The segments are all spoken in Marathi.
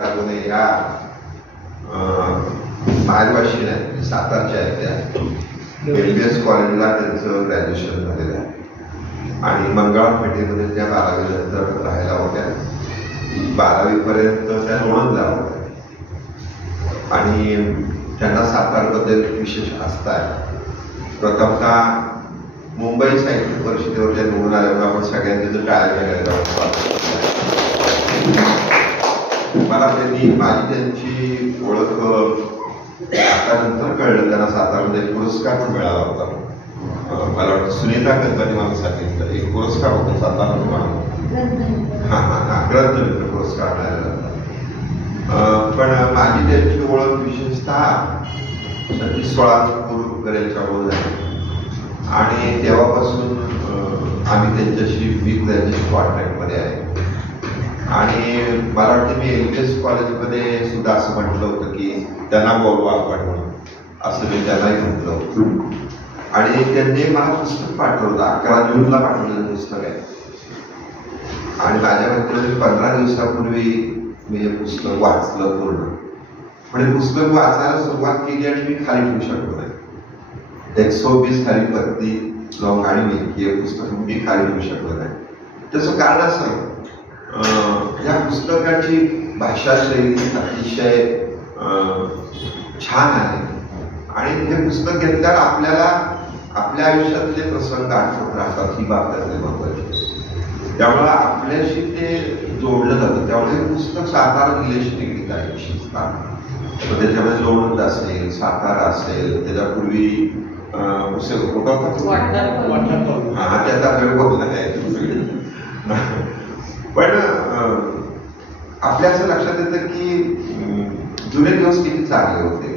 या मायवाशी नाही सातारच्या आहेत त्या एलबीएस कॉलेजला त्यांचं ग्रॅज्युएशन झालेलं आहे आणि मंगळा पेठेमध्ये त्या 12वी नंतर राहायला होत्या. 12वीपर्यंत त्या लोणंदला होत्या आणि त्यांना सातारबद्दल विशेष आस्था आहे. प्रथमतः मुंबई साहित्य परिषदेवर त्या निवडून आल्यामुळे आपण सगळ्यांनी टाळ्या करायला मला माझी त्यांची ओळख आता नंतर कळलं. त्यांना सातारमध्ये एक पुरस्कार पण मिळाला होता. मला वाटतं सुनीता गणपती मला सांगितलं एक पुरस्कार होता सातारा ग्रंथमित्र पुरस्कार मिळालेला होता. पण माझी त्यांची ओळख विशेषतः 16 करेलच्यामुळे झाली आणि तेव्हापासून आम्ही त्यांच्याशी त्यांच्याशी कॉन्टॅक्टमध्ये आहे. आणि मला वाटतं मी एलबीएस कॉलेजमध्ये सुद्धा असं म्हटलं होतं की त्यांना बोलवा आपण म्हणून, असं मी त्यांनाही म्हटलं होतं. आणि त्यांनी मला पुस्तक पाठवलं 11 जूनला पाठवलेलं पुस्तक आहे आणि माझ्या मित्राने 15 दिवसापूर्वी मी हे पुस्तक वाचलं पूर्ण. पण हे पुस्तक वाचायला सुरुवात केली आणि मी खाली ठेवू शकलो नाही. 120 खाली पत्ती लवंग आणि मेथी हे पुस्तक मी खाली ठेवू शकलो नाही. त्याचं कारण असं आहे या पुस्तकाची भाषाशैली अतिशय छान आहे आणि हे पुस्तक घेतल्यावर आपल्याला आपल्या आयुष्यातले प्रसंग आठवत राहतात. ही बाब त्यातली महत्वाची. त्यामुळे आपल्याशी ते जोडलं जातं. त्यामुळे हे पुस्तक सातारा निलेश निगडीत आहे विशेषतः. त्याच्यामध्ये लोणंद असेल, सातारा असेल, त्याच्यापूर्वी कुठं होता त्याचा वेळ बोलला आहे. पण आपल्या असं लक्षात येतं की जुने दिवस किती चांगले होते.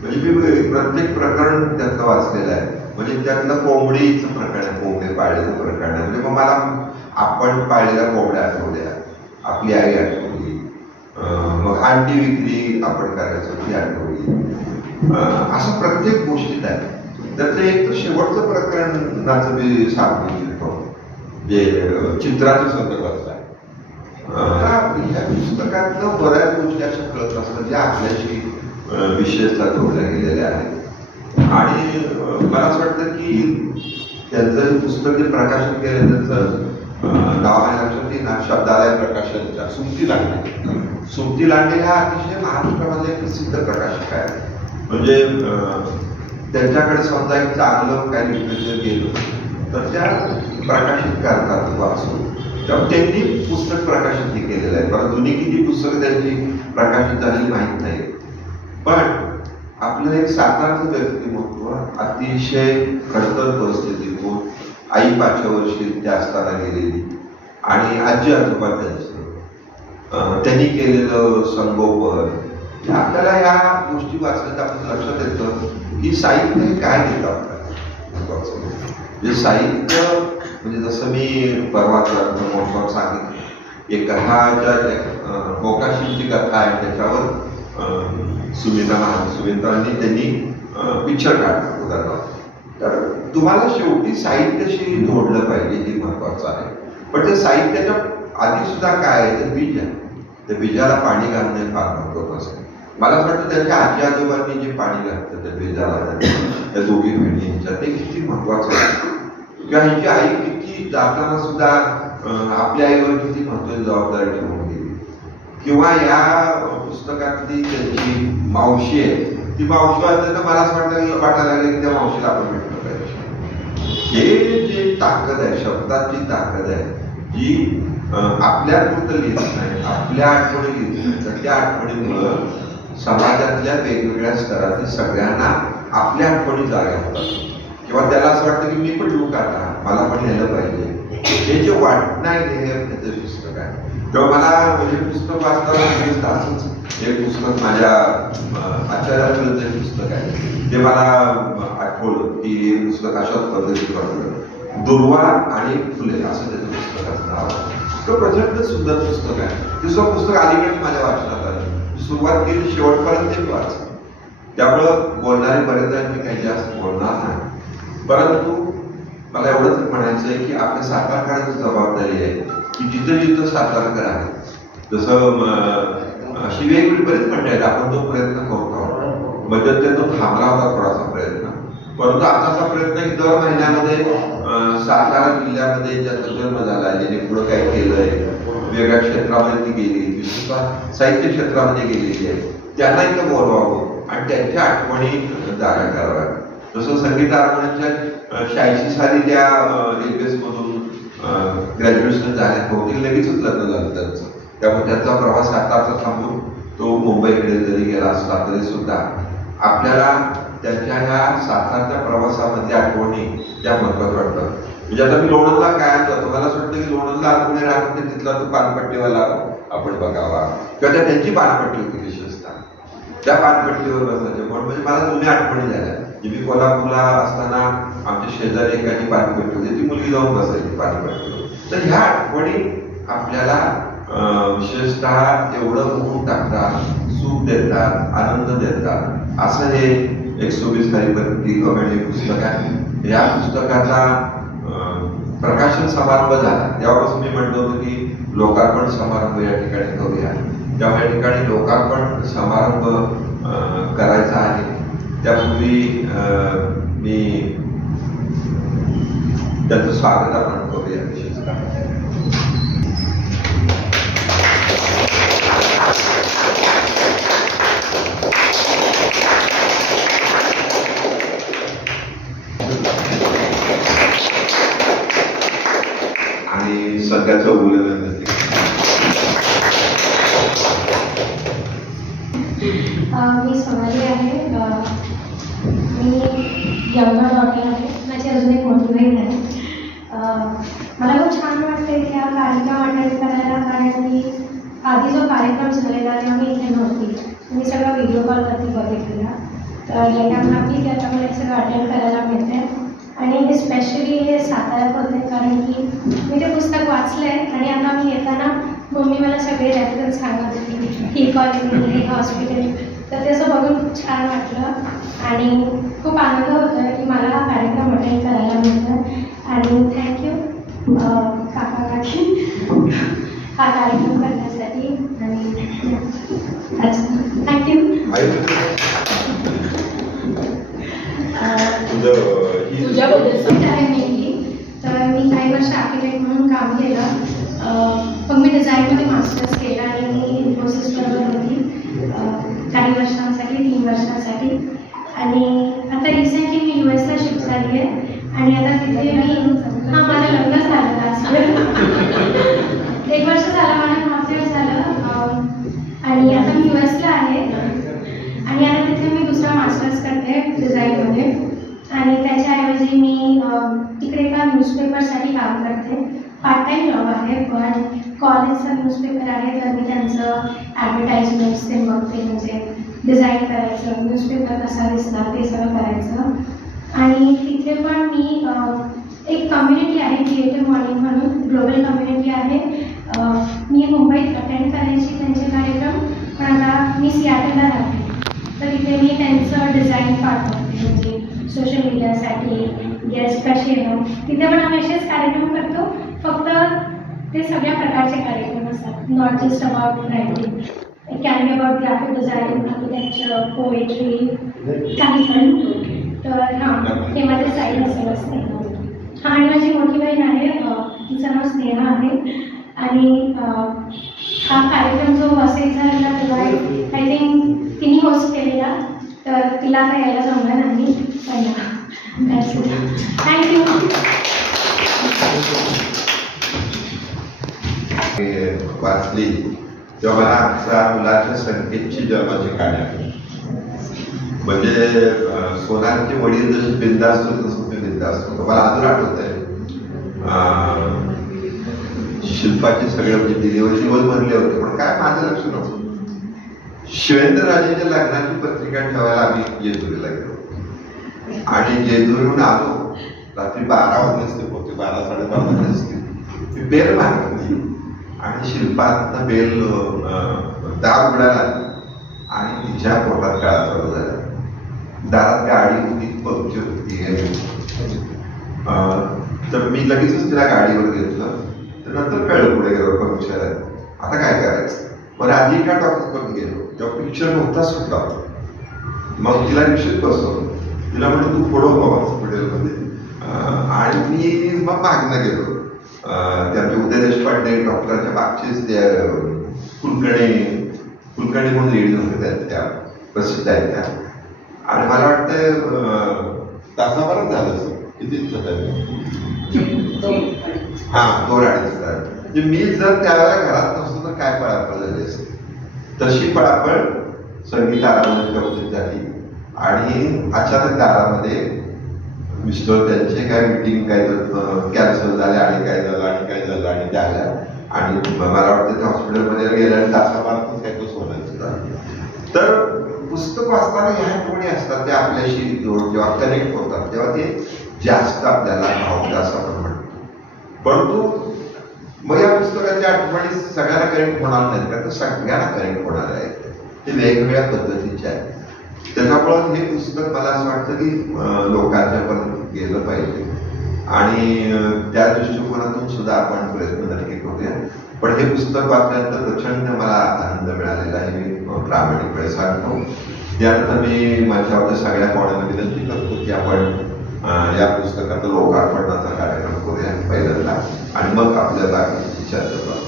म्हणजे मी प्रत्येक प्रकरण त्यातलं वाचलेलं आहे. म्हणजे त्यातलं कोंबडीचं प्रकरण आहे, कोंबडे पाळलेलं प्रकरण आहे. म्हणजे मग मला आपण पाळलेल्या कोंबड्या आठवल्या, आपली आई आठवली, मग अंडी विक्री आपण करायचो ती आठवली. असं प्रत्येक गोष्टीत आहे. तर ते एक शेवटचं प्रकरणाचं मी सांगू शकतो जे चित्राच्या संदर्भातलं आहे. या पुस्तकातलं बऱ्याच गोष्टी अशा कळत असतात ज्या आपल्याशी विशेषतः जोडल्या गेलेल्या आहेत. आणि मला असं वाटतं की त्यांचं पुस्तक जे प्रकाशन केलं त्याचं नाव आहे लक्षात येईल ना, शब्दालय प्रकाशनच्या सुमती लांडे हा अतिशय महाराष्ट्रामध्ये प्रसिद्ध प्रकाशक आहे. म्हणजे त्यांच्याकडे समजा एक चांगलं काही लिटरेचर गेलं तर त्या प्रकाशित करतात वाचून. तेव्हा त्यांनी पुस्तक प्रकाशित केलेलं आहे. परंतु जुनी किती पुस्तकं त्यांची प्रकाशित झाली माहीत नाही. पण आपलं एक साताराचं व्यक्तिमत्व अतिशय खडतर परिस्थितीतून आई 5व्या वर्षी त्या असताना गेलेली आणि आजी आजोबा त्यांनी केलेलं संगोपन आपल्याला या गोष्टी वाचल्यात आपल्या लक्षात येतं की साहित्य हे काय देतं आपल्याला. म्हणजे साहित्य म्हणजे जसं मी परवाचा महोत्सवात सांगितलं एक कथाच्या मोकाशीची कथा आहे त्याच्यावर सुमित्रांनी त्यांनी पिक्चर काढलं उदाहरणार्थ. तर तुम्हाला शेवटी साहित्याशी जोडलं पाहिजे हे महत्वाचं आहे. पण त्या साहित्याच्या आधी सुद्धा काय आहे ते बीज आहे. त्या बीजाला पाणी घालणं फार महत्वाचं आहे. मला असं वाटतं त्यांच्या आजी आजोबांनी जे पाणी घातलं त्या बीजाला त्या दोघी पिढींच्या ते किती महत्वाचं आहे. किंवा ह्यांची आई किती जाताना सुद्धा आपल्या आईवर किती महत्वाची जबाबदारी ठेवून गेली. किंवा या पुस्तकातली त्यांची मावशी आहे ती मावशी वाचताना मला असं वाटायला लागलं की त्या मावशीला आपण भेटलं पाहिजे. हे जे ताकद आहे शब्दाची ताकद आहे जी आपल्या पुरतं लिहित नाही, आपल्या आठवणी लिहित नाही. तर त्या आठवणीमुळं समाजातल्या वेगवेगळ्या स्तरातील सगळ्यांना आपल्या आठवणी जाग्या होतात. किंवा त्याला असं वाटतं की मी पण लिहू का आता, मला पण लिहिलं पाहिजे. हे जे वाटणं हे त्याचं पुस्तक आहे. तेव्हा मला म्हणजे पुस्तक वाचताना असंच एक पुस्तक माझ्या आचार्यापर्यंत एक पुस्तक आहे ते मला आठवलं की हे पुस्तक अशाच पद्धतीने वाटलं. दुर्वा आणि फुले असं त्याचं पुस्तकाचं नाव आहे. तो प्रचंड सुंदर पुस्तक आहे. दुसरं पुस्तक अलीकडे माझ्या वाचनात आलं. सुरुवात केली शेवटपर्यंत ते वाचलं. त्यामुळं बोलणारे बरेच आहेत मी काही जास्त बोलणार नाही. परंतु मला एवढंच म्हणायचं आहे की आपल्या सातारकरांची जबाबदारी आहे की जिथं जिथं सातारकर आहे जसं अशी वेगवेगळी बरेच मंडळी आहेत. आपण तो प्रयत्न करतो. मध्यंतरी तो थांबला होता थोडासा प्रयत्न, परंतु आताचा प्रयत्न की दर महिन्यामध्ये सातारा जिल्ह्यामध्ये ज्याचा जन्म झाला, ज्याने पुढं काय केलंय, वेगळ्या क्षेत्रामध्ये ती गेली, विशेषतः साहित्य क्षेत्रामध्ये गेलेली आहे, त्यांना इथं बोलवावं आणि त्यांच्या आठवणी जागा कराव्या. जसं संगीत आरंभच्या 86 साली त्या एलबीएस मधून ग्रॅज्युएशन झाल्या होती, लगेचच लग्न झालं त्यांचं. त्यामुळे त्यांचा प्रवास सातारचा थांबून तो मुंबईकडे जरी गेला असला तरी सुद्धा आपल्याला त्यांच्या ह्या सातारच्या प्रवासामध्ये आठवणी त्या महत्वाच्या वाटतात. म्हणजे आता मी लोणंदला कायम जातो, मला असं वाटतं की लोणंदला कोणी राहत नाही, तिथला तो पानपट्टीवाला आपण बघावा, किंवा त्यांची पानपट्टी होती विशेषतः, त्या पानपट्टीवर बसायचे. म्हणून म्हणजे मला जुन्या आठवणी झाल्या. मी कोल्हापूरला असताना आमच्या शेजारी एकाची पानपट्टी होती, ती मुलगी जाऊन बसायची पानपट्टीवर. तर ह्या आठवणी आपल्याला विशेषतः एवढं मोहून टाकतात, सुख देतात, आनंद देतात. असं हे 120 तारीख कॉमेडी पुस्तक आहे. या पुस्तकाचा प्रकाशन समारंभ झाला तेव्हापासून मी म्हणतो होतो की लोकार्पण समारंभ या ठिकाणी करूया. त्यामुळे या ठिकाणी लोकार्पण समारंभ करायचा आहे. त्यापूर्वी मी त्याचं स्वागत आपण करूया. विशेषतः आणि सध्याचं बोलणं मी सोनाली आहे. मी यमुना डॉक्टर आहे. माझी अजून एक मोठी बहीण आहे. मला खूप छान वाटते की हा कार्यक्रम अटेंड करायला, कारण की आधी जो कार्यक्रम झालेला तेव्हा मी इथे नव्हती. मी सगळं व्हिडिओ कॉलवरती बघितलेला. तर याच्यामुळे की आता मला सगळं अटेंड करायला मिळते. आणि स्पेशली हे साताऱ्यात होते कारण की मी ते पुस्तक वाचलं आहे आणि आता मी येताना मम्मी मला सगळे रेफरन्स सांगत होती, ही कॉलेज, हे हॉस्पिटल. तर त्याचं बघून खूप छान वाटलं आणि खूप आनंद होतो आहे की मला हा कार्यक्रम अटेंड करायला मिळतो. आणि थँक्यू काका काकी हा कार्यक्रम करण्यासाठी. आणि थँक्यू. तर मी काही वर्ष आर्किटेक्ट म्हणून काम केलं. मग मी डिझाईनमध्ये मास्टर्स केलं आणि मी इन्फोसिसबरोबर होती काही वर्षांसाठी, 3 वर्षांसाठी. आणि आता रिसेंटली मी US ला शिफ्ट झाली आहे आणि आता तिथे मी माझं लग्न झालं असं 1 वर्ष झालं, माझं मास्टर्स झालं आणि आता मी US ला आहे. आणि आता तिथे मी दुसरा मास्टर्स करते डिझाईनमध्ये. आणि त्याच्याऐवजी मी तिकडे एका न्यूजपेपरसाठी काम करते. पार्ट टाईम जॉब आहे, पण कॉलेजचा न्यूजपेपर आहे, तर मी त्यांचं ॲडव्हर्टाईजमेंट्स ते बघते, म्हणजे डिझाईन करायचं, न्यूजपेपर कसा दिसला ते सगळं करायचं. आणि तिथे पण मी एक कम्युनिटी आहे क्रिएटिव्ह मॉर्निंग म्हणून, ग्लोबल कम्युनिटी आहे. मी मुंबईत अटेंड करायची त्यांचे कार्यक्रम, पण आता मी सियाटलला राहते. तर तिथे मी त्यांचं डिझाईन पाठवते, म्हणजे सोशल मीडियासाठी गेस्ट कसे येणं. तिथे पण आम्ही असेच कार्यक्रम करतो, फक्त ते सगळ्या प्रकारचे कार्यक्रम असतात, not just about writing. It can be about graphic design, architecture, poetry, काही पण. तर हां, हे माझे साईड असं असते. हां, आणि माझी मोठी बहीण आहे, तिचं नाव स्नेहा आहे. आणि हा कार्यक्रम जो असेल झालेला तेव्हा आय थिंक तिने होस्ट केलेला, तर तिला आता यायला जमलं नाही. थँक्यू. वाचली तेव्हा मला आमच्या मुलाच्या संकेतची जन्माची कहाणी आली. म्हणजे सोनालीचे वडील जसे बिंदास्त होते तसं ते बिंदास्त होतं. मला अजून आठवत आहे शिल्पाचे सगळे म्हणजे डिलिव्हरी दिवस भरले होते, पण काय माझं लक्ष नव्हतं. शिवेंद्रराजेंच्या लग्नाची पत्रिका ठेवायला आम्ही जेजुरीला गेलो आणि जेजुरीहून आलो. रात्री 12 वाजले होते, 12 साडेबारा वाजले असते. बेल मारली आणि शिल्पात बेल दार उघडायला आणि तिच्या पोटात काळा चालू झाला. दारात गाडी होती, पंक्चर होती. तर मी लगेचच तिला गाडीवर घेतलं. तर नंतर कळलं पुढे गेलो पंक्चर आहे, आता काय करायचं. मग राधिका डॉक्टरकडून गेलो, तेव्हा पिक्चर नव्हता सुटला. मग तिला रिक्षेत बसवलं, तिला म्हटलं तू पुढं बाबा हॉस्पिटलमध्ये. आणि मी मग मागणं गेलो. ते आमचे उदय देशपांडे डॉक्टरांच्या मागचेच ते कुलकर्णी म्हणून लेडीज होते त्या प्रसिद्ध आहेत त्या. आणि मला वाटतं तासाभरात झालं असं. किती हा 2-2.5 तास. म्हणजे मी जर त्यावेळेला घरात नसतो तर काय पळापळ झाली असते. तशी पळापळ संगीत आरामाच्या बाबतीत झाली. आणि अचानक दारामध्ये मिस्टर त्यांचे काय मीटिंग काय कॅन्सल झाले आणि काय झालं आणि त्या आल्या. आणि मला वाटतं त्या हॉस्पिटलमध्ये गेल्या आणि तासाभरातच काय तो सोडायचं. तर पुस्तक वाचताना ह्या आठवणी असतात त्या आपल्याशी जेव्हा कनेक्ट होतात तेव्हा ते जास्त आपल्याला भावतात असं आपण म्हणतो. परंतु मग या पुस्तकाच्या आठवणी सगळ्यांना कनेक्ट होणार नाहीत का, तर सगळ्यांना कनेक्ट होणार आहे. ते वेगवेगळ्या पद्धतीचे आहेत. त्याच्यामुळं हे पुस्तक मला असं वाटतं की लोकांच्यापर्यंत गेलं पाहिजे. आणि त्या दृष्टिकोनातून सुद्धा आपण प्रयत्न नक्की करूया. पण हे पुस्तक वाचल्यानंतर प्रचंड मला आनंद मिळालेला आहे, मी प्रामाणिकपणे सांगतो. त्यानंतर मी माझ्या सगळ्या पाहुण्यांना विनंती करतो की आपण या पुस्तकाचं लोकार्पणाचा कार्यक्रम करूया पहिल्यांदा, आणि मग आपल्या बाकीची चर्चा करू.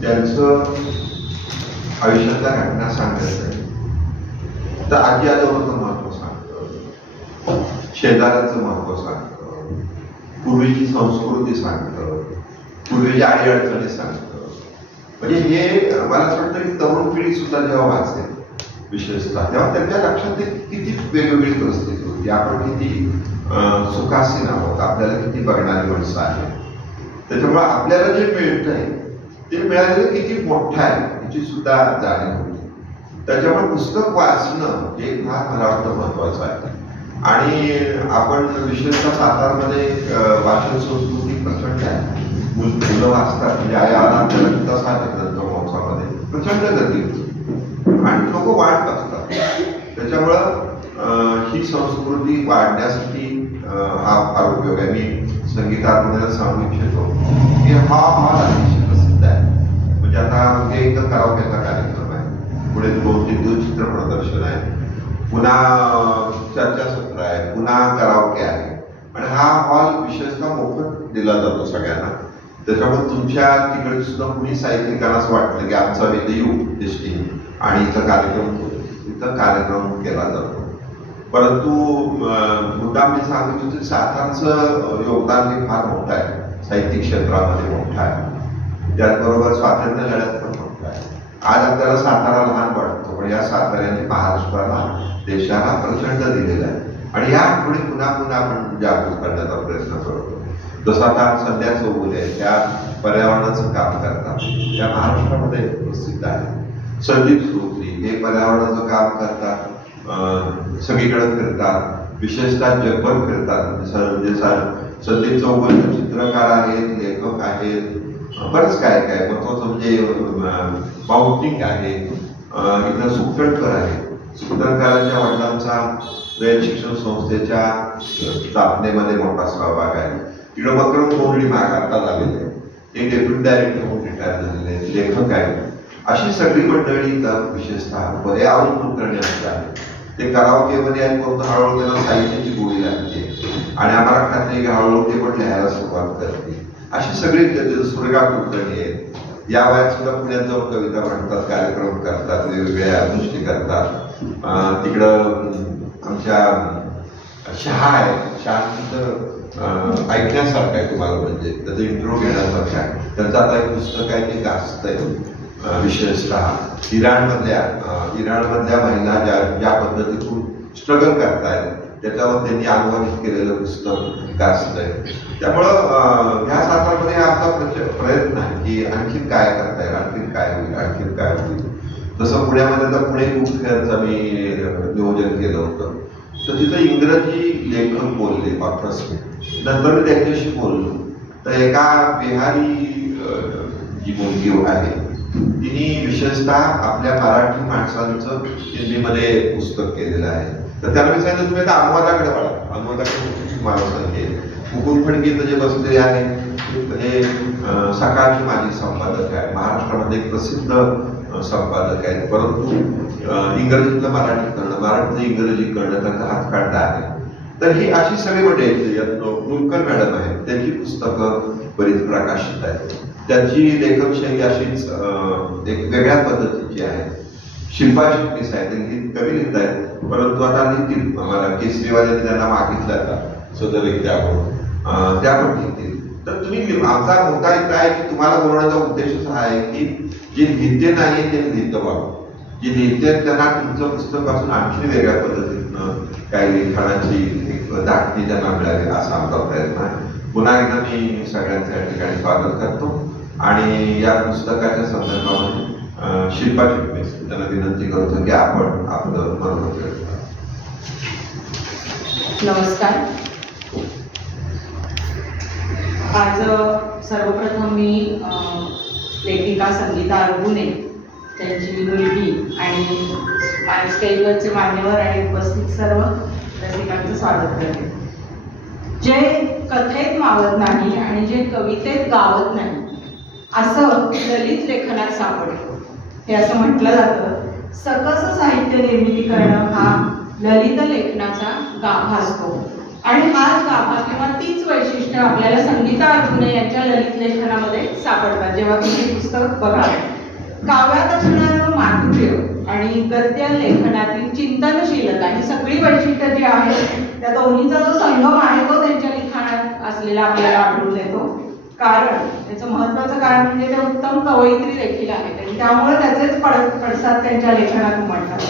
त्यांचं आयुष्यातल्या घटना सांगायचं तर आजी आजोबाचं महत्व सांगतं, शेजाऱ्याचं महत्व सांगतं, पूर्वीची संस्कृती सांगतं, पूर्वीच्या अडीअडचणी सांगतं. म्हणजे हे मला असं वाटतं की तरुण पिढी सुद्धा जेव्हा वाचते विशेषतः तेव्हा त्यांच्या लक्षात किती वेगवेगळी परिस्थिती होती, आपण किती सुखासीन आहोत, आपल्याला किती बघणारी माणसं आहेत. त्याच्यामुळे आपल्याला जे मिळतंय ते मिळालेलं किती मोठं आहे याची सुद्धा जाणीव होती. त्याच्यामुळे पुस्तक वाचणं हे फार मला वाटतं महत्वाचं आहे. आणि आपण विशेषतः सातारमध्ये वाचन संस्कृती प्रचंड आहे. मुलं वाचतात, म्हणजे आला तसा ग्रंथ महोत्सवामध्ये प्रचंड गर्दी होती आणि लोक वाट बघतात. त्याच्यामुळं ही संस्कृती वाढण्यासाठी हा फार उपयोग आहे. मी संगीतामध्ये सांगू इच्छितो की हा अतिशय प्रसिद्ध आहे. म्हणजे आता हे एक कराओकेचा कार्यक्रम आहे, पुढे 2-3 दिवस चित्र प्रदर्शन आहे, पुन्हा चर्चासत्र आहे, पुन्हा कराओके आहे. आणि हा हॉल विशेषतः मोफत दिला जातो सगळ्यांना. त्याच्यामुळे तुमच्या तिकडे सुद्धा कुणी साहित्यिकांना असं वाटलं की आमचा इथे येऊ दिसतील आणि इथं कार्यक्रम केला जातो. परंतु मुद्दाम मी सांगू इच्छितो सातारचं योगदान हे फार मोठं आहे, साहित्यिक क्षेत्रामध्ये मोठं आहे, त्याचबरोबर स्वातंत्र्य लढ्यात पण मोठं आहे. आज आपल्याला सातारा लहान वाटतो, पण या साताऱ्याने महाराष्ट्राला देशाला प्रचंड दिलेला आहे. आणि या आठवणी पुन्हा आपण जागृत करण्याचा प्रयत्न करतो. जसं आता संध्या चौगुले आहे, त्या पर्यावरणाचं काम करतात, त्या महाराष्ट्रामध्ये प्रसिद्ध आहे. संदीप सुत्री हे पर्यावरणाचं काम करतात, सगळीकडे फिरतात, विशेषतः जगभर फिरतात. म्हणजे संदीप चौगुले चित्रकार आहेत, लेखक आहेत, बरंच काय महत्वाचं म्हणजे माउंटिंग आहे. इथं सुखटणकर आहे, सुखटणकरांच्या वडिलांचा रयत शिक्षण संस्थेच्या स्थापनेमध्ये मोठा सहभाग आहे. इकडं मकरम कोंडली आता झालेले आहे, ते डेप्युटी डायरेक्टर म्हणून रिटायर झालेले आहेत, लेखक आहेत. अशी सगळी मंडळी इथं विशेषतः अरुण कुलकर्णी आहेत, ते कराओकेमध्ये आहेत, परंतु हळूहळू त्यांना साहित्याची गोडी लागते आणि आम्हाला खात्री की हळूहळू ते पण लिहायला सुरुवात करते. अशी सगळी सुरेखा कुलकर्णी आहेत. या वयात सुद्धा पुण्यात जाऊन कविता म्हणतात, कार्यक्रम करतात, वेगवेगळ्या गोष्टी करतात. तिकडं आमच्या शहा आहे, शहाचं ऐकण्यासारखं आहे तुम्हाला, म्हणजे त्याचं इंट्रो घेण्यासारखं आहे. त्यांचं आता एक पुस्तक आहे ते गाजतंय. विशेषतः इराणमधल्या महिला ज्या पद्धतीतून स्ट्रगल करतायत त्याच्यावर त्यांनी अनुवादित केलेलं पुस्तक गाजतंय. त्यामुळं ह्या सातारमध्ये आमचा प्रयत्न आहे की आणखीन काय करता येईल, आणखीन काय होईल. जसं पुण्यामध्ये तर पुणे बुक फेअरचं मी नियोजन केलं होतं, तर तिथं इंग्रजी लेखक बोलले ऑथर्स. नंतर मी त्यांच्याशी बोललो तर एका बिहारी जी मुलगी आहे तिने विशेषतः आपल्या मराठी माणसांचं हिंदीमध्ये पुस्तक केलेलं आहे. तर त्याला मी सांगितलं तुम्ही आता अनुवादाकडे वळा, अनुवादाकडे तुम्हाला सांगते. मुकुंद फडके जे बसलेले आहे ते सकाळचे माजी संपादक आहे, महाराष्ट्रामध्ये एक प्रसिद्ध संपादक आहेत, परंतु इंग्रजीतलं मराठी करणं, मराठीतलं इंग्रजी करणं त्यांचा हातखंडा आहे. तर ही अशी सगळी मंडळी मुलकर मॅडम आहेत, त्यांची पुस्तकं बरीच प्रकाशित आहेत. त्यांची लेखनशैली अशीच एक वेगळ्या पद्धतीची आहे. शिल्पा चिटणीस आहे, त्यांनी कमी लिहित आहेत, परंतु आता लिहितील. आम्हाला केसरीवाल्यांनी त्यांना मागितलं आता सदररित्या त्या पण लिहितील. तर तुम्ही आमचा मोठा इथं आहे की तुम्हाला बोलण्याचा उद्देश हा आहे की जे लिहिते नाही ते लिहितं व्हावं, जे लिहिते त्यांना तुमचं पुस्तक पासून आणखी वेगळ्या पद्धतीनं काही लिखाणाची एक दाखली त्यांना मिळावी असा आमचा प्रयत्न आहे. पुन्हा एकदा मी सगळ्यांचं या ठिकाणी स्वागत करतो आणि या पुस्तकाच्या संदर्भामध्ये शिल्पा चिटणीस त्यांना विनंती करतो की आपण आपलं मनोगत व्यक्त करा. नमस्कार. आज सर्वप्रथम मी लेखिका संगीता अरगुने, त्यांची मुलगी आणि स्टेजवरचे मान्यवर आणि उपस्थित सर्व रसिकांचं स्वागत करते. जे कथेत मावत नाही आणि जे कवितेत गावत नाही असं ललित लेखनात सापडतं. हे असं म्हटलं जातं, सकस साहित्य निर्मिती करणं हा ललित लेखनाचा गाभा असतो आणि हाच गाभा किंवा तीच वैशिष्ट्य आपल्याला संगीता अरगुने यांच्या ललित लेखनामध्ये सापडतात. जेव्हा तुम्ही पुस्तक बघाल, काव्यात असणारं माधुर्य आणि गद्य लेखनातील चिंतनशीलता ही सगळी वैशिष्ट्य जी आहेत त्या दोन्हीचा जो संगम आहे तो त्यांच्या लिखाणात असलेला आपल्याला आढळून येतो. कारण त्याचं महत्वाचं कारण म्हणजे ते उत्तम कवयित्री देखील आहेत आणि त्यामुळे त्याचेच पडसाद त्यांच्या लेखनात उमटतात.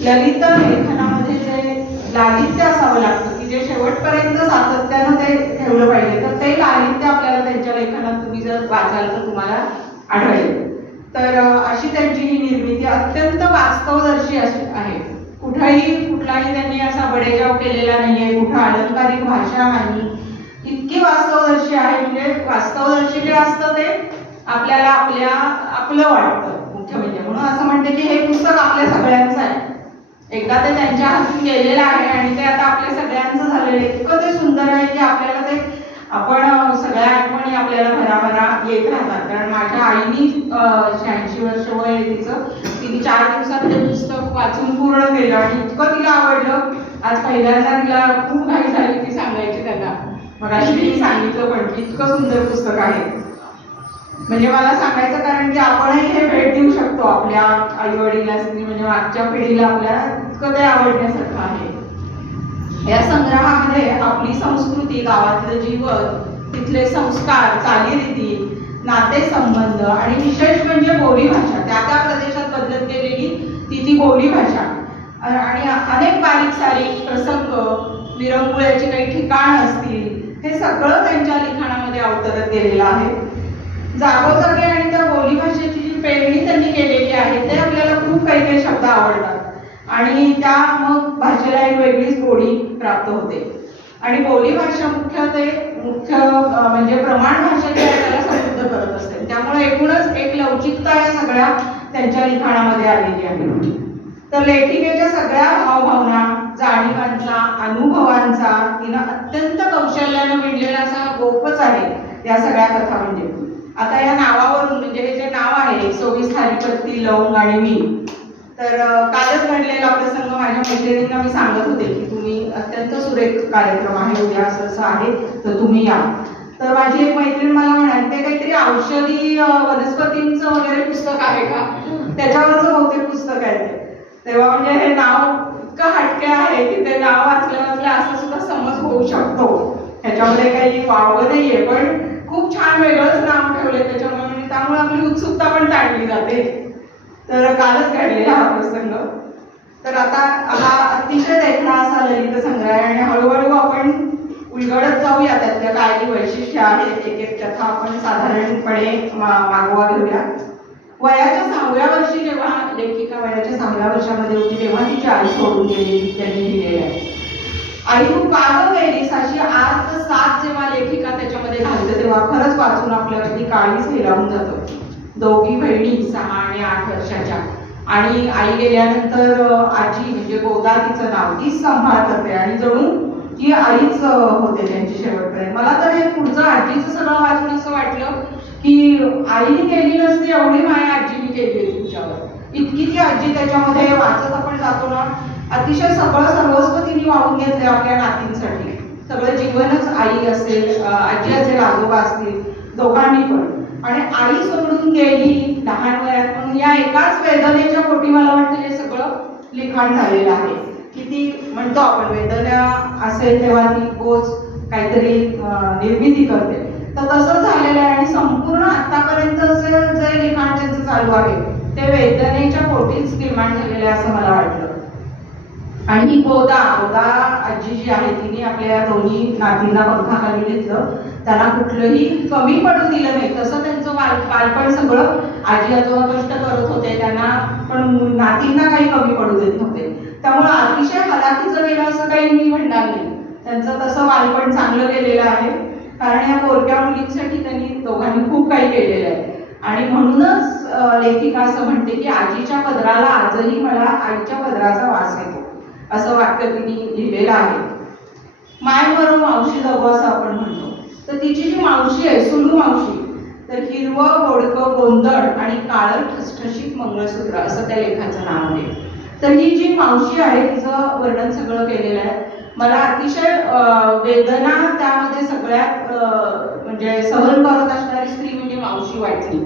ललित लेखनामध्ये जे लालित्य असावं लागतं की जे शेवटपर्यंत सातत्यानं ते ठेवलं पाहिजे, तर ते लालित्य आपल्याला त्यांच्या लेखनात तुम्ही जर वाचाल तर तुम्हाला आढळेल. तर अशी त्यांची ही निर्मिती अत्यंत वास्तवदर्शी अशी आहे. कुठलाही त्यांनी असा बडेजाव केलेला नाहीये, कुठं अलंकारिक भाषा नाही, इतकी वास्तवदर्शी आहे. म्हणजे वास्तवदर्शी जे असतं ते आपल्याला आपलं वाटतं मुख्य म्हणजे. म्हणून असं म्हणते की हे पुस्तक आपल्या सगळ्यांचं आहे. एकदा ते त्यांच्या हातून गेलेलं आहे आणि ते आता आपल्या सगळ्यांचं झालेलं आहे. इतकं ते सुंदर आहे की आपल्याला ते आपण सगळ्या आठवणी आपल्याला भराभरा येत राहतात. कारण माझ्या आईनी 86 वर्ष वय आहे तिचं, तिने 4 दिवसात ते पुस्तक वाचून पूर्ण केलं आणि इतकं तिला आवडलं. आज पहिल्यांदा तिला खूप घाई झाली ती सांगायची त्यांना. मग अशी तिने सांगितलं पण की इतकं सुंदर पुस्तक आहे. म्हणजे मला सांगायचं कारण की आपणही हे भेट देऊ शकतो आपल्या आई वडिलांनी, म्हणजे मागच्या पिढीला आपल्याला इतकं ते आवडण्यासारखं आहे. या संग्रहामध्ये आपली संस्कृती, गावातलं जीवन, तिथले संस्कार, चालीरीती, नातेसंबंध आणि विशेष म्हणजे बोलीभाषा, त्या प्रदेशात बदलत गेलेली ती बोलीभाषा आणि अनेक बारीक सारीक प्रसंग, विरंगुळ्याची काही ठिकाणं असतील, हे सगळं त्यांच्या लिखाणामध्ये अवतरत गेलेलं आहे. जागोजागी आणि त्या बोलीभाषेची जी पेरणी त्यांनी केलेली आहे ते आपल्याला खूप काही शब्द आवडतात आणि त्या मग भाषेला एक वेगळीच गोडी प्राप्त होते. आणि बोलीभाषा मुख्य म्हणजे प्रमाण भाषा जी आहे त्याला समृद्ध करत असते. त्यामुळे एकूणच एक लवचिकता या सगळ्या त्यांच्या लिखाणामध्ये आलेली आहे. तर लेखिकेच्या सगळ्या भावभावना, जाणीवांचा, अनुभवांचा तिनं अत्यंत कौशल्यानं विणलेला असा गोपच आहे या सगळ्या कथा. म्हणजे आता या नावावरून, म्हणजे हे जे नाव आहे 120 थालीपत्ती, लवंग आणि मी, तर कालच घडलेला प्रसंग माझ्या मैत्रिणींना मी सांगत होते की तुम्ही अत्यंत सुरेख कार्यक्रम आहे उद्या असं आहे तर तुम्ही या. तर माझी एक मैत्रीण मला म्हणाली ते काहीतरी औषधी वनस्पतींचं वगैरे पुस्तक आहे का, त्याच्यावरचं बहुतेक पुस्तक आहे ते. तेव्हा म्हणजे हे नाव इतकं हटके आहे की ते नाव वाचल्या असं सुद्धा समज होऊ शकतो. ह्याच्यामध्ये काही वावगं नाहीये, पण खूप छान वेगळंच नाव ठेवलंय त्याच्यामुळे, म्हणजे त्यामुळे आपली उत्सुकता पण टाळली जाते. तर कालच घडलेला हा प्रसंग. तर आता हा अतिशय देखणा असा ललित संग्रह आहे आणि हळूहळू आपण उलगडत जाऊया त्यातल्या काय जी वैशिष्ट्य आहेत. एक एक कथा आपण साधारणपणे मागोवा घेऊया. वयाच्या 6व्या वर्षी जेव्हा लेखिका वयाच्या 6व्या वर्षामध्ये होती तेव्हा तिची आई सोडून गेली त्यांनी लिहिलेली आहे. आई तू का गेलीस अशी आर्त साथ जेव्हा लेखिका त्याच्यामध्ये घालते तेव्हा खरंच वाचून आपल्याला ती काळीच हेलावून जातं. दोघी बहिणी 6 आणि 8 वर्षाच्या. आणि आई गेल्यानंतर आजी म्हणजे गोदा तिचं नाव, तीच सांभाळ करते आणि जणू ती आईच होते त्यांची शेवटपर्यंत. मला तर हे पुढचं आजीचं सगळं वाचून असं वाटलं की आईने केली नसते एवढी माया आजीने केली आहे तुमच्यावर. इतकी ती आजी त्याच्यामध्ये वाचत आपण जातो ना, अतिशय सगळं सर्वस्व तिने वाहून घेतलं आपल्या नातींसाठी. सगळं जीवनच आई असेल, आजी असेल, आजोबा असतील, दोघांनी पण. आणि आई सोडून गेली लहान वयात म्हणून या एकाच वेदनेच्या पोटी मला वाटतं हे सगळं लिखाण झालेलं आहे. की ती म्हणतो आपण वेदना असेल तेव्हा ती बोच काहीतरी निर्मिती करते, तर तसं झालेलं आहे. आणि संपूर्ण आतापर्यंतचे जे लिखाण त्यांचं चालू आहे ते वेदनेच्या पोटीच निर्माण झालेलं आहे असं मला वाटलं. आणि ही गोदा आजी जी आहे तिने आपल्या दोन्ही नातींना पंखाखाली घेतलं, त्यांना कुठलंही कमी पडू दिलं नाही. तसं त्यांचं बालपण सगळं आजी आजोबा कष्ट करत होते, त्यांना पण नातींना काही कमी पडू देत नव्हते. त्यामुळे अतिशय हलाखीचं गेलं असं काही मी म्हणणार नाही. त्यांचं तसं बालपण चांगलं गेलेलं आहे, कारण या पोरक्या मुलींसाठी त्यांनी दोघांनी खूप काही केलेलं आहे. आणि म्हणूनच लेखिका असं म्हणते की आजीच्या पदराला आजही मला आईच्या पदराचा वास येतो, असं वाक्य तिने लिहिलेलं आहे. माय बरो मावशी जगो असं आपण म्हणतो. तर तिची जी मावशी आहे सुलू मावशी, तर हिरवं बोडकं गोंधळ आणि काळं ठसठशीत मंगळसूत्र असं त्या लेखाचं नाव आहे. तर ही जी मावशी आहे तिचं वर्णन सगळं केलेलं आहे. मला अतिशय वेदना त्यामध्ये सगळ्यात म्हणजे सहन करत असणारी स्त्री म्हणजे मावशी वाटली.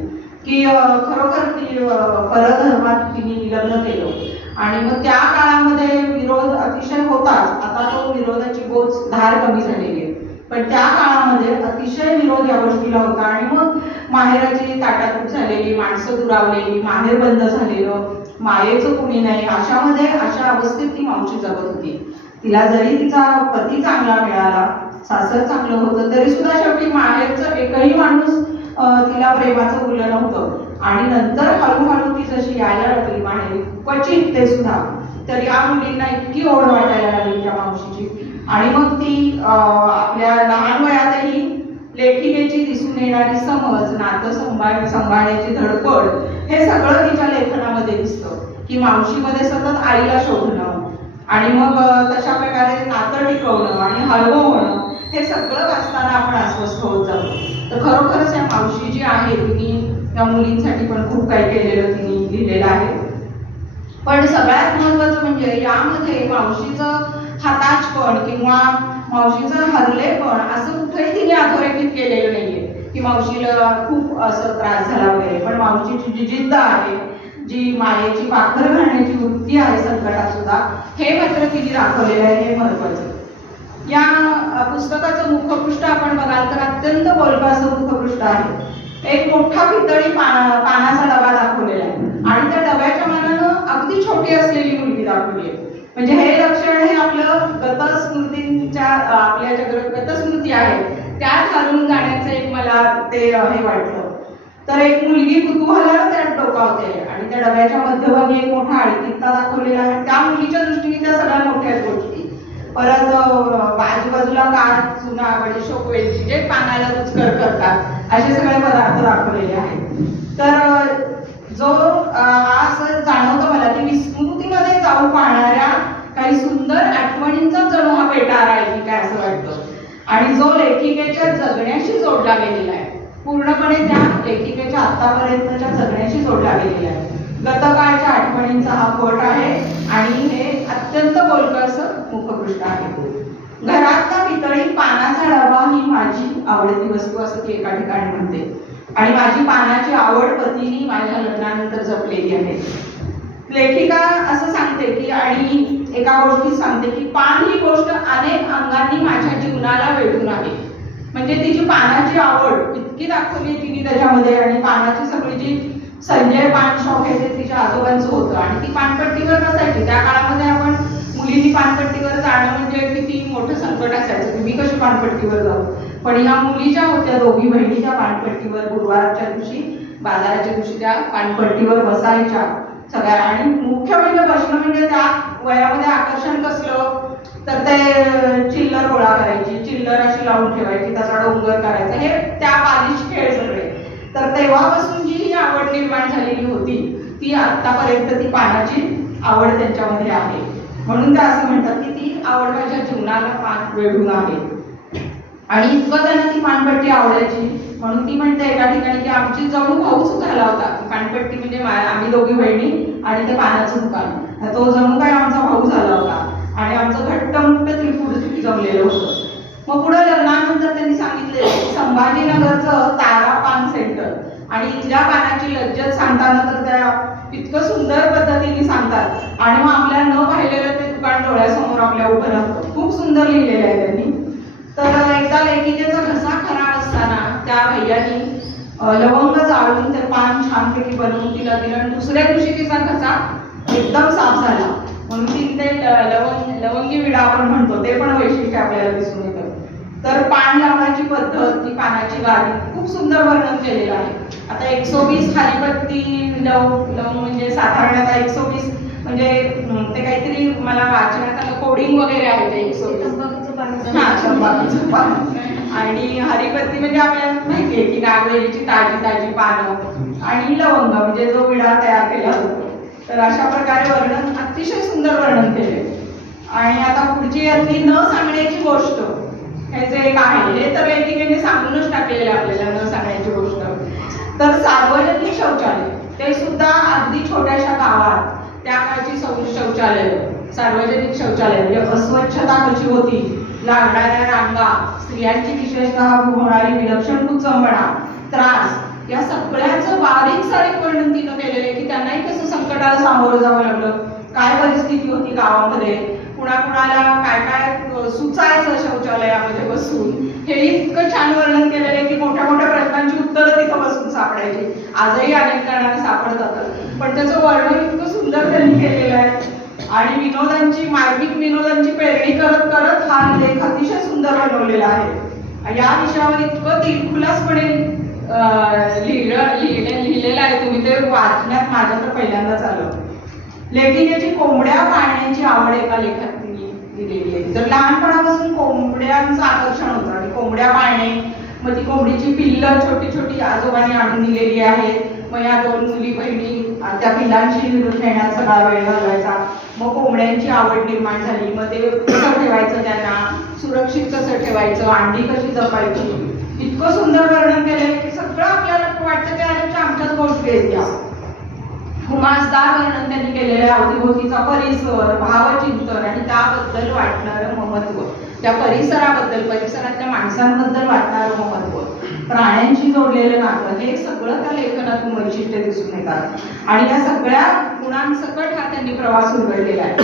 की खरोखर ती परधर्मात तिने लग्न केलं आणि मग त्या काळामध्ये विरोध अतिशय होताच. आता तो विरोधाची बोच धार कमी झालेली आहे, पण त्या काळामध्ये अतिशय विरोध या गोष्टीला होता. आणि मग माहेराची ताटातूट झालेली, माणसं दुरावलेली, माहेर बंद झालेलं, मायेचं कुणी नाही, अशा अवस्थेत ती मावशी जगत होती. तिला जरी तिचा पती चांगला मिळाला, सासर चांगलं होतं, तरी सुद्धा शेवटी माहेरचं एकही माणूस तिला प्रेमाचं बोललं नव्हतं. आणि नंतर हळूहळू ती जशी यायला लागली माहेरी, क्वचित ते सुद्धा, तर या मुलींना इतकी ओढ वाटायला लागली त्या मावशीची. आणि मग ती आपल्या लहान वयातही लेखिकेची दिसून येणारी समज, नातं सांभाळण्याची धडपड, हे सगळं तिच्या लेखनामध्ये दिसतं. की मावशीमध्ये सतत आईला शोधणं आणि मग तशा प्रकारे नातं टिकवणं आणि हळवं होणं, हे सगळं वाचताना आपण अस्वस्थ होत जातो. तर खरोखरच या मावशी जी आहे तिने त्या मुलींसाठी पण खूप काही केलेलं तिने लिहिलेलं आहे. पण सगळ्यात महत्वाचं म्हणजे यामध्ये मावशीचं हताशपण किंवा मावशीचं हरलेपण असं कुठेही तिने अधोरेखित केलेलं नाहीये की मावशीला खूप असं त्रास झाला वगैरे. पण मावशीची जी जिद्द आहे, जी मायेची पाखर घालण्याची वृत्ती आहे संकटात सुद्धा, हे मात्र तिने दाखवलेलं आहे, हे महत्वाचं. या पुस्तकाचं मुखपृष्ठ आपण बघाल तर अत्यंत बोलकं असं मुखपृष्ठ आहे. एक मोठा पितळी पानाचा डबा दाखवलेला आहे आणि त्या डब्याच्या मानानं अगदी छोटी असलेली मुलगी दाखवली आहे. म्हणजे हे लक्षण हे आपलं गतस्मृतींच्या आपल्या ज्या गतस्मृती आहे त्यात हरवून जाण्याचं एक मला ते हे वाटलं. तर एक मुलगी कुतूहलानं त्यात डोकावते आणि त्या डब्याच्या मध्यभागी एक मोठा आडकित्ता दाखवलेला आहे. त्या मुलीच्या दृष्टीने त्या सगळ्या मोठ्याच गोष्टी. परत आजूबाजूला काठ, चुना, बडीशोप, वेलची जे पानाला रुचकर करतात असे सगळे पदार्थ दाखवलेले आहेत. तर जो हा असं जाणवतं मला की विस्मृतीमध्ये जाऊ पाहणाऱ्या काही सुंदर आठवणींचा जणू हा पेटारा आहे की काय असं वाटतं. आणि जो लेखिकेच्या जगण्याशी जोडला गेलेला आहे, पूर्णपणे त्या लेखिकेच्या आतापर्यंतच्या जगण्याशी जोडला गेलेला आहे. गतकाळच्या आठवणींचा हा पट आहे आणि हे अत्यंत बोलकं असं मुखपृष्ठ आहे. घरातला पितळी पानाचा डबा ही माझी आवडती वस्तू असं ती एका ठिकाणी म्हणते. आणि माझी पानाची आवड पतीने माझ्या लग्नानंतर जपलेली आहे. लेखिका असं सांगते की आणि एका गोष्टीत सांगते की पान ही गोष्ट अनेक अंगांनी माझ्या जीवनाला वेढून आहे. म्हणजे तिची पानाची आवड इतकी दाखवली तिने त्याच्यामध्ये. आणि पानाची सगळी जी संजय पान शॉप आहे ते तिच्या आजोबांचं होतं आणि ती पानपट्टीवर बसायची. त्या काळामध्ये आपण मुलींनी पानपट्टीवर जाणं म्हणजे किती मोठं संकट असायचं की मी कशी पानपट्टीवर जाऊ. पण ह्या मुली ज्या होत्या दोघी बहिणी त्या पानपट्टीवर गुरुवारच्या दिवशी, बाजाराच्या दिवशी त्या पानपट्टीवर बसायच्या सगळ्या. आणि मुख्य म्हणजे बसणं म्हणजे त्या वयामध्ये आकर्षण कसलं तर ते चिल्लर गोळा करायची, चिल्लर अशी लावून ठेवायची, त्याचा डोंगर करायचा, हे त्या बालिश खेळ सगळे. तर तेव्हापासून जी ही आवड निर्माण झालेली होती ती आतापर्यंत ती पानाची आवड त्यांच्यामध्ये आहे. म्हणून ते असं म्हणतात की ती आवड माझ्या जीवनाला पान वेढून आहे. आणि इतकं त्यांना ती पानपट्टी आवडायची म्हणून ती म्हणते एका ठिकाणी की आमची जणू भाऊच झाला होता. पानपट्टी म्हणजे आम्ही दोघी बहिणी आणि ते पानाचं दुकान, तो जणू काय आमचा भाऊ झाला होता आणि आमचं घट्ट मोठं त्रिपुर जमलेलं होतं. मग पुढे लग्नानंतर त्यांनी सांगितले संभाजीनगरचं तारा पान सेंटर आणि इथल्या पानाची लज्जत सांगताना तर त्या इतकं सुंदर पद्धतीने सांगतात आणि मग आपल्या न पाहिलेलं ते दुकान डोळ्यासमोर आपल्या उभं राहतं. खूप सुंदर लिहिलेलं आहे त्यांनी. तर एकदा लेखिकेचा घसा खराब असताना त्या भैयानी लवंग जाळून ते पान छानपैकी बनवून तिला दिलं आणि दुसऱ्या दिवशी तिचा घसा एकदम साफ झाला. म्हणून ती ते लवंगी विडा आपण म्हणतो ते पण वैशिष्ट्य आपल्याला दिसून येतं. तर पान लावण्याची पद्धत, ती पानाची गाडी खूप सुंदर वर्णन केलेलं आहे. आता 120 हरिपत्ती लवंग म्हणजे साधारणतः 120 म्हणजे ते काहीतरी मला वाचण्यात आलं कोडिंग वगैरे आहे ते 120. तंबाखूचं पान आणि हरिपत्ती म्हणजे आपल्याला माहिती आहे की नागवेलीची ताजी ताजी पानं आणि लवंग म्हणजे जो विडा तयार केला जातो. तर अशा प्रकारे वर्णन अतिशय सुंदर वर्णन केले. आणि आता पुढची यातली न सांगण्याची गोष्ट हे जे एक आहे हे तर लेखिकेने सांगूनच टाकलेले आपल्याला न सांगण्याची गोष्ट. तर सार्वजनिक शौचालय ते सुद्धा अगदी छोट्याशा गावात त्या काळची शौचालय सार्वजनिक शौचालय म्हणजे अस्वच्छता कशी होती, लागणाऱ्या रांगा, स्त्रियांची विशेषतः होणारी विलक्षण कुचंबणा, त्रास या सगळ्याचं बारीक सारीक वर्णन तिनं केलेलं की त्यांनाही कसं संकटाला सामोरं जावं लागलं, काय परिस्थिती होती गावामध्ये, कुणाला काय काय सुचायचं शौचालयामध्ये बसून, हे इतकं छान वर्णन केलेलं आहे की मोठ्या मोठ्या प्रश्नांची उत्तरं तिथं बसून सापडायची. आजही अनेक कारणाने सापडतात पण त्याचं वर्णन इतकं सुंदर त्यांनी केलेलं आहे. आणि विनोदांची मार्मिक विनोदांची पेरणी करत करत हा लेख अतिशय सुंदर बनवलेला आहे. या विषयावर इतकं दिलखुलासपणे लिहिलेलं आहे तुम्ही ते वाचण्यात माझ्या तर पहिल्यांदाच आलं. लेखिकेची कोंबड्या पाळण्याची आवड एका लेखात दिलेली आहे. तर लहानपणापासून कोंबड्यांचं आकर्षण होतं आणि कोंबड्या पाळणे, मग ती कोंबडीची पिल्लं छोटी छोटी आजोबांनी आणून दिलेली आहेत. मग या 2 मुली बहिणी त्या पिल्लांशी खेळण्यात सगळा वेळ घालवायचा. मग कोंबड्यांची आवड निर्माण झाली. मग ते कसं ठेवायचं, त्यांना सुरक्षित कसं ठेवायचं, अंडी कशी जपायची, इतकं सुंदर वर्णन केलेलं की सगळं आपल्याला वाटतं की अरे आमच्याच गोष्टी आहेत त्या. हुमासदार वर्णन त्यांनी केलेलं आहे. अवतीभोवतीचा परिसर, भावचिंतन आणि त्याबद्दल वाटणारं महत्त्व, त्या परिसरातल्या माणसांबद्दल वाटणारं महत्त्व, प्राण्यांशी जोडलेलं नातं, हे सगळं त्या लेखनातून वैशिष्ट्य दिसून येतात आणि त्या सगळ्या गुणांसकट हा त्यांनी प्रवास उघडलेला आहे.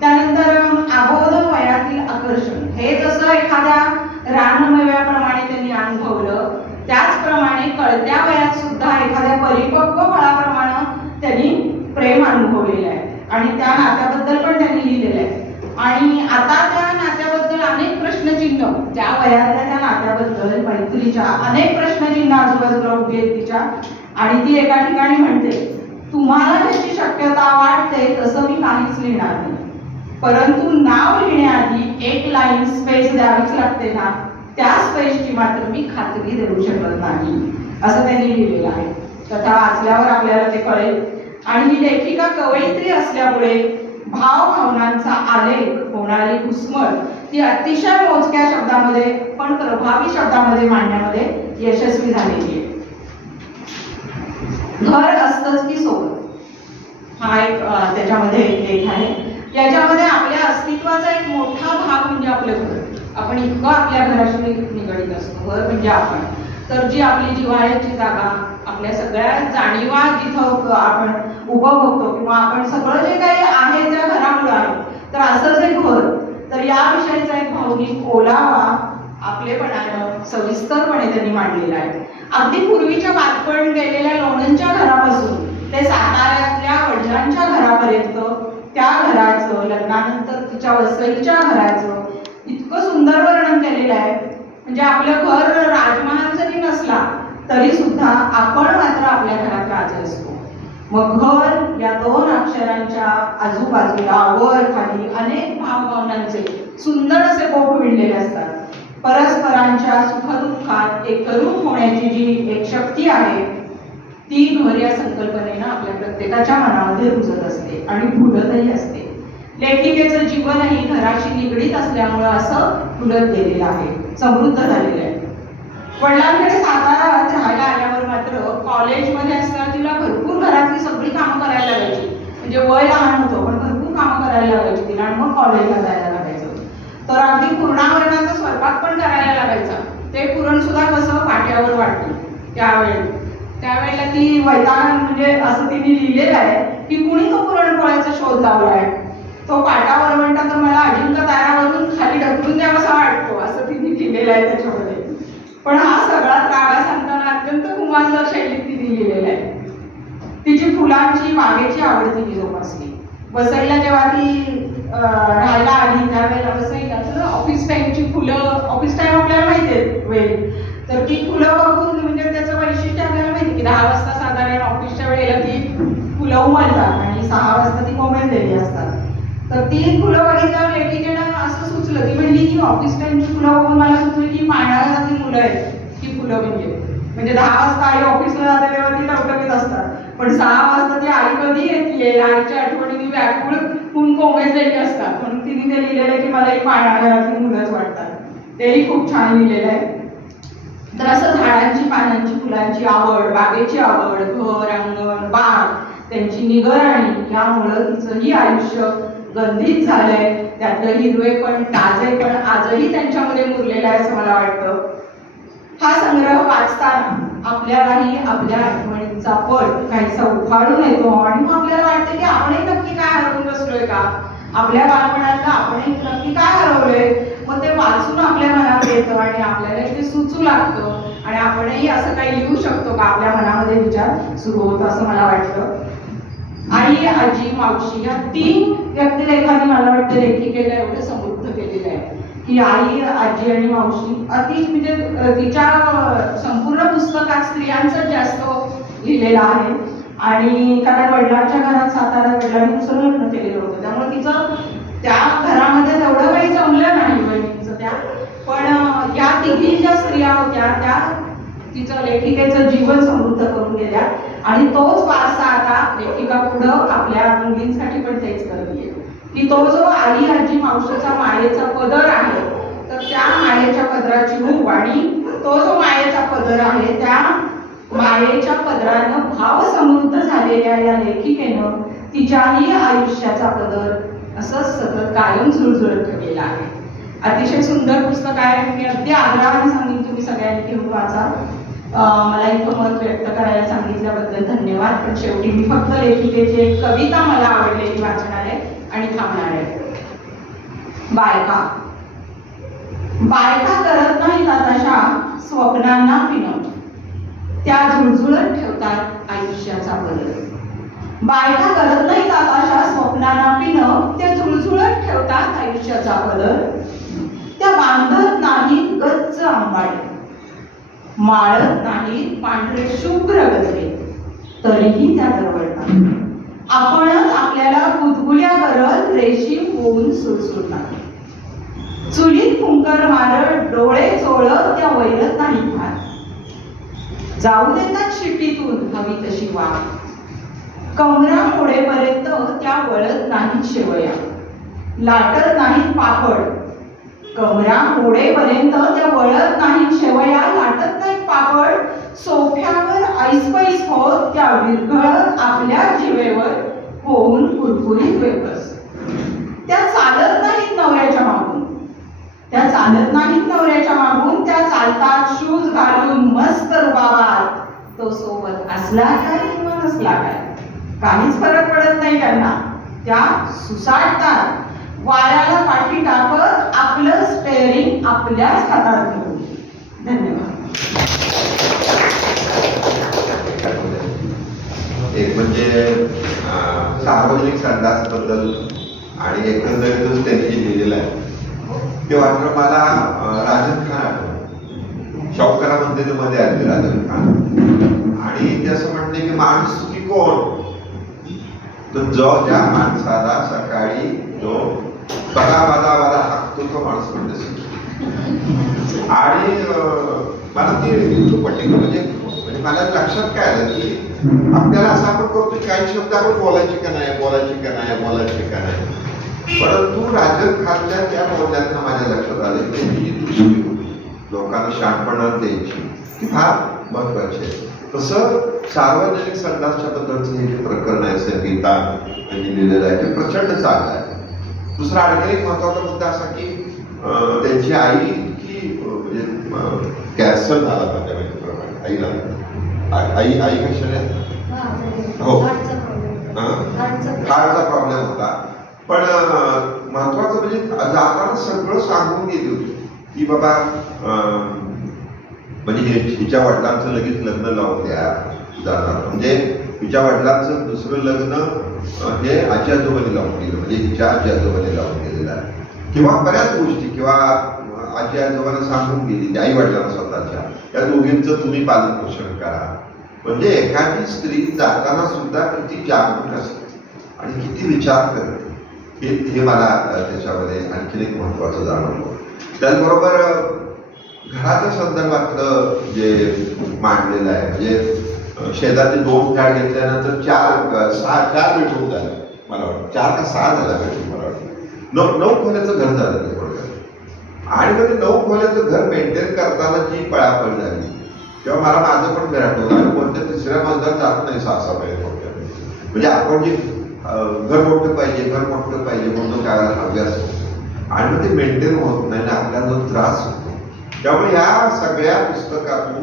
त्यानंतर अबोध वयातील आकर्षण, हे जसं एखाद्या रानमेव्याप्रमाणे त्यांनी अनुभवलं त्याचप्रमाणे कळत्या वयात सुद्धा एखाद्या परिपक्व फळाप्रमाणे त्यांनी प्रेम अनुभवलेलं आहे आणि त्या नात्याबद्दल पण त्यांनी लिहिलेलं आहे. आणि आता त्या नात्याबद्दल अनेक प्रश्नचिन्ह, त्या वयातल्या त्या नात्याबद्दल मैत्रीच्या अनेक प्रश्नचिन्ह आजूबाजूला उभी आहेत तिच्या. आणि ती एका ठिकाणी म्हणते, तुम्हाला ज्याची शक्यता वाटते तसं मी काहीच लिहिणार नाही, परंतु नाव लिहिण्याआधी एक लाईन स्पेस द्यावीच लागते ना, त्या स्पेसची मात्र मी खात्री देऊ शकत नाही, असं त्यांनी लिहिलेलं आहे. कथा वाचल्यावर आपल्याला ते कळेल. आणि ही लेखिका कवयित्री असल्यामुळे भावभावनांचा आलेख, होणारी घुसमट ती अतिशय मोजक्या शब्दामध्ये पण प्रभावी शब्दामध्ये मांडण्यामध्ये यशस्वी झालेली आहे. घर असतंच की सोबत, हा एक त्याच्यामध्ये लेख आहे. याच्यामध्ये आपल्या अस्तित्वाचा एक मोठा भाग म्हणजे आपलं घर. आपण इतकं आपल्या घराशी निगडीत असतो. घर म्हणजे आपण, तर जी आपली जिव्हाळ्याची जागा, आपल्या सगळ्या जाणीवा जिथं आपण उपभोगतो किंवा आपण सगळं जे काही आहे त्या घरामुळे आहे, तर असं जे घर, तर याविषयीचा एक भावनिक ओलावा आपलेपणानं सविस्तरपणे त्यांनी मांडलेला आहे. अगदी पूर्वीच्या बालपण गेलेल्या लोणंदच्या घरापासून ते साताऱ्यातल्या वडिलांच्या घरापर्यंत त्या घराचं, लग्नानंतर तिच्या वसईच्या घराचं इतकं सुंदर वर्णन केलेलं आहे. म्हणजे आपलं घर राजमहाल जरी नसला तरी सुद्धा आपण मात्र आपल्या घरात राजा असतो. मग घर या 2 अक्षरांच्या आजूबाजूला वर खाली अनेक भावभावनांचे सुंदर असे बोट विणलेले असतात. परस्परांच्या सुखदुःखात एकरूप होण्याची जी एक शक्ती आहे ती घर या संकल्पनेनं आपल्या प्रत्येकाच्या मनामध्ये रुजत असते आणि फुलतही असते. लेखिकेचं जीवनही घराशी निगडीत असल्यामुळं असं फुलत गेलेलं आहे, समृद्ध झालेलं आहे. वडिलांकडे साताऱ्यात राहायला आल्यावर मात्र कॉलेजमध्ये असताना तिला भरपूर घरातली सगळी कामं करायला लागायची. म्हणजे वय लहान होतं पण भरपूर कामं करायला लागायची तिला आणि मग कॉलेजला जायला लागायचं. तर अगदी पूर्णावरणाचा स्वयंपाक पण करायला लागायचा. ते पुरण सुद्धा कसं पाट्यावर वाटतं त्यावेळेला ती वैताग, म्हणजे असं तिने लिहिलेलं आहे की कुणी तो पुरणपोळ्याचा शोध लावलाय, तो पाटावर म्हणता तर मला अजिंक्य तारावरून खाली ढकलून द्यावासा वाटतो, असं तिने लिहिलेलं आहे त्याच्यामध्ये. पण हा सगळा त्रागा सांगताना अत्यंत कुमांतर शैलीत तिने लिहिलेला आहे. तिची फुलांची बागेची आवड तिने जोपासली. वसईला जेव्हा ती राहायला आली त्यावेळेला वसईला ऑफिस टाईमची फुलं, ऑफिस टाईम आपल्याला माहिती आहे वेळ, तर ती फुलं बघून म्हणजे त्याचं वैशिष्ट्य आपल्याला माहिती की 10 वाजता साधारण ऑफिसच्या वेळेला ती फुलं उमलतात आणि 6 वाजता ती कोमेजलेली असतात. तर ती फुलं बघितल्यावर लेखिकेनं असं सुचलं, ती म्हणली की ऑफिस टाईमची फुलं बघून मला सुचलं की पाण्याची मुलं आहेत ती फुलं, म्हणजे 10 वाजता आई ऑफिसला जाते तेव्हा ती टवटवीत असतात, पण 6 वाजता ती आई कधी येते आईच्या आठवणीने व्याकुळ होऊन कोमेजलेली असतात. म्हणून तिने ते लिहिलेलं आहे की मला ही पाण्याची मुलंच वाटतात. तेही खूप छान लिहिलेलं आहे. तर असं झाडांची, पानांची, फुलांची आवड, बागेची आवड, घर, अंगण, बाग, त्यांची निगराणी यामुळं तिचंही आयुष्य गंधित झालंय. त्यातलं हिरवेपण, ताजेपण आजही त्यांच्यामध्ये मुरलेलं आहे असं मला वाटतं. हा संग्रह वाचताना आपल्यालाही आपल्या आठवणींचा पट काहीसा उफाळून येतो आणि मग आपल्याला वाटतं की आपणही नक्की काय हरवून बसलोय का, आपल्या बालपणातलं आपणही नक्की काय हरवलंय. मग ते वाचून आपल्या मनात येतं आणि आपल्याला ते सुचू लागतं आणि आपणही असं काही लिहू शकतो का, आपल्या मनामध्ये विचार सुरू होत असं मला वाटतं. आई, आजी, मावशी या 3 व्यक्तिरेखांनी मला वाटतं लेखिकेला एवढं समृद्ध केलेलं आहे की आई, आजी आणि मावशी अति, म्हणजे तिच्या संपूर्ण पुस्तकात स्त्रियांचं जास्त लिहिलेलं आहे. आणि कारण वडिलांच्या घरात सातारा, वडिलांनी दुसरं लग्न केलेलं होतं त्यामुळे तिचं त्या घरामध्ये तेवढं काही जमलं नाही बहिणींचं त्या, पण या 3 ज्या स्त्रिया होत्या त्या तिचं लेखिकेचं जीवन समृद्ध करून गेल्या आणि तोच वारसा आता लेखिका पुढं आपल्या मुलींसाठी पण तेच करते की तो जो आई, आजी, मावशीचा मायेचा पदर आहे, तर त्या मायेच्या पदराची मूग आणि तो जो मायेचा पदर आहे त्या मायेच्या पदरानं भाव समृद्ध झालेल्या या लेखिकेनं तिच्याही आयुष्याचा पदर असं सतत कायम झुळझुळत ठेवलेला आहे. अतिशय सुंदर पुस्तक आहे. मी अगदी आग्रहाने सांगेन तुम्ही सगळ्यांनी घेऊन वाचा. मला इथं मत व्यक्त करायला सांगितल्याबद्दल धन्यवाद. पण शेवटी मी फक्त लेखिकेची एक कविता मला आवडलेली वाचणार आहे आणि थांबणार आहे. बायका करत नाहीत आताशा स्वप्नांना पिणं, त्या झुळझुळत ठेवतात आयुष्याचा पदर. बायका करत नाहीत आताशा स्वप्नांना पिणं, त्या झुळझुळत ठेवतात आयुष्याचा पदर. त्या बांधत नाही गच्च आंबाडे, माळत नाही पांढरे शुभ्र गजरे, तरीही त्या दरवळतात. आपणच आपल्याला गुदगुल्या करत रेशीम होऊन सुळसुळतात. चुलीत कुंकर मारत डोळे चोळत त्या वैरत नाही फार, जाऊ देतात शिटीतून हवी तशी वाट. कमरा मोडेपर्यंत त्या वळत नाहीत शेवया, लाटत नाहीत पापड. कमरा मोडेपर्यंत त्या वळत नाहीत शेवया, लाटत नाहीत पापड. सोफ्यावर ऐसपैस होत त्या विरघळत आपल्या जिवेवर होऊन कुरकुरीत वेपस. त्या चालत नाहीत नवऱ्याच्या मागून, त्या चालत नाहीत नवऱ्याच्या मागून, त्या चालतात शूज घालून मस्त रुबाबात. तो सोबत असला काय किंवा नसला काय काहीच फरक पडत नाही त्यांना. त्या सुसाटतात वाऱ्याला पाठी टाकत आपलं स्टेअरिंग आपल्याच हातात घेऊन. धन्यवाद. एक म्हणजे सार्वजनिक संडासबद्दल आणि एकंदरीतच त्यांनी लिहिलेलं आहे ते वाचलं. मला राजन खान आठवलं, शौकरामध्ये मध्ये आले राजन खान, आणि ते असं म्हणते की माणूस की कोण, तर जो ज्या माणसाला सकाळी जो बघा हाकतो तो माणूस म्हणते. आणि मला ते पट्टी म्हणजे मला लक्षात काय आलं की आपल्याला असं आपण करतो काही शब्द आपण बोलायचे का नाही, बोलायचे का नाही, बोलायचे का नाही. परंतु राजन खानच्या त्या बोलण्यातनं माझ्या लक्षात आलं की ही दृष्टी होती लोकांना शहाणपणा द्यायची ती फार महत्वाची आहे. तसं सार्वजनिक संडासच्या बद्दलचं हे जे प्रकरण आहे संगीता यांनी लिहिलेलं आहे ते प्रचंड चांगलं आहे. दुसरा आणखी एक महत्वाचा मुद्दा असा की त्यांची आई की म्हणजे कॅन्सर झाला माझ्या माहितीप्रमाणे आईला आई कशाने हो हार्टचा प्रॉब्लेम होता. पण महत्वाचं म्हणजे जाताना सगळं सांगून गेली होती की बाबा म्हणजे हिच्या वडिलांचं लगेच लग्न लावून द्या जाणार. म्हणजे हिच्या वडिलांचं दुसरं लग्न हे आजी आजोबांनी लावून गेलं म्हणजे हिच्या आजी आजोबांनी लावून गेलेलं आहे. किंवा बऱ्याच गोष्टी किंवा आजी आजोबांना सांगून गेली आई वडिलांना स्वतःच्या या दोघींचं तुम्ही पालन पोषण करा. म्हणजे एखादी स्त्री जाताना सुद्धा किती जागरूक असते आणि किती विचार करते हे मला त्याच्यामध्ये आणखी एक महत्वाचं जाणवलं. त्याचबरोबर घराच्या संदर्भातलं जे मांडलेलं आहे म्हणजे शेजारचे 2 फ्लॅट घेतल्यानंतर 4 बेडरूम झाले मला वाटतं 4 का 6 झाला बेडरूम मला वाटतं 9 खोल्याचं घर झालं ते थोडक्यात. आणि मग ते 9 खोल्याचं घर मेंटेन करताना जी पळापळ झाली तेव्हा मला माझं पण घर आठवलं आणि कोणत्या तिसऱ्या मजल्यावर जात नाही 6 महिने थोडक्यात. म्हणजे आपण जे घर मोठं पाहिजे म्हणून काय हवे असतो आणि मग ते मेंटेन होत नाही ना आपल्याला जो त्रास होतो. त्यामुळे या सगळ्या पुस्तकातून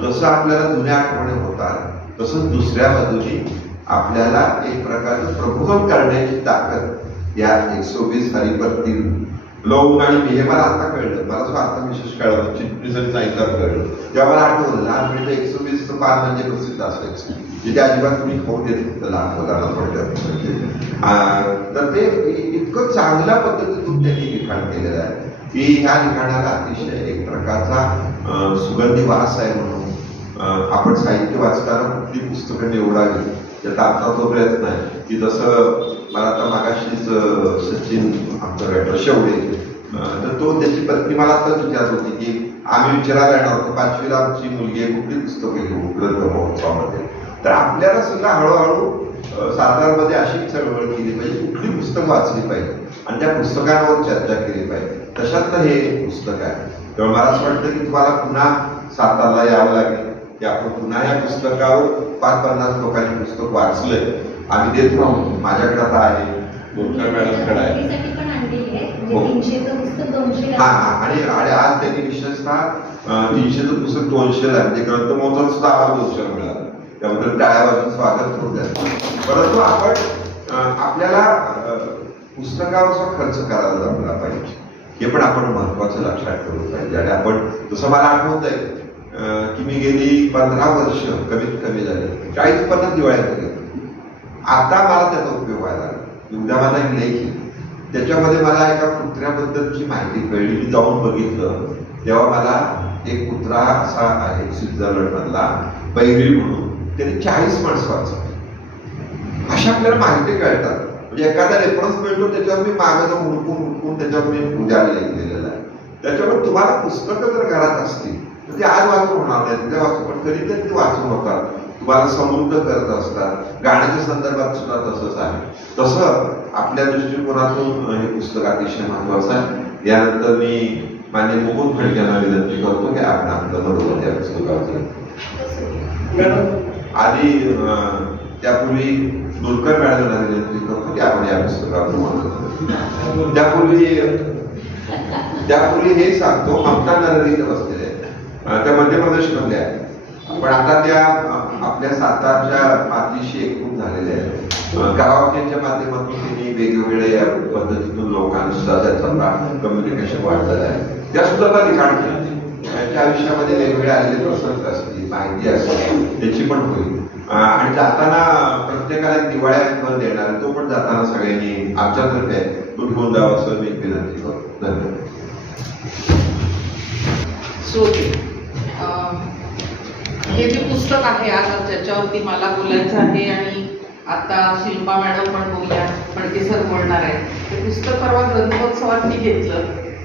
जसं आपल्याला जुन्या आठवणी होतात तसंच दुसऱ्या बाजूनी आपल्याला एक प्रकारचं प्रबोधन करण्याची ताकद या 120 हरिपत्ती लोक आणि मी हे मला आता कळलं. मला स्वतः विशेष कळलं चिटणीसाठी सांगितलं कळलं तेव्हा मला आठवलं लहान म्हणजे 120 पान म्हणजे प्रसिद्ध असायचं जिथे अजिबात तुम्ही खाऊन देत होतं लहान मुलांना थोडक्यात. तर ते इतकं चांगल्या पद्धतीतून त्यांनी लिखाण केलेलं आहे की ह्या लिखाणाला अतिशय एक प्रकारचा सुगंधी वास आहे. म्हणून आपण साहित्य वाचताना कुठली पुस्तकं निवडावी त्याचा आमचा तो प्रयत्न आहे की जसं मला आता मागाशीच सचिन आमचा रायटर शेवडे तर तो त्याची पत्नी मला आताच विचारत होती की आम्ही विचारायला येणार होतो 5वीला आमची मुलगी आहे कुठली पुस्तकं घेऊ ग्रंथ महोत्सवामध्ये. तर आपल्याला सुद्धा हळूहळू सातारमध्ये अशी चळवळ केली पाहिजे कुठली पुस्तकं वाचली पाहिजे आणि त्या पुस्तकांवर चर्चा केली पाहिजे. तशातलं हे पुस्तक आहे. तेव्हा मला असं वाटतं की तुम्हाला पुन्हा सातारला यावं लागेल की आपण पुन्हा या पुस्तकावर 5-50 लोकांनी पुस्तक वाचलंय आम्ही देत राहू. माझ्याकडे आता आहे बोलकर मॅडमकडे आहे हा आणि आज त्यांनी विशेषतः 300चं पुस्तक 200ला आहे म्हणजे ग्रंथ महोत्सव सुद्धा आम्हाला 200 मिळाला त्याबद्दल टाळ्या वाजून स्वागत करू द्या. परंतु आपण आपल्याला पुस्तकावर खर्च करायला जमला पाहिजे हे पण आपण महत्वाचं लक्षात ठेवलं पाहिजे. आणि आपण जसं मला आठवत आहे की मी गेली 15 वर्ष कमीत कमी झाली 40-50 दिवाळ्यात गेलो. आता मला त्याचा उपयोग व्हायला लागला. उद्या माझा एक लेख आहे त्याच्यामध्ये मला एका कुत्र्याबद्दलची माहिती कळली. मी जाऊन बघितलं तेव्हा मला एक कुत्रा असा आहे स्वित्झर्लंड मधला बैरी म्हणून त्याने 40 माणसं वाचवली. अशा आपल्याला माहिती कळतात. म्हणजे एखादा रेफरन्स मिळतो त्याच्यावर मी मागं जाऊन हुडकून त्याच्यावर मी उद्या लिहिलेलं आहे. त्याच्यावर तुम्हाला पुस्तकं जर घरात असतील तर ते आज वाचून होणार नाही उद्या वाचून पण कधीतरी ते वाचून होतात तुम्हाला समृद्ध करत असतात. गाण्याच्या संदर्भात सुद्धा तसंच आहे. तसं आपल्या दृष्टिकोनातून हे पुस्तक अतिशय महत्वाचं आहे. यानंतर मी मान्य मुकुंद फडक्यांना विनंती करतो की आपण आपलं बरोबर या पुस्तकाचं आधी त्यापूर्वी दुलकर मॅडमला विनंती करतो की आपण या पुस्तकावर मत त्यापूर्वी हे सांगतो ममता नरहरी बसलेले त्या मध्य प्रदेश मधले आहे पण आता त्या आपल्या सातारच्या मातीशी एकरूप झालेल्या आहेत. गावाच्या माध्यमातून त्यांनी वेगवेगळ्या पद्धतीतून लोकांचा त्याचा कम्युनिकेशन वाढलेलं आहे. त्या सुद्धा लिखाण केलं त्यांच्या आयुष्यामध्ये वेगवेगळे आलेले प्रसंग असतील माहिती असतील त्याची पण होईल. आणि जाताना प्रत्येकाला दिवाळ्यात भर देणार तो पण जाताना सगळ्यांनी आमच्यातर्फे तो घेऊन जावं असं मी विनंती करतो. धन्यवाद. हे जे पुस्तक आहे आता ज्याच्यावरती मला बोलायचं आहे आणि आता शिल्पा मॅडम पण बोलल्या फडके सर बोलणार आहे. ते पुस्तक परवा ग्रंथोत्सवात मी घेतलं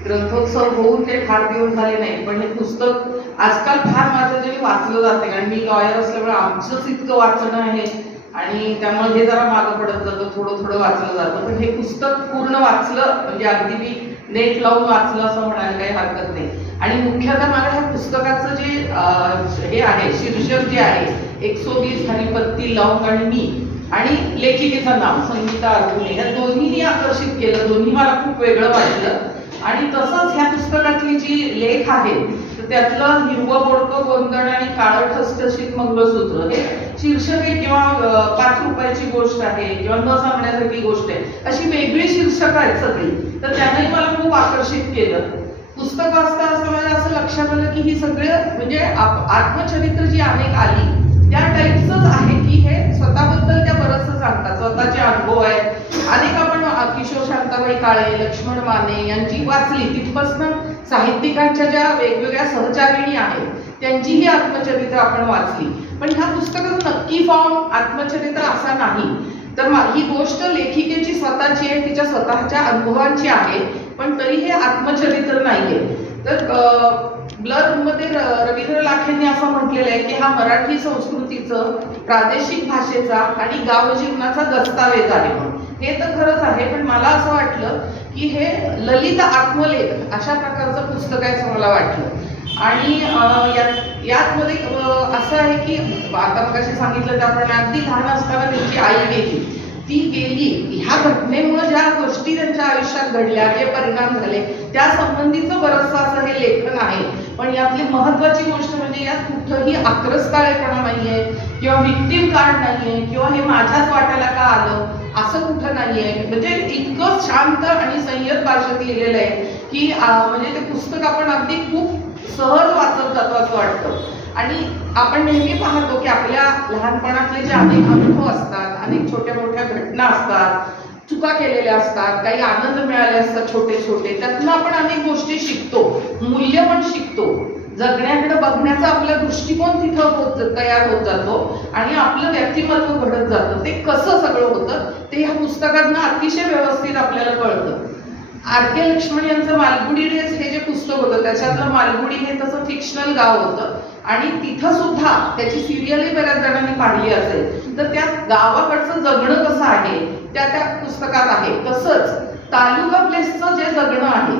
ग्रंथोत्सव होऊन ते फार दिवस झाले नाही, पण हे पुस्तक आजकाल फार माझं तरी वाचलं जाते, कारण मी लॉयर असल्यामुळे आमचंच इतकं वाचणं आहे आणि त्यामुळे हे जरा मागं पडत जातं, थोडं थोडं वाचलं जातं. पण हे पुस्तक पूर्ण वाचलं म्हणजे अगदी मी नेट लावून वाचलं असं म्हणायला काही हरकत नाही. आणि मुख्यतः मला ह्या पुस्तकाचं जे हे आहे, शीर्षक जे आहे 120 हरिपत्ती लवंग आणि मी, आणि लेखिकेचं नाव संगीता अरगुने, या दोन्हीही आकर्षित केलं, दोन्ही मला खूप वेगळं वाटलं. आणि तसंच ह्या पुस्तकातली जी लेख आहे तर त्यातलं हिरवं बोडकं गोंधण आणि काळं ठसठशीत मंगळसूत्र हे शीर्षक आहे, किंवा 5 रुपयाची गोष्ट आहे, किंवा न सांगण्यासारखी गोष्ट आहे, अशी वेगळी शीर्षक आहेत सगळी. तर त्यानंही मला खूप आकर्षित केलं. पुस्तक वाचता असं मला असं लक्षात आलं की ही सगळं म्हणजे आत्मचरित्र जी अनेक आली त्या टाईपचंच आहे, की हे स्वतःबद्दल त्या बरंचसं सांगतात, स्वतःचे अनुभव आहेत. अनेक आपण किशोर शांताबाई काळे, लक्ष्मण माने यांची वाचली, तिथपासून साहित्यिकांच्या ज्या वेगवेगळ्या सहचारिणी आहेत त्यांचीही आत्मचरित्र आपण वाचली. पण ह्या पुस्तकात नक्की फॉर्म आत्मचरित्र असा नाही, तर ही गोष्ट लेखिकेची स्वतःची आहे, तिच्या स्वतःच्या अनुभवांची आहे, पण तरी हे आत्मचरित्र नाहीये. तर ब्लर मध्ये रवींद्र लाखेंनी असं म्हटलेलं आहे की हा मराठी संस्कृतीचं, प्रादेशिक भाषेचा आणि गाव जीवनाचा दस्तावेज आहे. हे तर खरंच आहे, पण मला असं वाटलं की हे ललित आत्मलेख अशा प्रकारचं पुस्तक आहे असं मला वाटलं. आणि यातमध्ये असं आहे की आता मगाशी सांगितलं त्याप्रमाणे अगदी लहान असताना त्यांची आई गेली, ती गेली, ह्या घटनेमुळे ज्या गोष्टी त्यांच्या आयुष्यात घडल्या, जे परिणाम झाले त्या संबंधीचं बरंचसं असं हे लेखन आहे. पण यातली महत्वाची गोष्ट म्हणजे यात कुठंही आक्रस्ताळेपणा नाहीये, किंवा विक्टिम कार्ड नाहीये, किंवा हे माझ्याच वाट्याला का आलं असं कुठं नाहीये. म्हणजे इतकं शांत आणि संयत भाषेत लिहिलेलं आहे की म्हणजे ते पुस्तक आपण अगदी खूप सहज वाचत जातो असं वाटतं. आणि आपण नेहमी पाहतो की आपल्या लहानपणातले जे अनेक अनुभव असतात, अनेक छोट्या मोठ्या घटना असतात, चुका केलेल्या असतात, काही आनंद मिळाले असतात छोटे छोटे, त्यातून आपण अनेक गोष्टी शिकतो, मूल्य पण शिकतो, जगण्याकडे बघण्याचा आपला दृष्टिकोन तिथं तयार होत जातो आणि आपलं व्यक्तिमत्व घडत जातं. ते कसं सगळं होतं ते ह्या पुस्तकातनं अतिशय व्यवस्थित आपल्याला कळतं. R.K. लक्ष्मण यांचं मालगुडी डेज हे जे पुस्तक होतं त्याच्यातलं मालगुडी हे तसं फिक्शनल गाव होतं आणि तिथं सुद्धा त्याची सिरियलही बऱ्याच जणांनी पाहिली असेल, तर त्या गावाकडचं जगणं कसं आहे त्या पुस्तकात आहे. तसंच तालुका प्लेसचं जे जगणं आहे,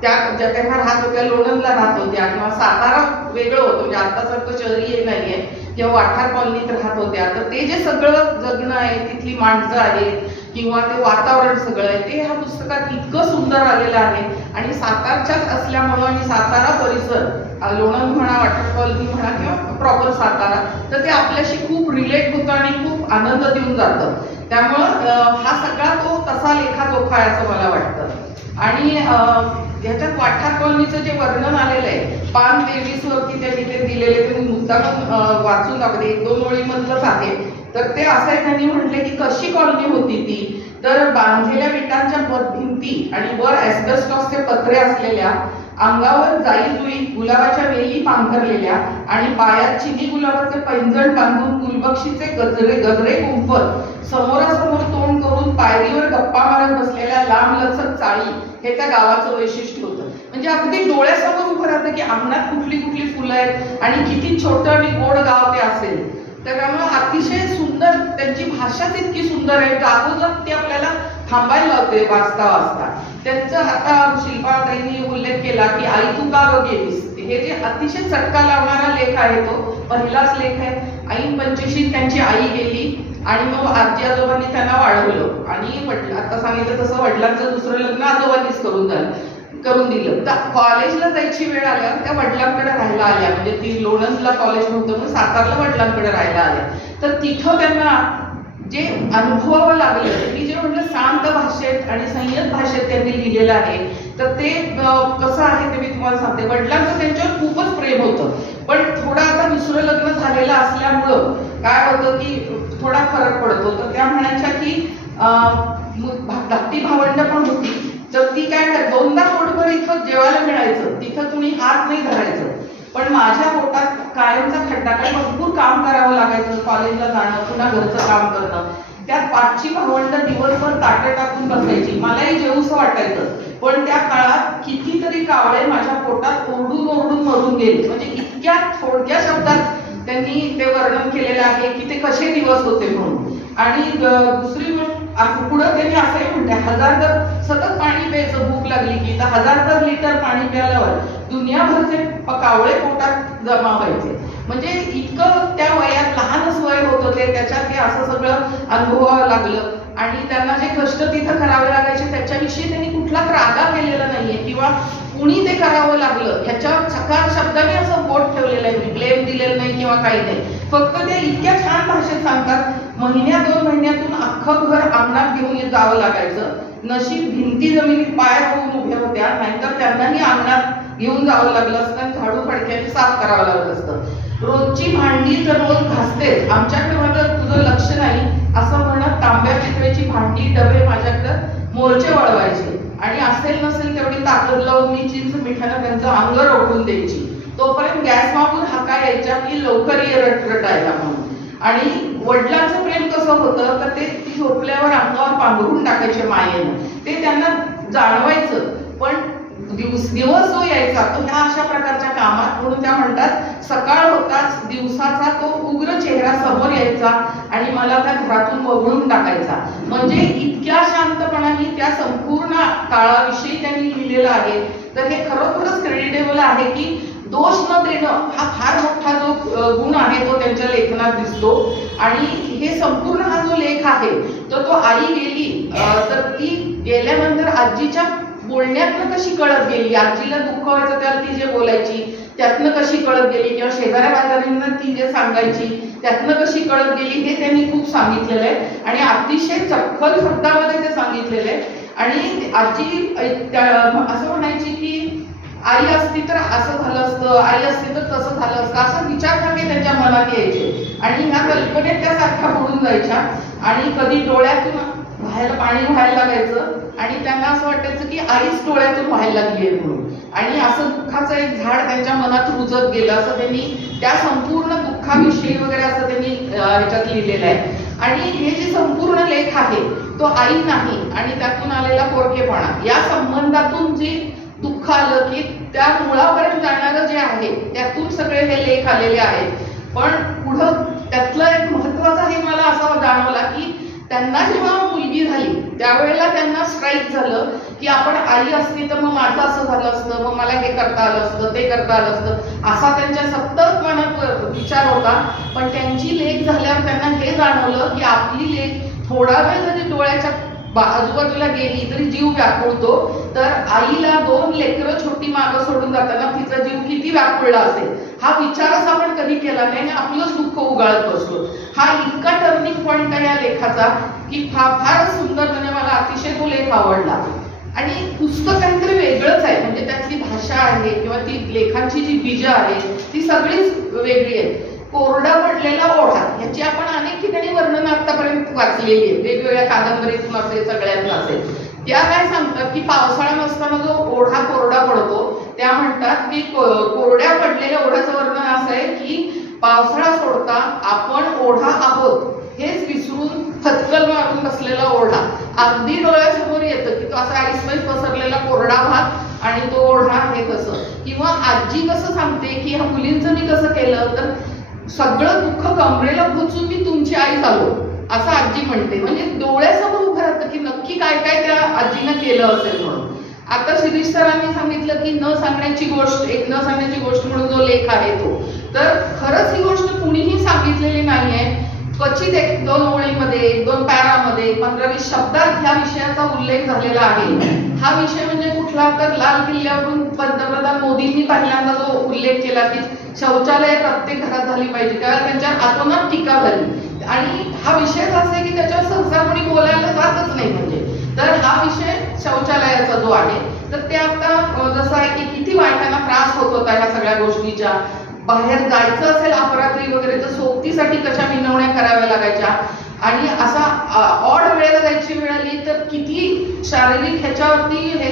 त्या ज्या तेव्हा राहत होत्या, लोणंदला राहत होत्या, किंवा सातारा वेगळं होतं म्हणजे आतासारखं शहरी हे नाहीये, किंवा वाठार कॉलनीत राहत होत्या, तर ते जे सगळं जगणं आहे, तिथली माणसं आहेत किंवा ते वातावरण सगळं आहे ते ह्या पुस्तकात इतकं सुंदर आलेलं आहे. आणि सातारच्याच असल्यामुळं आणि सातारा परिसर, लोणंद म्हणा, वाठार कॉलनी म्हणा, किंवा प्रॉपर सातारा, तर ते आपल्याशी खूप रिलेट होतं आणि खूप आनंद देऊन जातं. त्यामुळं हा सगळा तो तसा लेखाजोखा आहे असं मला वाटतं. आणि ह्याच्यात वाठार कॉलनीचं जे वर्णन आलेलं आहे, पान 23 वरती त्यांनी ते दिलेले, ते मुद्दाम वाचून दाखवते, 1-2 ओळीमधलंच आहे. तर ते असं आहे, त्यांनी म्हटले की कशी कॉलनी होती ती, तर बांधलेल्या विटांच्या भिंती आणि वर ॲस्बेस्टॉसचे पत्रे असलेल्या, अंगावर जाई जुई गुलाबाच्या वेली पांघरलेल्या आणि पायात चिनी गुलाबाचे पैंजण बांधून गुलबक्षीचे गजरे गुंफत समोरासमोर तोंड करून पायरीवर गप्पा मारत बसलेल्या लांब लचक चाळी हे त्या गावाचं वैशिष्ट्य होतं. म्हणजे अगदी डोळ्यासमोर उभं राहतं की अंगणात कुठली कुठली फुलं आहेत आणि किती छोटं आणि गोड गाव ते असेल. त्यामुळे अतिशय सुंदर त्यांची भाषाच इतकी सुंदर आहे, अगोदर ती आपल्याला थांबायला लावते वाचता वाचता. त्यांचं आता शिल्पाताईंनी उल्लेख केला की आई तू का ग गेलीस, हे जे अतिशय चटका लावणारा लेख आहे तो पहिलाच लेख आहे. ऐन 85 त्यांची आई गेली आणि मग आजी आजोबांनी त्यांना वाढवलं आणि आता सांगितलं तसं वडिलांचं दुसरं लग्न आजोबांनीच करून दिलं. तर कॉलेजला जायची वेळ आल्यावर त्या वडिलांकडे राहायला आल्या, म्हणजे ती लोणंदला कॉलेज नव्हतं म्हणून सातारला वडिलांकडे राहायला आल्या. तर तिथं त्यांना जे अनुभवावं लागलं, मी जे म्हटलं शांत भाषेत आणि संयत भाषेत त्यांनी लिहिलेलं आहे, तर ते कसं आहे ते मी तुम्हाला सांगते. वडिलांचं त्यांच्यावर खूपच प्रेम होतं, पण थोडं आता दुसरं लग्न झालेलं असल्यामुळं काय होतं की थोडा फरक पडतो. तर त्या म्हणायच्या की धाकटी भावंड पण होती, तर ती काय 2दा पोटभर इथं जेवायला मिळायचं, तिथं कुणी हात नाही धरायचं, पण माझ्या पोटात कायमचा खड्डा, काय भरपूर काम करावं लागायचं, कॉलेजला जाणं, पुन्हा घरचं काम करणं. त्यात 5ची भावंड दिवसभर ताटं टाकून बसायची, मलाही जेवूसं वाटायचं, पण त्या काळात दिले, म्हणजे इतक्या थोडक्या शब्दात त्यांनी ते वर्णन केलेलं आहे की ते कसे दिवस होते म्हणून. आणि दुसरी पुढं त्यांनी असंही म्हणते, 1000 जर सतत पाणी प्यायचं भूक लागली की, तर 1000 लिटर पाणी प्यायल्यावर दुनियाभरचे कावळे पोटात जमा व्हायचे. म्हणजे इतकं त्या वयात लहानच वय होत होते, त्याच्यात हे असं सगळं अनुभवावं लागलं. आणि त्यांना जे कष्ट तिथं करावे लागायचे त्याच्याविषयी त्यांनी कुठला रागा केलेला नाहीये किंवा कुणी ते करावं लागलं ह्याच्यावर चकार शब्दाने असं बोट ठेवलेलं आहे, ब्लेम दिलेलं नाही किंवा काही नाही. फक्त ते इतक्या छान भाषेत सांगतात, 1-2 महिन्यातून अख्खं घर अंगणात घेऊन जावं लागायचं. नशीब भिंती जमिनीत पाय होऊन उभ्या होत्या, नाहीतर त्यांनाही अंगणात घेऊन जावं लागलं असतं, झाडू फडक्याने साफ करावं लागलं असतं. रोजची भांडी तर रोज घासतेच, आमच्याकडे मात्र तुझं लक्ष नाही असं म्हणत तांब्या पितळेची भांडी डबे माझ्याकडे मोर्चे वळवायचे. आणि असेल नसेल तेवढी ताकद लावून मी चिंच मिठानं त्यांचं अंग रोखून द्यायची. तोपर्यंत गॅस मागून हाका यायच्या की लवकर ये रटायला म्हणून. आणि वडिलांचं प्रेम कसं होतं तर ते झोपल्यावर अंगावर पांघरून टाकायचे मायेनं, ते त्यांना जाणवायचं. पण दिवस जो यायचा तो ह्या अशा प्रकारच्या कामात, म्हणून त्या म्हणतात सकाळ होताच दिवसाचा तो उग्र चेहरा समोर यायचा आणि मला त्या घरातून वगळून टाकायचा. म्हणजे इतक्या शांतपणाने त्या संपूर्ण काळाविषयी त्यांनी लिहिलेलं आहे. तर हे खरोखरच क्रेडिटेबल आहे की दोष न देणं हा फार मोठा जो गुण आहे तो त्यांच्या लेखनात दिसतो. आणि हे संपूर्ण हा जो लेख आहे तर तो आई गेली तर ती गेल्यानंतर आजीच्या बोलण्यातनं कशी कळत गेली, आजीला दुःख व्हायचं त्याला ती जे बोलायची त्यातनं कशी कळत गेली, किंवा शेजाऱ्या पाजाऱ्यांना ती जे सांगायची त्यातनं कशी कळत गेली, हे त्यांनी खूप सांगितलेलं आहे. आणि अतिशय चपखल शब्दामध्ये ते सांगितलेलं आहे. आणि आजी असं म्हणायची की आई असती तर असं झालं असतं, आई असती तर तसं झालं असतं, असं विचारधारे त्यांच्या मनात यायचे. आणि ह्या कल्पनेत त्या सारख्या बुडून जायच्या. आणि कधी डोळ्यातून बाहेर पाणी व्हायला लागायचं आणि त्यांना असं वाटायचं की आईच डोळ्यातून व्हायला लागली म्हणून. आणि असं दुःखाचं एक झाड त्यांच्या मनात रुजत गेलं, असं त्यांनी त्या संपूर्ण दुःखाविषयी वगैरे असं त्यांनी ह्याच्यात लिहिलेलं आहे. आणि हे जे संपूर्ण लेख आहे तो आई नाही आणि त्यातून आलेला पोरकेपणा या संबंधातून जे दुःख आलं की त्या मुळापर्यंत जाणारं जे आहे त्यातून सगळे हे लेख आलेले आहेत. पण पुढं त्यातलं एक महत्वाचं हे मला असं जाणवला की त्यांना जेव्हा मुलगी झाली त्यावेळेला त्यांना स्ट्राईक झालं की आपण आई असती तर मग माझं असं झालं असतं, मग मला हे करता आलं असतं, ते करता आलं असतं, असा त्यांच्या सतत मनात विचार होता. पण त्यांची लेक झाल्यावर त्यांना हे जाणवलं की आपली लेक थोडा वेळ जरी डोळ्याच्या आजूबाजूला गेली तरी जीव व्याकुळतो. तर आईला 2 लेकरं छोटी मागं सोडून जाताना तिचा जीव किती व्याकुळला असेल हा विचारच आपण कधी केला नाही आणि आपलंच दुःख उगाळत बसलो. हा इतका टर्निंग पॉइंट आहे या लेखाचा की फारच सुंदर, म्हणजे मला अतिशय तो लेख आवडला. आणि पुस्तक काहीतरी वेगळंच आहे, म्हणजे त्यातली भाषा आहे किंवा ती लेखांची जी बीजं आहे ती सगळीच वेगळी आहे. कोरडा पडलेला ओढा ह्याची आपण अनेक ठिकाणी वर्णन आतापर्यंत वाचलेली आहे, वेगवेगळ्या कादंबरीतून असेल सगळ्यातून असेल. त्या काय सांगतात की पावसाळा नसताना जो ओढा कोरडा पडतो त्या म्हणतात की कोरड्या पडलेल्या ओढ्याचं वर्णन असं आहे की पावसाळा सोडता आपण ओढा आहोत हेच विसरून खतकल मारून बसलेला ओढा अगदी डोळ्यासमोर येतं की तो असा आईसमय पसरलेला कोरडा भाग आणि तो ओढा हे कसं. किंवा आजी कसं सांगते की ह्या मुलींचं मी कसं केलं तर सगळं दुःख कमरेला खोचून मी तुमची आई झालो असं आजी म्हणते. म्हणजे डोळ्यासमोर उभं राहतं की नक्की काय काय त्या आजीनं केलं असेल म्हणून. आता शिरीष सरांनी सांगितलं की न सांगण्याची गोष्ट, एक न सांगण्याची गोष्ट म्हणून जो लेख आहे तो, तर खरंच ही गोष्ट कुणीही सांगितलेली नाहीये. क्वचित 1-2 ओळीमध्ये 1-2 पॅरामध्ये 15-20 शब्दात ह्या विषयाचा उल्लेख झालेला आहे. हा विषय म्हणजे कुठला तर लाल किल्ल्यावरून पंतप्रधान मोदींनी पहिल्यांदा जो उल्लेख केला की शौचालय प्रत्येक घरात झाली पाहिजे, त्यावेळेला त्यांच्यावर आतोनात टीका झाली. आणि हा विषयच असा आहे की त्याच्यावर सहसा कोणी बोलायला जातच नाही. म्हणजे तर हा विषय शौचालयाचा जो आहे तर ते आता जसं आहे की किती बायकांना त्रास होत होता ह्या सगळ्या गोष्टीच्या. बाहेर जायचं असेल अपरात्री वगैरे तर सोबतीसाठी कशा विनवण्या कराव्या लागायच्या. आणि असा ऑड वेळेला जायची वेळ आली तर किती शारीरिक ह्याच्यावरती हे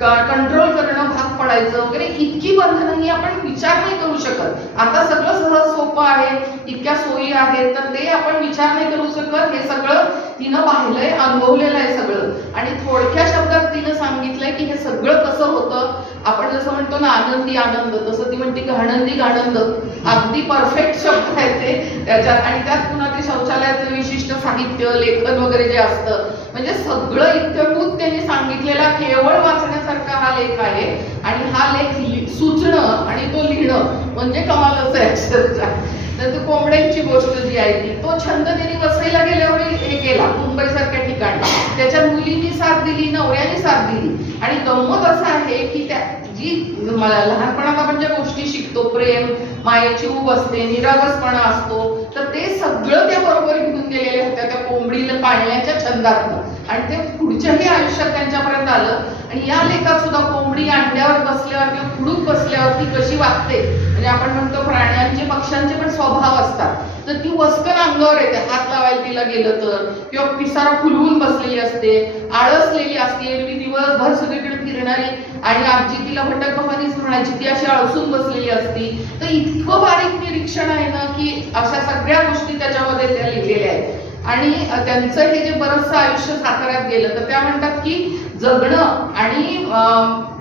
कंट्रोल करणं भाग पडायचं वगैरे. इतकी बंधनं ही आपण विचार नाही करू शकत. आता सगळं सहज सोपं आहे, इतक्या सोयी आहेत तर ते आपण विचार नाही करू शकत. हे सगळं तिनं पाहिलंय, अनुभवलेलं आहे सगळं. आणि थोडक्या शब्दात तिनं सांगितलंय की हे सगळं कसं होतं आपण जसं म्हणतो ना आनंदी आनंद, तसं ती म्हणते घाणंदी घाणंद. अगदी परफेक्ट शब्द आहेत ते त्याच्यात. आणि त्यात पुन्हा ते शौचालयाचं विशिष्ट साहित्य, लेखन वगैरे जे असतं, म्हणजे सगळं इत्थंभूत त्यांनी सांगितलेला केवळ वाचण्यासारखा हा लेख आहे. आणि हा लेख सुचणं आणि तो लिहिणं म्हणजे कमालच आहे अक्षरशः. तर तो कोंबड्यांची गोष्ट जी आहे ती, तो छंद त्यांनी वसईला गेल्यावर हे केला मुंबईसारख्या ठिकाणी. त्याच्या मुलींनी साथ दिली, नवऱ्याने साथ दिली. आणि गंमत असं आहे की त्या जी लहानपणात आपण ज्या गोष्टी शिकतो, प्रेम, मायेची ऊब असते, निरागसपणा असतो, तर ते सगळं त्या बरोबर घेऊन गेलेल्या होत्या त्या कोंबडीला पाळण्याच्या छंदातनं. आणि ते पुढच्याही आयुष्यात त्यांच्यापर्यंत आलं. आणि या लेखात सुद्धा कोंबडी अंड्यावर बसल्यावर किंवा खुडूक बसल्यावर ती कशी वागते, म्हणजे आपण म्हणतो प्राण्यांचे पक्ष्यांचे पण स्वभाव असतात, तर ती वस्कन अंगावर येते. हात लावायला तिला गेलं तर, किंवा पिसारा फुलवून बसलेली असते, आळसलेली असते, एरवी दिवसभर सगळीकडे फिरणारी, आणि आजी तिला भटक भवानीच म्हणायची, ती अशी आळसून बसलेली असती. तर इतकं बारीक निरीक्षण आहे ना की अशा सगळ्या गोष्टी त्याच्यामध्ये त्या लिहिलेल्या आहेत. आणि त्यांचं हे जे बरंचसं आयुष्य साताऱ्यात गेलं, तर त्या म्हणतात की जगणं आणि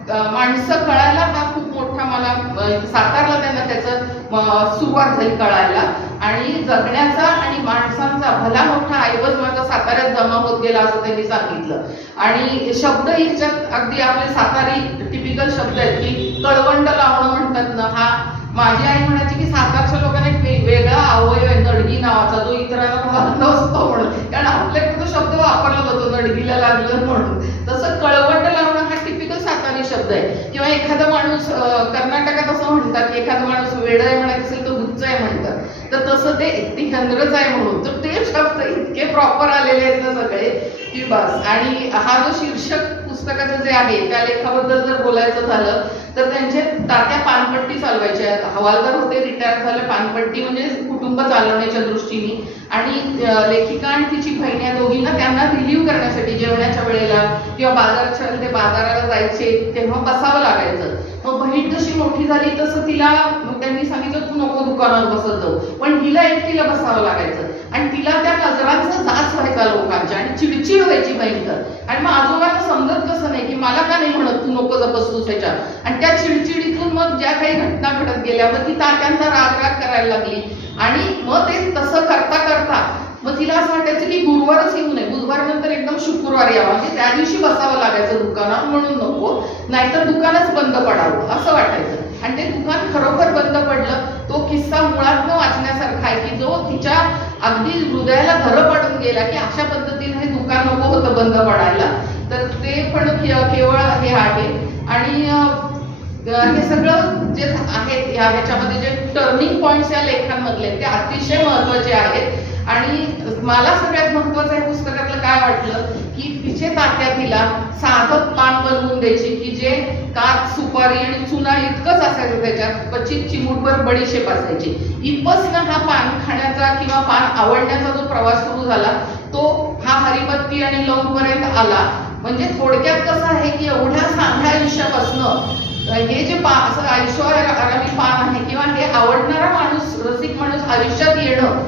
माणसं कळायला हा खूप मोठा मला सातारला त्यांना त्याचं सुरुवात झाली कळायला. आणि जगण्याचा आणि माणसांचा भला मोठा ऐवज माझा साताऱ्यात जमा होत गेला असं त्यांनी सांगितलं. आणि शब्द ह्याच्यात अगदी आपले सातारी टिपिकल शब्द आहेत की कळवंड लावणं म्हणतात ना, हा माझी आई म्हणायची की सातारच्या लोकांना एक वेगळा अवयव आहे नडगी नावाचा, जो इतरांना नसतो म्हणून. कारण आपल्याकडे तो शब्द वापरला जातो नडगीला लागलं म्हणून. तसं कळवंड लावणं हा टिपिकल सातारी शब्द आहे. किंवा एखादा माणूस कर्नाटकात असं म्हणतात की एखादा माणूस वेड आहे म्हणायचं असेल तर गुच्च आहे म्हणतात, तर तसं ते हंद्रच आहे म्हणून. तर ते शब्द इतके प्रॉपर आलेले आहेत ना सगळे की बस. आणि हा जो शीर्षक पुस्तकाचं जे आहे त्या लेखाबद्दल जर बोलायचं झालं तर त्यांचे तात्या पानपट्टी चालवायचे, हवालदार होते, रिटायर झाले. पानपट्टी म्हणजे कुटुंब चालवण्याच्या दृष्टीने. आणि लेखिका आणि तिची बहीण या दोघींना त्यांना रिलीव्ह करण्यासाठी जेवणाच्या वेळेला किंवा ते बाजाराला जायचे तेव्हा बसावं लागायचं. मग बहीण जशी मोठी झाली तसं तिला त्यांनी सांगितलं तू नको दुकानात बसत जाऊ, पण हिला एकटीला बसावं लागायचं. आणि तिला त्या नजरांचा जाच व्हायचा लोकांच्या आणि चिडचिड व्हायची भयंकर. आणि मग आजोबांना समजत कसं नाही की मला का नाही म्हणत तू नको जर बसूस ह्याच्यात. आणि त्या चिडचिडीतून मग ज्या काही घटना घडत गेल्या मग ती तात्यांचा राग करायला लागली. आणि मग ते तसं करता करता मग तिला असं वाटायचं की गुरुवारच येऊ नये, बुधवारनंतर एकदम शुक्रवार यावा, म्हणजे त्या दिवशी बसावं लागायचं दुकानात म्हणून नको, नाहीतर दुकानच बंद पडावं असं वाटायचं. आणि ते दुकान खरोखर बंद पडलं. तो किस्सा मुळात न वाचण्यासारखा आहे की जो तिच्या अगदी हृदयाला धरं पडून गेला की अशा पद्धतीने हे दुकान नको होतं बंद पडायला. तर ते पण केवळ हे आहे. आणि हे सगळं जे आहेत ह्याच्यामध्ये जे टर्निंग पॉइंट्स या लेखांमधले ते अतिशय महत्वाचे आहेत. आणि मला सगळ्यात महत्वाचं या पुस्तकातलं काय वाटलं की तिचे तात्या तिला साधं पान बनवून द्यायची की जे काच, सुपारी आणि चुना इतकंच असायचं, त्याच्यात क्वचित चिमूटभर बडीशेप असायची. इथपासनं हा पान खाण्याचा किंवा पान आवडण्याचा जो प्रवास सुरू झाला तो हा हरिबत्ती आणि लवंग पर्यंत आला. म्हणजे थोडक्यात कसं आहे की एवढ्या साध्या आयुष्यापासनं हे जे असं आयुष्यावर पान आहे किंवा हे आवडणारा माणूस, रसिक माणूस आयुष्यात येणं,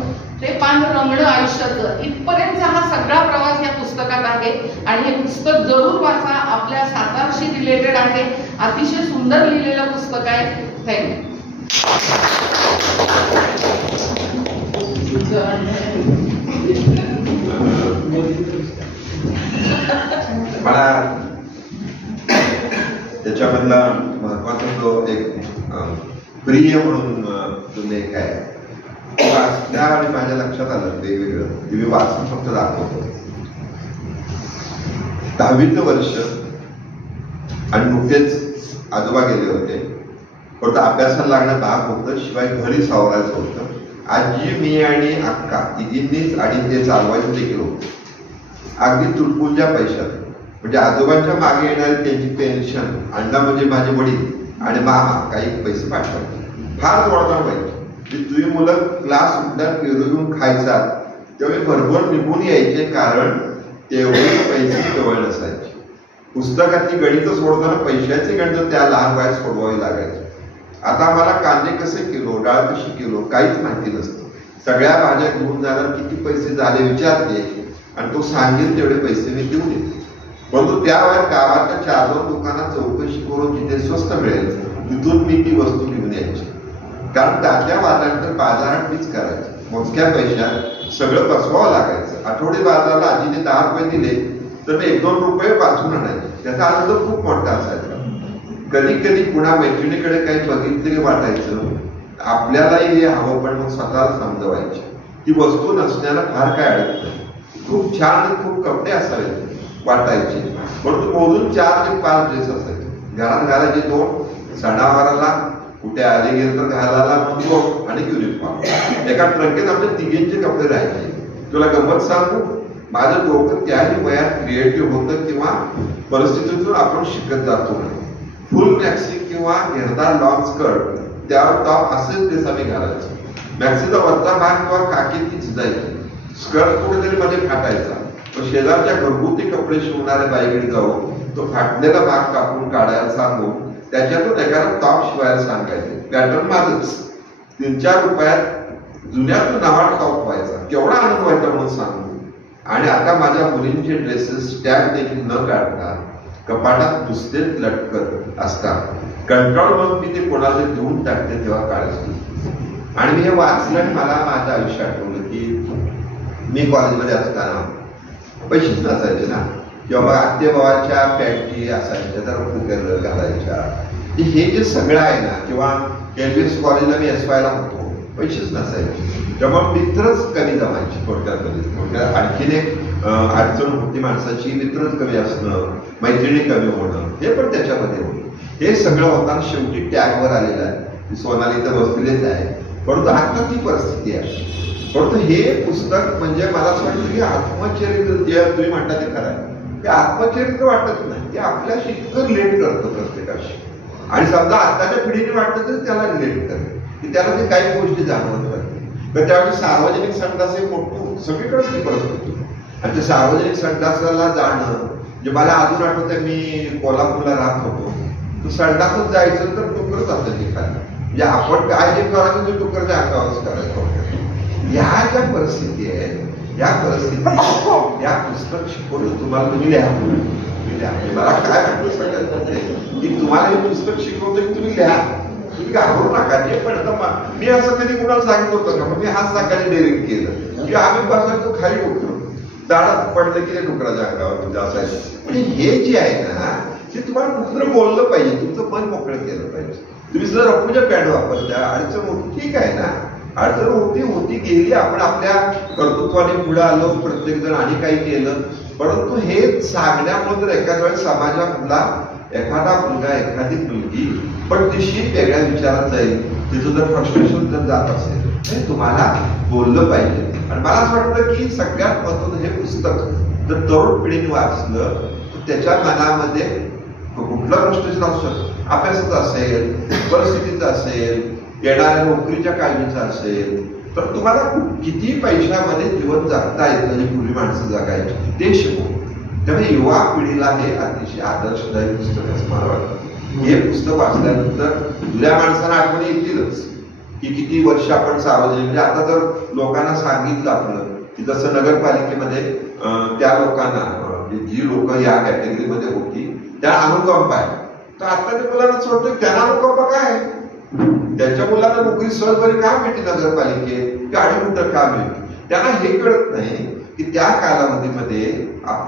ते पान रंगणं आयुष्याचं, इथपर्यंतचा हा सगळा प्रवास या पुस्तकात आहे. आणि हे पुस्तक जरूर वाचा. आपल्या सातारशी रिलेटेड आहे, अतिशय सुंदर लिहिलेलं पुस्तक आहे. थँक्यू. मला त्याच्यामधला महत्वाचा जो एक प्रिय म्हणून जो लेख आहे त्यावेळी माझ्या लक्षात आलं वेगवेगळं ते मी वाचून फक्त दाखवतो. 10वीचं वर्ष आणि नुकतेच आजोबा गेले होते. फक्त अभ्यासाला लागणं भाग होतं, शिवाय घरी सावरायचं होतं. आजी, मी आणि अक्का तिघींनीच आणि ते चालवायचं देखील होतं, अगदी तुटपुंच्या पैशात. म्हणजे आजोबांच्या मागे येणारी त्यांची पेन्शन, अण्णा म्हणजे माझे वडील आणि मामा काही पैसे पाठवतात. फार वळणार व्हायची. तुझी मुलं क्लास सुटल्यात पेरू घेऊन खायचा तेवढे भरभर निघून यायचे, कारण तेवढे पैसे जवळ नसायचे. पुस्तकातली गणितं सोडताना पैशाचे गणित त्या लहान वयात सोडवावे लागायचे. आता मला कांदे कसे किलो, डाळ कशी किलो काहीच माहिती नसतं. सगळ्या भाज्या घेऊन जाणार किती पैसे झाले विचारते आणि तो सांगेल तेवढे पैसे मी देऊन येते. परंतु त्या वेळेस गावातल्या 4-2 दुकानात चौकशी करून जिथे स्वस्त मिळेल तिथून मी ती वस्तू घेऊन यायची. कारण ताज्या बाजारात बाजारात मीच करायचं. मोजक्या पैशात सगळं बसवावं लागायचं. आठवडी बाजाराला आजीने 10 रुपये दिले तर मी 1-2 रुपये वाचून आणायचे. त्याचा आनंद खूप मोठा असायचा. कधी कधी पुन्हा मैत्रिणीकडे काही बघितले वाटायचं, आपल्यालाही हे हवं, पण मग स्वतःला समजवायची ती वस्तू नसण्याला फार काय अडत नाही. खूप छान आणि खूप कपडे असावेत वाटायचे, परंतु मोजून 4 ते 5 ड्रेस असायचे. घरात घालायचे 2, सणावाराला कुठे आले गेले तर घालायला मग 2 आणि युनिफॉर्म. एका ट्रंकेत आमच्या तिघींचे कपडे राहायचे. तुला गंमत सांगू, माझं डोकं त्याही वयात क्रिएटिव्ह होतं किंवा परिस्थितीतून आपण शिकत जातो. फुल मॅक्सी किंवा घेरदार लॉंग स्कर्ट, त्यावर टॉप असेच ड्रेस आम्ही घालायचो. मॅक्सीचा वरचा भाग किंवा काकी ती झिजायची, स्कर्ट कुठेतरी मध्ये फाटायचा. तो शेजारच्या घरगुती कपडे शिवणाऱ्या बाईकडे जाऊन तो फाटलेला भाग कापून काढायला सांगून त्याच्यातून एखादा टॉप शिवायला सांगायचे. पॅटर्न माझच. 3-4 रुपयात जुन्यातून नवा टॉप व्हायचा. केवढा आनंद व्हायचा म्हणून सांगू. आणि आता माझ्या मुलींचे ड्रेसेस टॅग देखील न काढता कपाटात नुसतेच लटकत असतात. कंटाळ मग मी ते कोणाला देऊन टाकते तेव्हा काळजी. आणि मी हे वाचलं आणि मला माझं आयुष्य आठवलं की मी कॉलेजमध्ये असताना पैसेच नसायचे ना, किंवा आत्तेभावाच्या पॅन्टी असायच्या तर फुगर घालायच्या. हे जे सगळं आहे ना, किंवा एलबीएस कॉलेजला मी SYला होतो, पैसेच नसायचे. तेव्हा मित्रच कमी जमायचे. थोडक्यात आणखीन एक अडचण होती माणसाची, मित्रच कमी असणं, मैत्रिणी कमी होणं, हे पण त्याच्यामध्ये होतं. हे सगळं होताना शेवटी टॅगवर आलेलं आहे. सोनाली तर बसलेलेच आहे, परंतु आता ती परिस्थिती आहे. परंतु हे पुस्तक म्हणजे मला असं वाटतं की आत्मचरित्र जे तुम्ही म्हणता ते खरं आहे. ते आत्मचरित्र वाटत नाही, ते आपल्याशी इतकं रिलेट करतं प्रत्येकाशी. आणि समजा आताच्या पिढीने वाटतं तरी त्याला रिलेट करेल की त्याला ते काही गोष्टी जाणवत राहते. तर त्यावेळी सार्वजनिक संडास हे मोठं सगळीकडेच ती परिस्थिती. आणि ते सार्वजनिक संडासाला जाणं, जे मला अजून आठवतं, मी कोल्हापूरला राहत होतो, तर संडासच जायचं तर टुकरच असायची खाली. म्हणजे आपण काय जे करायचं ते टुकरच्या अंगावरच करायचं. ह्या ज्या परिस्थिती आहे, या परिस्थिती या पुस्तक शिकवलं तुम्हाला. तुम्ही लिहा. मला काय वाटतं सगळ्यात की तुम्हाला हे पुस्तक शिकवतं की तुम्ही लिहा, तुम्ही घाबरू नका. जे पण आता मी असं कधी कुणाला सांगितलं होतं का? मी हाच सांगायला डेअरिंग केलं की आम्ही बसायचो खाली उठलो, दाडात पडलं की ते डुकराच्या अंगावर म्हणजे असायचं. म्हणजे हे जे आहे ना, ते तुम्हाला कुठं बोललं पाहिजे, तुमचं मन मोकळं केलं पाहिजे. तुम्ही जर रफूच्या पॅड वापरल्या, अडचण होती, ठीक आहे ना, अडचण होती गेली, आपण आपल्या कर्तृत्वाने पुढे आलो, प्रत्येक जण आणि काही केलं. परंतु हे सांगण्यामुळे जर एखाद्या वेळेस समाजामधला एखादा मुलगा, एखादी मुलगी पण तिशी वेगळ्या विचारात जाईल, तिचं जर फ्रस्ट्रेशन जर जात असेल, हे तुम्हाला बोललं पाहिजे. आणि मला असं वाटतं की सगळ्यात महत्त्वाचं हे पुस्तक जर तरुण पिढीने वाचलं तर त्याच्या मनामध्ये कुठलं फ्रस्ट्रेशन असू शकतं, अभ्यासाचं असेल, परिस्थितीचं असेल, येणाऱ्या नोकरीच्या काळजीचं असेल, तर तुम्हाला किती पैशामध्ये जीवन जगता येतं जे पूर्वी माणसं जगायची ते शिकवू. त्यामुळे युवा पिढीला हे अतिशय आदर्शदायी पुस्तक असं मला वाटतं. हे पुस्तक वाचल्यानंतर जुन्या माणसांना आठवणी येतीलच की किती वर्ष आपण सार्वजनिक, म्हणजे आता जर लोकांना सांगितलं आपलं की जसं नगरपालिकेमध्ये त्या लोकांना, जी लोक या कॅटेगरीमध्ये होती त्या अनुकंप आहे, तर आता ते मुलांना सोडतो त्यांना अनुकंप काय, त्यांच्या मुलांना नोकरी सहजबरी का मिळते नगरपालिकेत, गाडी कुठं का मिळते, त्यांना हे कळत नाही की त्या कालावधीमध्ये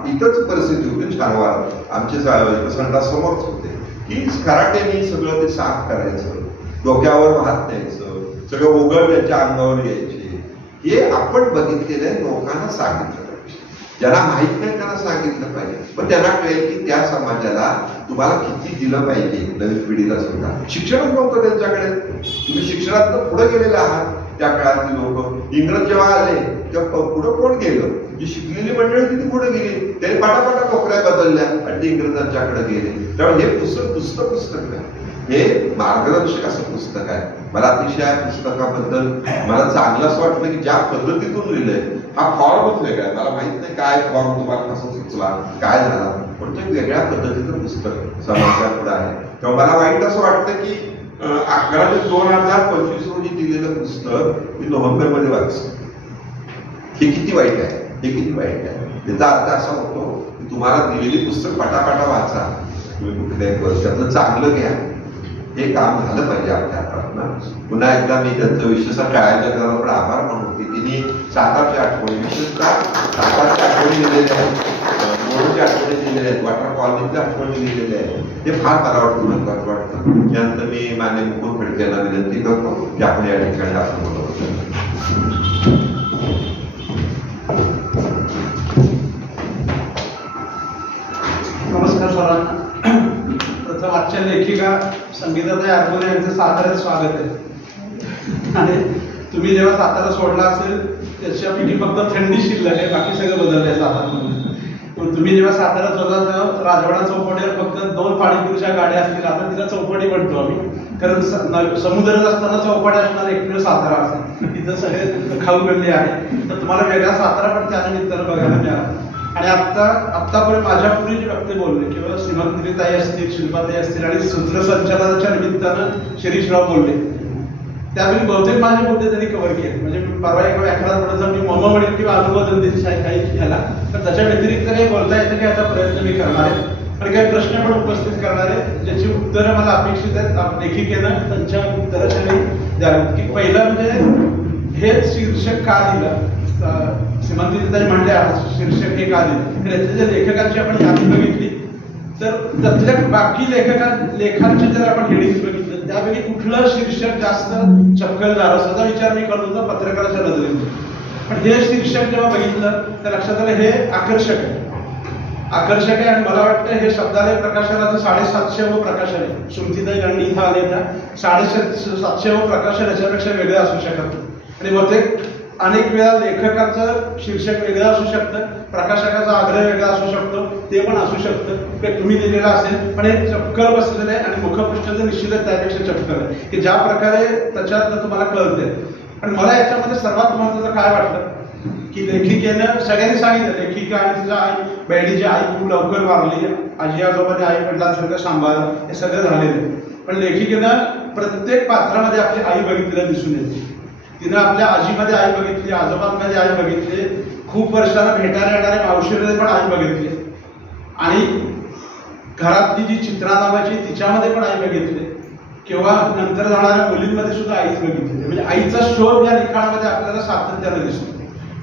इथंच परिस्थिती होती. शारवार आमचे संडास समोरच होते की खराट्याने सगळं ते साफ करायचं, डोक्यावर भात न्यायचं, सगळं उघड त्याच्या अंगावर यायचे. हे आपण बघितलेलं आहे, लोकांना सांगितलं पाहिजे. ज्यांना माहित नाही त्यांना सांगितलं पाहिजे, पण त्यांना कळेल की त्या समाजाला तुम्हाला किती दिलं पाहिजे. नवीन पिढीला सुद्धा शिक्षणच नव्हतं त्यांच्याकडे. तुम्ही शिक्षणात तर पुढे गेलेले आहात. त्या काळातली लोक, इंग्रज जेव्हा आले तेव्हा पुढे कोण गेलं, जी शिकलेली मंडळी तिथे पुढे गेली, त्यांनी पाटापाटा नोकऱ्या बदलल्या आणि ते इंग्रजांच्याकडे गेले. त्यामुळे हे पुस्तक नाही, हे मार्गदर्शक असं पुस्तक आहे. मला अतिशय या पुस्तकाबद्दल मला चांगलं असं वाटलं की ज्या पद्धतीतून लिहिलंय, हा फॉर्मच वेगळा आहे. मला माहित नाही काय फॉर्म तुम्हाला कसं सुचला, काय झाला, पण ते वेगळ्या पद्धतीचं पुस्तक समाजापुढे आहे. तेव्हा मला वाईट असं वाटतं की 11/2025 रोजी दिलेलं पुस्तक मी नोव्हेंबरमध्ये वाचलं. हे किती वाईट आहे, हे किती वाईट आहे. त्याचा अर्थ असा होतो की तुम्हाला दिलेली पुस्तक पटापटा वाचा, तुम्ही कुठल्याही वर्षातलं चांगलं घ्या, हे काम झालं पाहिजे आपल्या हातातनं. पुन्हा एकदा मी त्यांचं विशेषतः शाळेच्या घरावर आभार मानतो की तिने सातारच्या आठवणी, विशेषतः सातारच्या आठवणी दिलेल्या आहेत, मोडच्या आठवणी दिलेल्या आहेत, वाटर कॉलनीच्या आठवणी दिलेल्या आहेत. ते फार मला महत्वाचं वाटतं. त्यानंतर मी मान्य मुकुंद फडके यांना विनंती करतो की आपण या ठिकाणी आपण बोलतो. नमस्कार सर्वांना. प्रथम आजच्या लेखिका संगीताताई आरगोले यांचं सादर स्वागत आहे. आणि तुम्ही जेव्हा सातारा सोडला असेल त्याच्यापैकी फक्त थंडी शिल्लक आहे, बाकी सगळं बदललंय सातारामध्ये. पण तुम्ही जेव्हा सातारा सोडला तेव्हा राजवाडा चौपाटीवर फक्त 2 पाणीपुरीच्या गाड्या असतील, आता तिला चौपाटी म्हणतो आम्ही, कारण समुद्रात असताना चौपाटी असणार एकमेव सातारा असेल. तिथं सगळे खाऊ गल्ली आहे, तर तुम्हाला वेगळा सातारा पण त्यानिमित्तानं बघायला मिळाला. आणि आत्तापर्यंत माझ्यापूर्वी जे वक्ते बोलले किंवा श्रीमंतीताई असतील, शिल्पाताई असतील आणि सूत्रसंचालनाच्या निमित्तानं शिरीषराव बोलले, त्यावेळी बहुतेक माझे मुद्दे त्यांनी कव्हर केले. म्हणजे परवा एका व्याख्यानात मी मम म्हणेल किंवा अनुभव दिल काही घ्यायला, तर त्याच्या व्यतिरिक्त काही बोलता येतं की याचा प्रयत्न मी करणार आहे आणि काही प्रश्न पण उपस्थित करणार आहे ज्याची उत्तरं मला अपेक्षित आहेत लेखिकेनं त्यांच्या उत्तराच्या वेळी द्यावीत. की पहिलं म्हणजे हे शीर्षक का दिलं, श्रीमंतीताई म्हणल्या शीर्षक हे का दिलं, तर यातल्या ज्या लेखकांची आपण यादी बघितली तर त्यातल्या बाकी लेखांची जर आपण हेडिंग बघितलं त्यापैकी कुठलं शीर्षक जास्त चपकलदार असाचा विचार मी करत होतो पत्रकाराच्या नजरेने. पण हे शीर्षक जेव्हा बघितलं तर लक्षात आलं हे आकर्षक आहे. आणि मला वाटतं हे शब्दालय प्रकाशनाचं 750 प्रकाशन आहे. श्रुतीताई यांनी इथं आले त्या 750 प्रकाशन याच्यापेक्षा वेगळं असू शकत नाही. आणि बहुतेक अनेक वेळा लेखकाचं शीर्षक वेगळं असू शकतं, प्रकाशकाचा आग्रह वेगळा असू शकतो, ते पण असू शकतं की तुम्ही दिलेलं असेल, पण हे चपकल बसलेलं आहे आणि मुखपृष्ठाचं निश्चितच त्यापेक्षा चपकल आहे की ज्या प्रकारे त्याच्यातलं तुम्हाला कळतंय. आणि मला याच्यामध्ये सर्वात महत्त्वाचं काय वाटलं की लेखिकेनं सगळ्यांनी सांगितलं, लेखिका आणि तिच्या आई बहिणीची आई खूप लवकर वारली, आजी आजोबाने आई वडिलांसारखं सांभाळलं, हे सगळं झालेलं. पण लेखिकेनं प्रत्येक पात्रामध्ये आपली आई बघितलेलं दिसून येते. तिनं आपल्या आजीमध्ये आई बघितली, आजोबांमध्ये आई बघितली, खूप वर्षाला भेटायला येणाऱ्या मावशीमध्ये पण आई बघितली आणि घरातली जी चित्रा नावाची तिच्यामध्ये पण आई बघितली किंवा नंतर जाणाऱ्या मुलींमध्ये सुद्धा आईच बघितली. म्हणजे आईचा शोध या लिखाणामध्ये आपल्याला सातत्यानं दिसतो.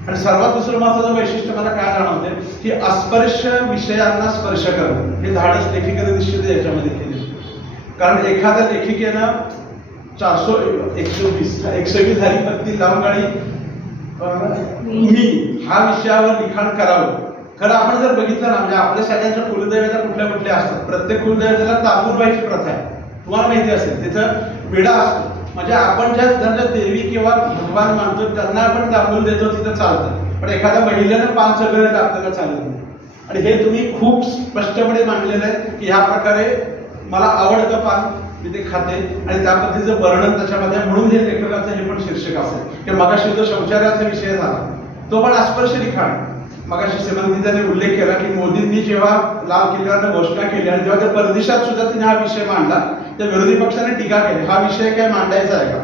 आणि सर्वात दुसरं महत्त्वाचं वैशिष्ट्य मला काय जाणवते की अस्पर्श विषयांना स्पर्श करणं हे धाडस लेखिकेने निश्चित याच्यामध्ये केले. कारण एखाद्या लेखिकेनं 120 हरिपत्ती लावून गाडी मी हा विषयावर लिखाण करावं. खरं आपण जर बघितलं ना, म्हणजे आपल्या सगळ्यांच्या कुलदैवता कुठल्या असतात, प्रत्येक कुलदैवताला तांबूरबाईची प्रथा आहे, तुम्हाला माहिती असेल. तिथं विडा असतो, म्हणजे आपण ज्या देवी किंवा भगवान मानतो त्यांना आपण तांबूल देतो तिथं चालतं, पण एखाद्या महिलेनं पान सगळं आपल्याला चालत नाही. आणि हे तुम्ही खूप स्पष्टपणे मांडलेलं आहे की ह्या प्रकारे मला आवडतं पान, मी ते खाते आणि त्या पद्धतीचं वर्णन त्याच्यामध्ये, म्हणून हे लेखकाचं हे पण शीर्षक असेल की मगाशी जो शौचालयाचा विषय झाला तो पण अस्पर्श लिखाण. मगाशी श्रीमंतीने उल्लेख केला की मोदींनी जेव्हा लाल किल्ल्यावर घोषणा केली आणि जेव्हा त्या परदेशात सुद्धा तिने हा विषय मांडला त्या विरोधी पक्षाने टीका केली, हा विषय काय मांडायचा आहे का,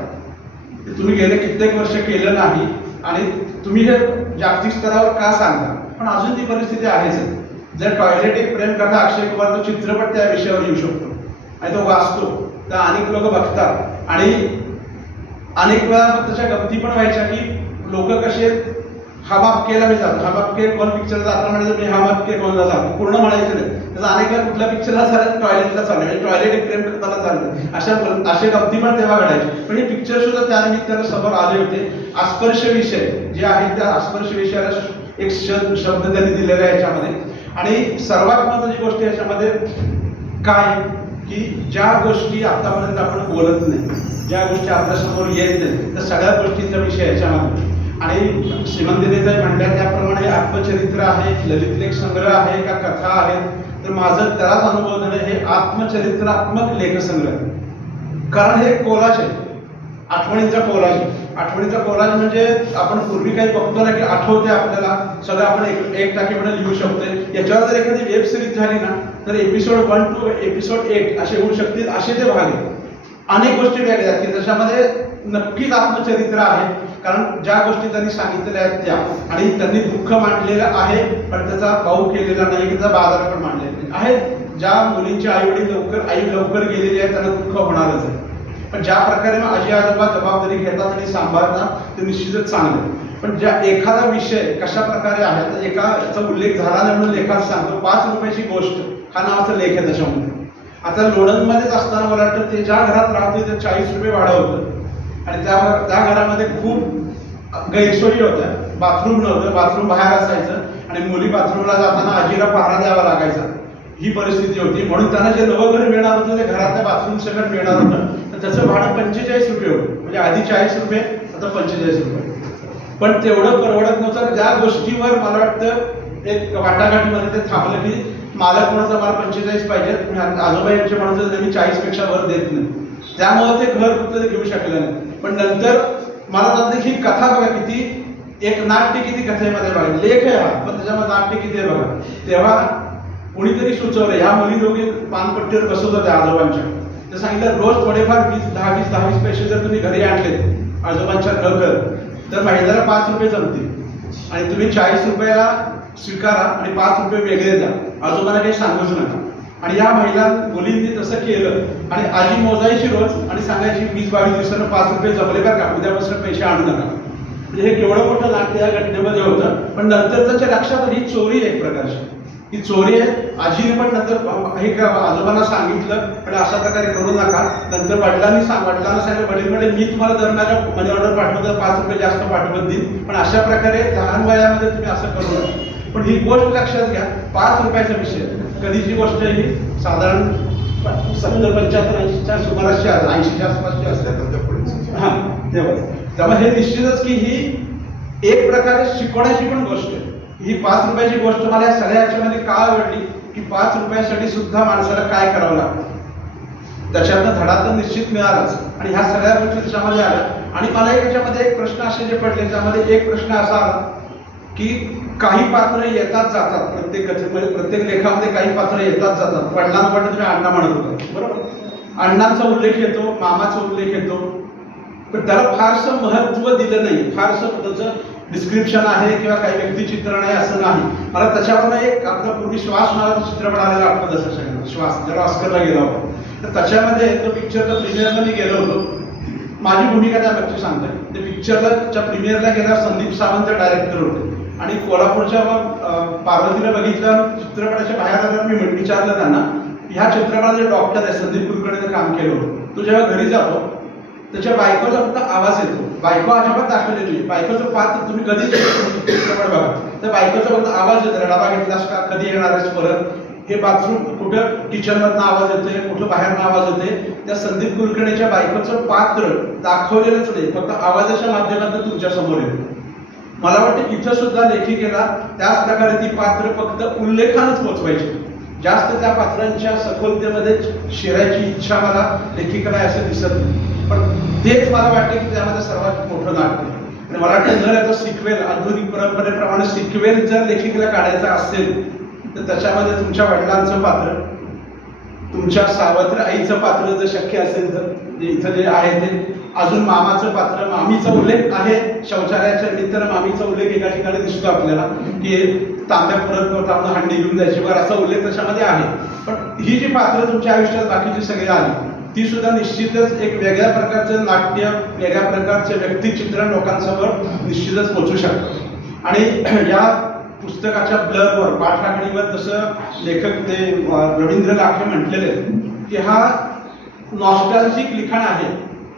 तुम्ही गेले कित्येक वर्ष केलं नाही आणि तुम्ही हे जागतिक स्तरावर का सांगता. पण अजून ती परिस्थिती आहेच. जर टॉयलेट एक प्रेम कथा अक्षय कुमारचा चित्रपट त्या विषयावर येऊ शकतो आणि तो वाचतो तर अनेक लोक बघतात आणि अनेक वेळा त्याच्या गमती पण व्हायच्या की लोक कसे हा बाप केला मी जातो, हा बाप के कोण पिक्चरला जाता म्हणजे मी हा बाप के कोणला जातो, पूर्ण म्हणायचं नाही. त्याचा अनेक वेळा कुठल्या पिक्चरला चालत टॉयलेटला चाललं, म्हणजे टॉयलेट एक प्रेम कथाला चाललं, अशा गमती पण तेव्हा घडायची. पण हे पिक्चर सुद्धा त्या निमित्तानं समोर आले होते. अस्पर्श विषय जे आहेत त्या अस्पर्श विषयाला एक शब्द त्यांनी दिलेला आहे याच्यामध्ये. आणि सर्वात महत्त्वाची गोष्ट याच्यामध्ये काय की ज्या गोष्टी आतापर्यंत आपण बोलत नाही, ज्या गोष्टी आपल्यासमोर येत नाही, त्या सगळ्या गोष्टींचा विषय याच्यामध्ये. आणि श्रीमंतीताई म्हणल्या त्याप्रमाणे आत्मचरित्र आहे, ललित लेख संग्रह आहे का कथा आहेत, तर माझं त्यालाच अनुभव झालं हे आत्मचरित्रात्मक लेखसंग्रह. कारण हे कोलाज आहे, आठवणींचा कोलाज आहे. आठवणीचा कोलाज म्हणजे आपण पूर्वी काही बघतो ना की आठवते आपल्याला सगळं, आपण एक टाकीमध्ये लिहू शकतोय. याच्यावर जर एखादी वेब सिरीज झाली ना तर एपिसोड 1 to एपिसोड 8 असे होऊ शकतील, असे ते भाग आहेत. अनेक गोष्टी वेगळ्या आहेत की त्याच्यामध्ये नक्कीच आत्मचरित्र आहे, कारण ज्या गोष्टी त्यांनी सांगितलेल्या आहेत त्या, आणि त्यांनी दुःख मांडलेलं आहे पण त्याचा भाऊ केलेला नाही, त्याचा बाजार पण मांडलेला आहे. ज्या मुलींचे आई लवकर गेलेली आहे त्यांना दुःख होणारच आहे, पण ज्या प्रकारे आजी आजोबा जबाबदारी घेतात आणि सांभाळतात ते निश्चितच चांगलं. पण ज्या एखादा विषय कशा प्रकारे आहे, तर एकाचा उल्लेख झाला नाही म्हणून लेखात सांगतो. 5 रुपयाची गोष्ट हा नावाचा लेख आहे त्याच्यामध्ये. आता लोणंदमध्येच असताना मला वाटतं ते ज्या घरात राहतो ते 40 रुपये भाडं होतं, आणि त्या घरामध्ये खूप गैरसोयी होत्या. बाथरूम नव्हतं, बाथरूम बाहेर असायचं, आणि मुली बाथरूमला जाताना आजीला पहारा द्यावा लागायचा. ही परिस्थिती होती. म्हणून त्यांना जे नवं घर मिळणार होतं ते घरातल्या बाथरूम सगळं मिळणार होतं, तर त्याचं भाडं 45 रुपये होतं. म्हणजे आधी 40 रुपये, आता 45 रुपये. पण तेवढं परवडत नव्हतं. त्या गोष्टीवर मला वाटतं एक वाटाघाटीमध्ये ते थांबलं की मालक म्हणायचं मला 45 पाहिजे, आजोबा यांचे म्हणायचं मी 40 पेक्षा वर देत नाही. त्यामुळे ते घर फक्त ते घेऊ शकले नाही. पण नंतर मला वाटतं ही कथा बघा किती, एक नाट्य किती कथेमध्ये बघा, लेख आहे हा पण त्याच्यामध्ये नाट्य किती आहे बघा. तेव्हा कुणीतरी सुचवलं, ह्या मुली दोघी पानपट्टीवर बसवत होत्या आजोबांच्या. ते सांगितलं रोज थोडेफार 10-20 पैसे जर तुम्ही घरी आणले आजोबांच्या नकर, तर महिन्याला 5 रुपये जमतील, आणि तुम्ही 40 रुपयाला स्वीकारा आणि 5 रुपये वेगळे द्या, आजोबांना काही सांगूच नका. आणि या मुलींनी तसं केलं, आणि आजी मोजायची रोज आणि सांगायची 20-22 दिवसानं 5 रुपये जमले का, उद्यापासून पैसे आणू नका. म्हणजे हे केवढं मोठं नाट्य या घटनेमध्ये होतं. पण नंतर त्याच्या लक्षात ही चोरी एक प्रकारची, ही चोरी आहे. आजीने पण नंतर हे आजोबांना सांगितलं, पण अशा प्रकारे करू नका. नंतर वडिलांना सांगितलं, वडील म्हणजे मी तुम्हाला दर माझ्या मनी ऑर्डर पाठवतो, 5 रुपये जास्त पाठवत देईन, पण अशा प्रकारे लहान वयामध्ये तुम्ही असं करू नका. पण ही गोष्ट लक्षात घ्या, 5 रुपयाचा विषय कधीची गोष्ट ही साधारण 70-75-80च्या सुमाराची, 80च्या आसपासची असते. हा तेव्हा हे निश्चितच की ही एक प्रकारे शिकवण्याची पण गोष्ट आहे. ही 5 रुपयाची गोष्ट मला या सगळ्या याच्यामध्ये का आवडली की 5 रुपयासाठी सुद्धा माणसाला काय करावं लागतं, त्याच्यातनं धडा तर निश्चित मिळालाच. आणि ह्या सगळ्या गोष्टी त्याच्यामध्ये आल्या. आणि मला याच्यामध्ये एक प्रश्न असे जे पडले, त्यामध्ये एक प्रश्न असा आला की काही पात्र येतात जातात प्रत्येक कथेमध्ये, प्रत्येक लेखामध्ये काही पात्र येतात जातात. वडिलांना वाटतं तुम्ही अण्णा म्हणत होता, बरोबर. अण्णांचा उल्लेख येतो, मामाचा उल्लेख येतो, पण त्याला फारसं महत्व दिलं नाही. फारसं त्याचं डिस्क्रिप्शन आहे किंवा काही व्यक्तिचित्रण आहे असं नाही. मला त्याच्यावरनं एक आपला पूर्वी श्वास नावाचा चित्रपट आलेला आठवत असं सगळ्यांना, श्वास, ज्याला ऑस्करला गेला होता. तर त्याच्यामध्ये तो पिक्चरच्या प्रीमियरला मी गेलो होतो. माझी भूमिका त्यापेक्षा सांगतोय. ते पिक्चरच्या प्रीमियरला गेल्यावर संदीप सावंत डायरेक्टर होते, आणि कोल्हापूरच्या पार्वतीला बघितलं. चित्रपटाच्या बाहेर आल्यावर मी विचारलं त्यांना, ह्या चित्रपटाचे डॉक्टर आहे संदीप कुलकर्णीचं काम केलं होतं. तो जेव्हा घरी जातो त्याच्या बायकोचा फक्त आवाज येतो, बायको अजिबात दाखवलेली नाही. बायकोचं पात्र तुम्ही कधी चित्रपट बघा तर बायकोचा फक्त आवाज येतो, डबा घेतलास का, कधी येणार आहेस परत, हे बाथरूम कुठं किचनमधनं आवाज येतोय, कुठं बाहेरनं आवाज येतोय. त्या संदीप कुलकर्णीच्या बायकोचं पात्र दाखवलेलंच नाही, फक्त आवाजाच्या माध्यमातून तुमच्या समोर येतं. मला वाटतं इथं सुद्धा लेखिकेला त्याच प्रकारे ती पात्र फक्त उल्लेखानच पोचवायची, जास्त त्या पात्रांच्या सखोलतेमध्ये शिरायची इच्छा मला लेखिकेला असं दिसत नाही. पण तेच मला वाटतं की त्यामध्ये सर्वात मोठं नाट्य. आणि मला वाटतं जर याचा सिक्वेल आधुनिक परंपरेप्रमाणे सिक्वेल जर लेखिकेला काढायचा असेल तर त्याच्यामध्ये तुमच्या वडिलांचं पात्र, तुमच्या सावत्र आईचं पात्र जर शक्य असेल तर इथं जे आहे ते, अजून मामाचं पात्र, मामीचा उल्लेख आहे शौचालयाच्या निमित्तानं, मामीचा उल्लेख एका ठिकाणी दिसतो आपल्याला की तांब्या परत करताना हंडी घेऊन जायची वर, असा उल्लेख त्याच्यामध्ये आहे. पण ही जी पात्र तुमच्या आयुष्यात बाकीची सगळी आली ती सुद्धा निश्चितच एक वेगळ्या प्रकारचं नाट्य, वेगळ्या प्रकारचे व्यक्तिचित्रण लोकांसमोर निश्चितच पोहोचू शकतं. आणि या पुस्तकाच्या ब्लरवर, पाठराखणीवर जसं लेखक ते रवींद्र लाखे म्हटलेले की हा नॉस्टॅल्जिक लिखाण आहे,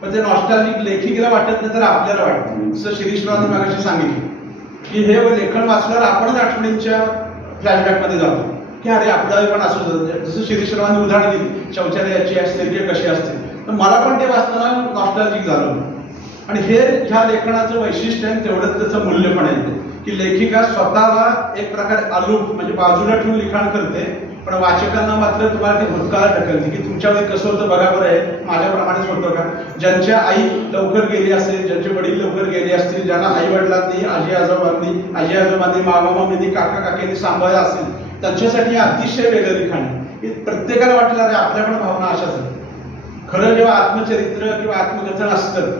पण ते नॉस्टॅल्जिक लेखिकेला वाटत नाही तर आपल्याला वाटतं. जसं शिरीषरावांनी मागाशी सांगितलं की हे लेखन वाचल्यावर आपणच आठवणींच्या फ्लॅशबॅकमध्ये जातो की अरे आपल्याला पण असं होतं. जसं शिरीषरावांनी उदाहरण दिली शौचालयाची असते किंवा कशी असते, तर मला पण ते वाचताना नॉस्टॅल्जिक झालं. आणि हे ह्या लेखनाचं वैशिष्ट्य आहे, तेवढंच त्याचं मूल्य पण आहे की लेखिका स्वतःला एक प्रकारे अलूप म्हणजे बाजूला ठेवून लिखाण करते, पण वाचकांना मात्र तुम्हाला ते भूतकाळात ढकलते की तुमच्या वेळी कसं होतं बघा बरं आहे, माझ्याप्रमाणेच होतं का. ज्यांच्या आई लवकर गेली असेल, ज्यांचे वडील लवकर गेले असतील, ज्यांना आई वडिलांनी, आजी आजोबांनी, मामा मामींनी, काका काकींनी सांभाळलं असेल, त्यांच्यासाठी अतिशय वेगळं लिखाण आहे. प्रत्येकाला वाटलं अरे आपल्या पण भावना अशाच आहेत. खरं जेव्हा आत्मचरित्र किंवा आत्मकथन असतं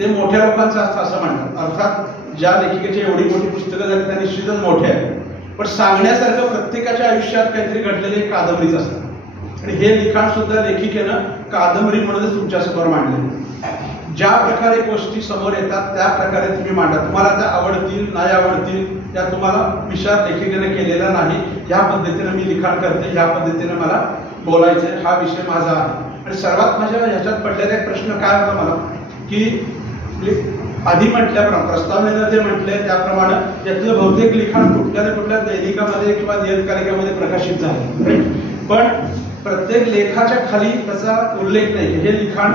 ते मोठ्या लोकांचं असतं असं म्हणतात. अर्थात ज्या लेखिकेची एवढी मोठी पुस्तकं झाली त्या निश्चितच मोठ्या आहेत, पण सांगण्यासारखं प्रत्येकाच्या आयुष्यात काहीतरी घडलेली एक कादंबरीच असतात. आणि हे लिखाण सुद्धा लेखिकेनं कादंबरी म्हणूनच तुमच्यासमोर मांडले. ज्या प्रकारे गोष्टी समोर येतात त्या प्रकारे तुम्ही मांडा. तुम्हाला त्या आवडतील नाही आवडतील या तुम्हाला विचार लेखिकेने केलेला नाही. ह्या पद्धतीने मी लिखाण करते, ह्या पद्धतीने मला बोलायचंय, हा विषय माझा आहे. आणि सर्वात माझ्या ह्याच्यात पडलेला एक प्रश्न काय होता मला की आधी म्हटल्याप्रमाणे प्रस्तावनेनं जे म्हटलंय त्याप्रमाणे यातलं बहुतेक लिखाण कुठल्या ना कुठल्या दैनिकामध्ये किंवा नियतकालिकामध्ये प्रकाशित झालं, पण प्रत्येक लेखाच्या खाली त्याचा उल्लेख नाही. हे लिखाण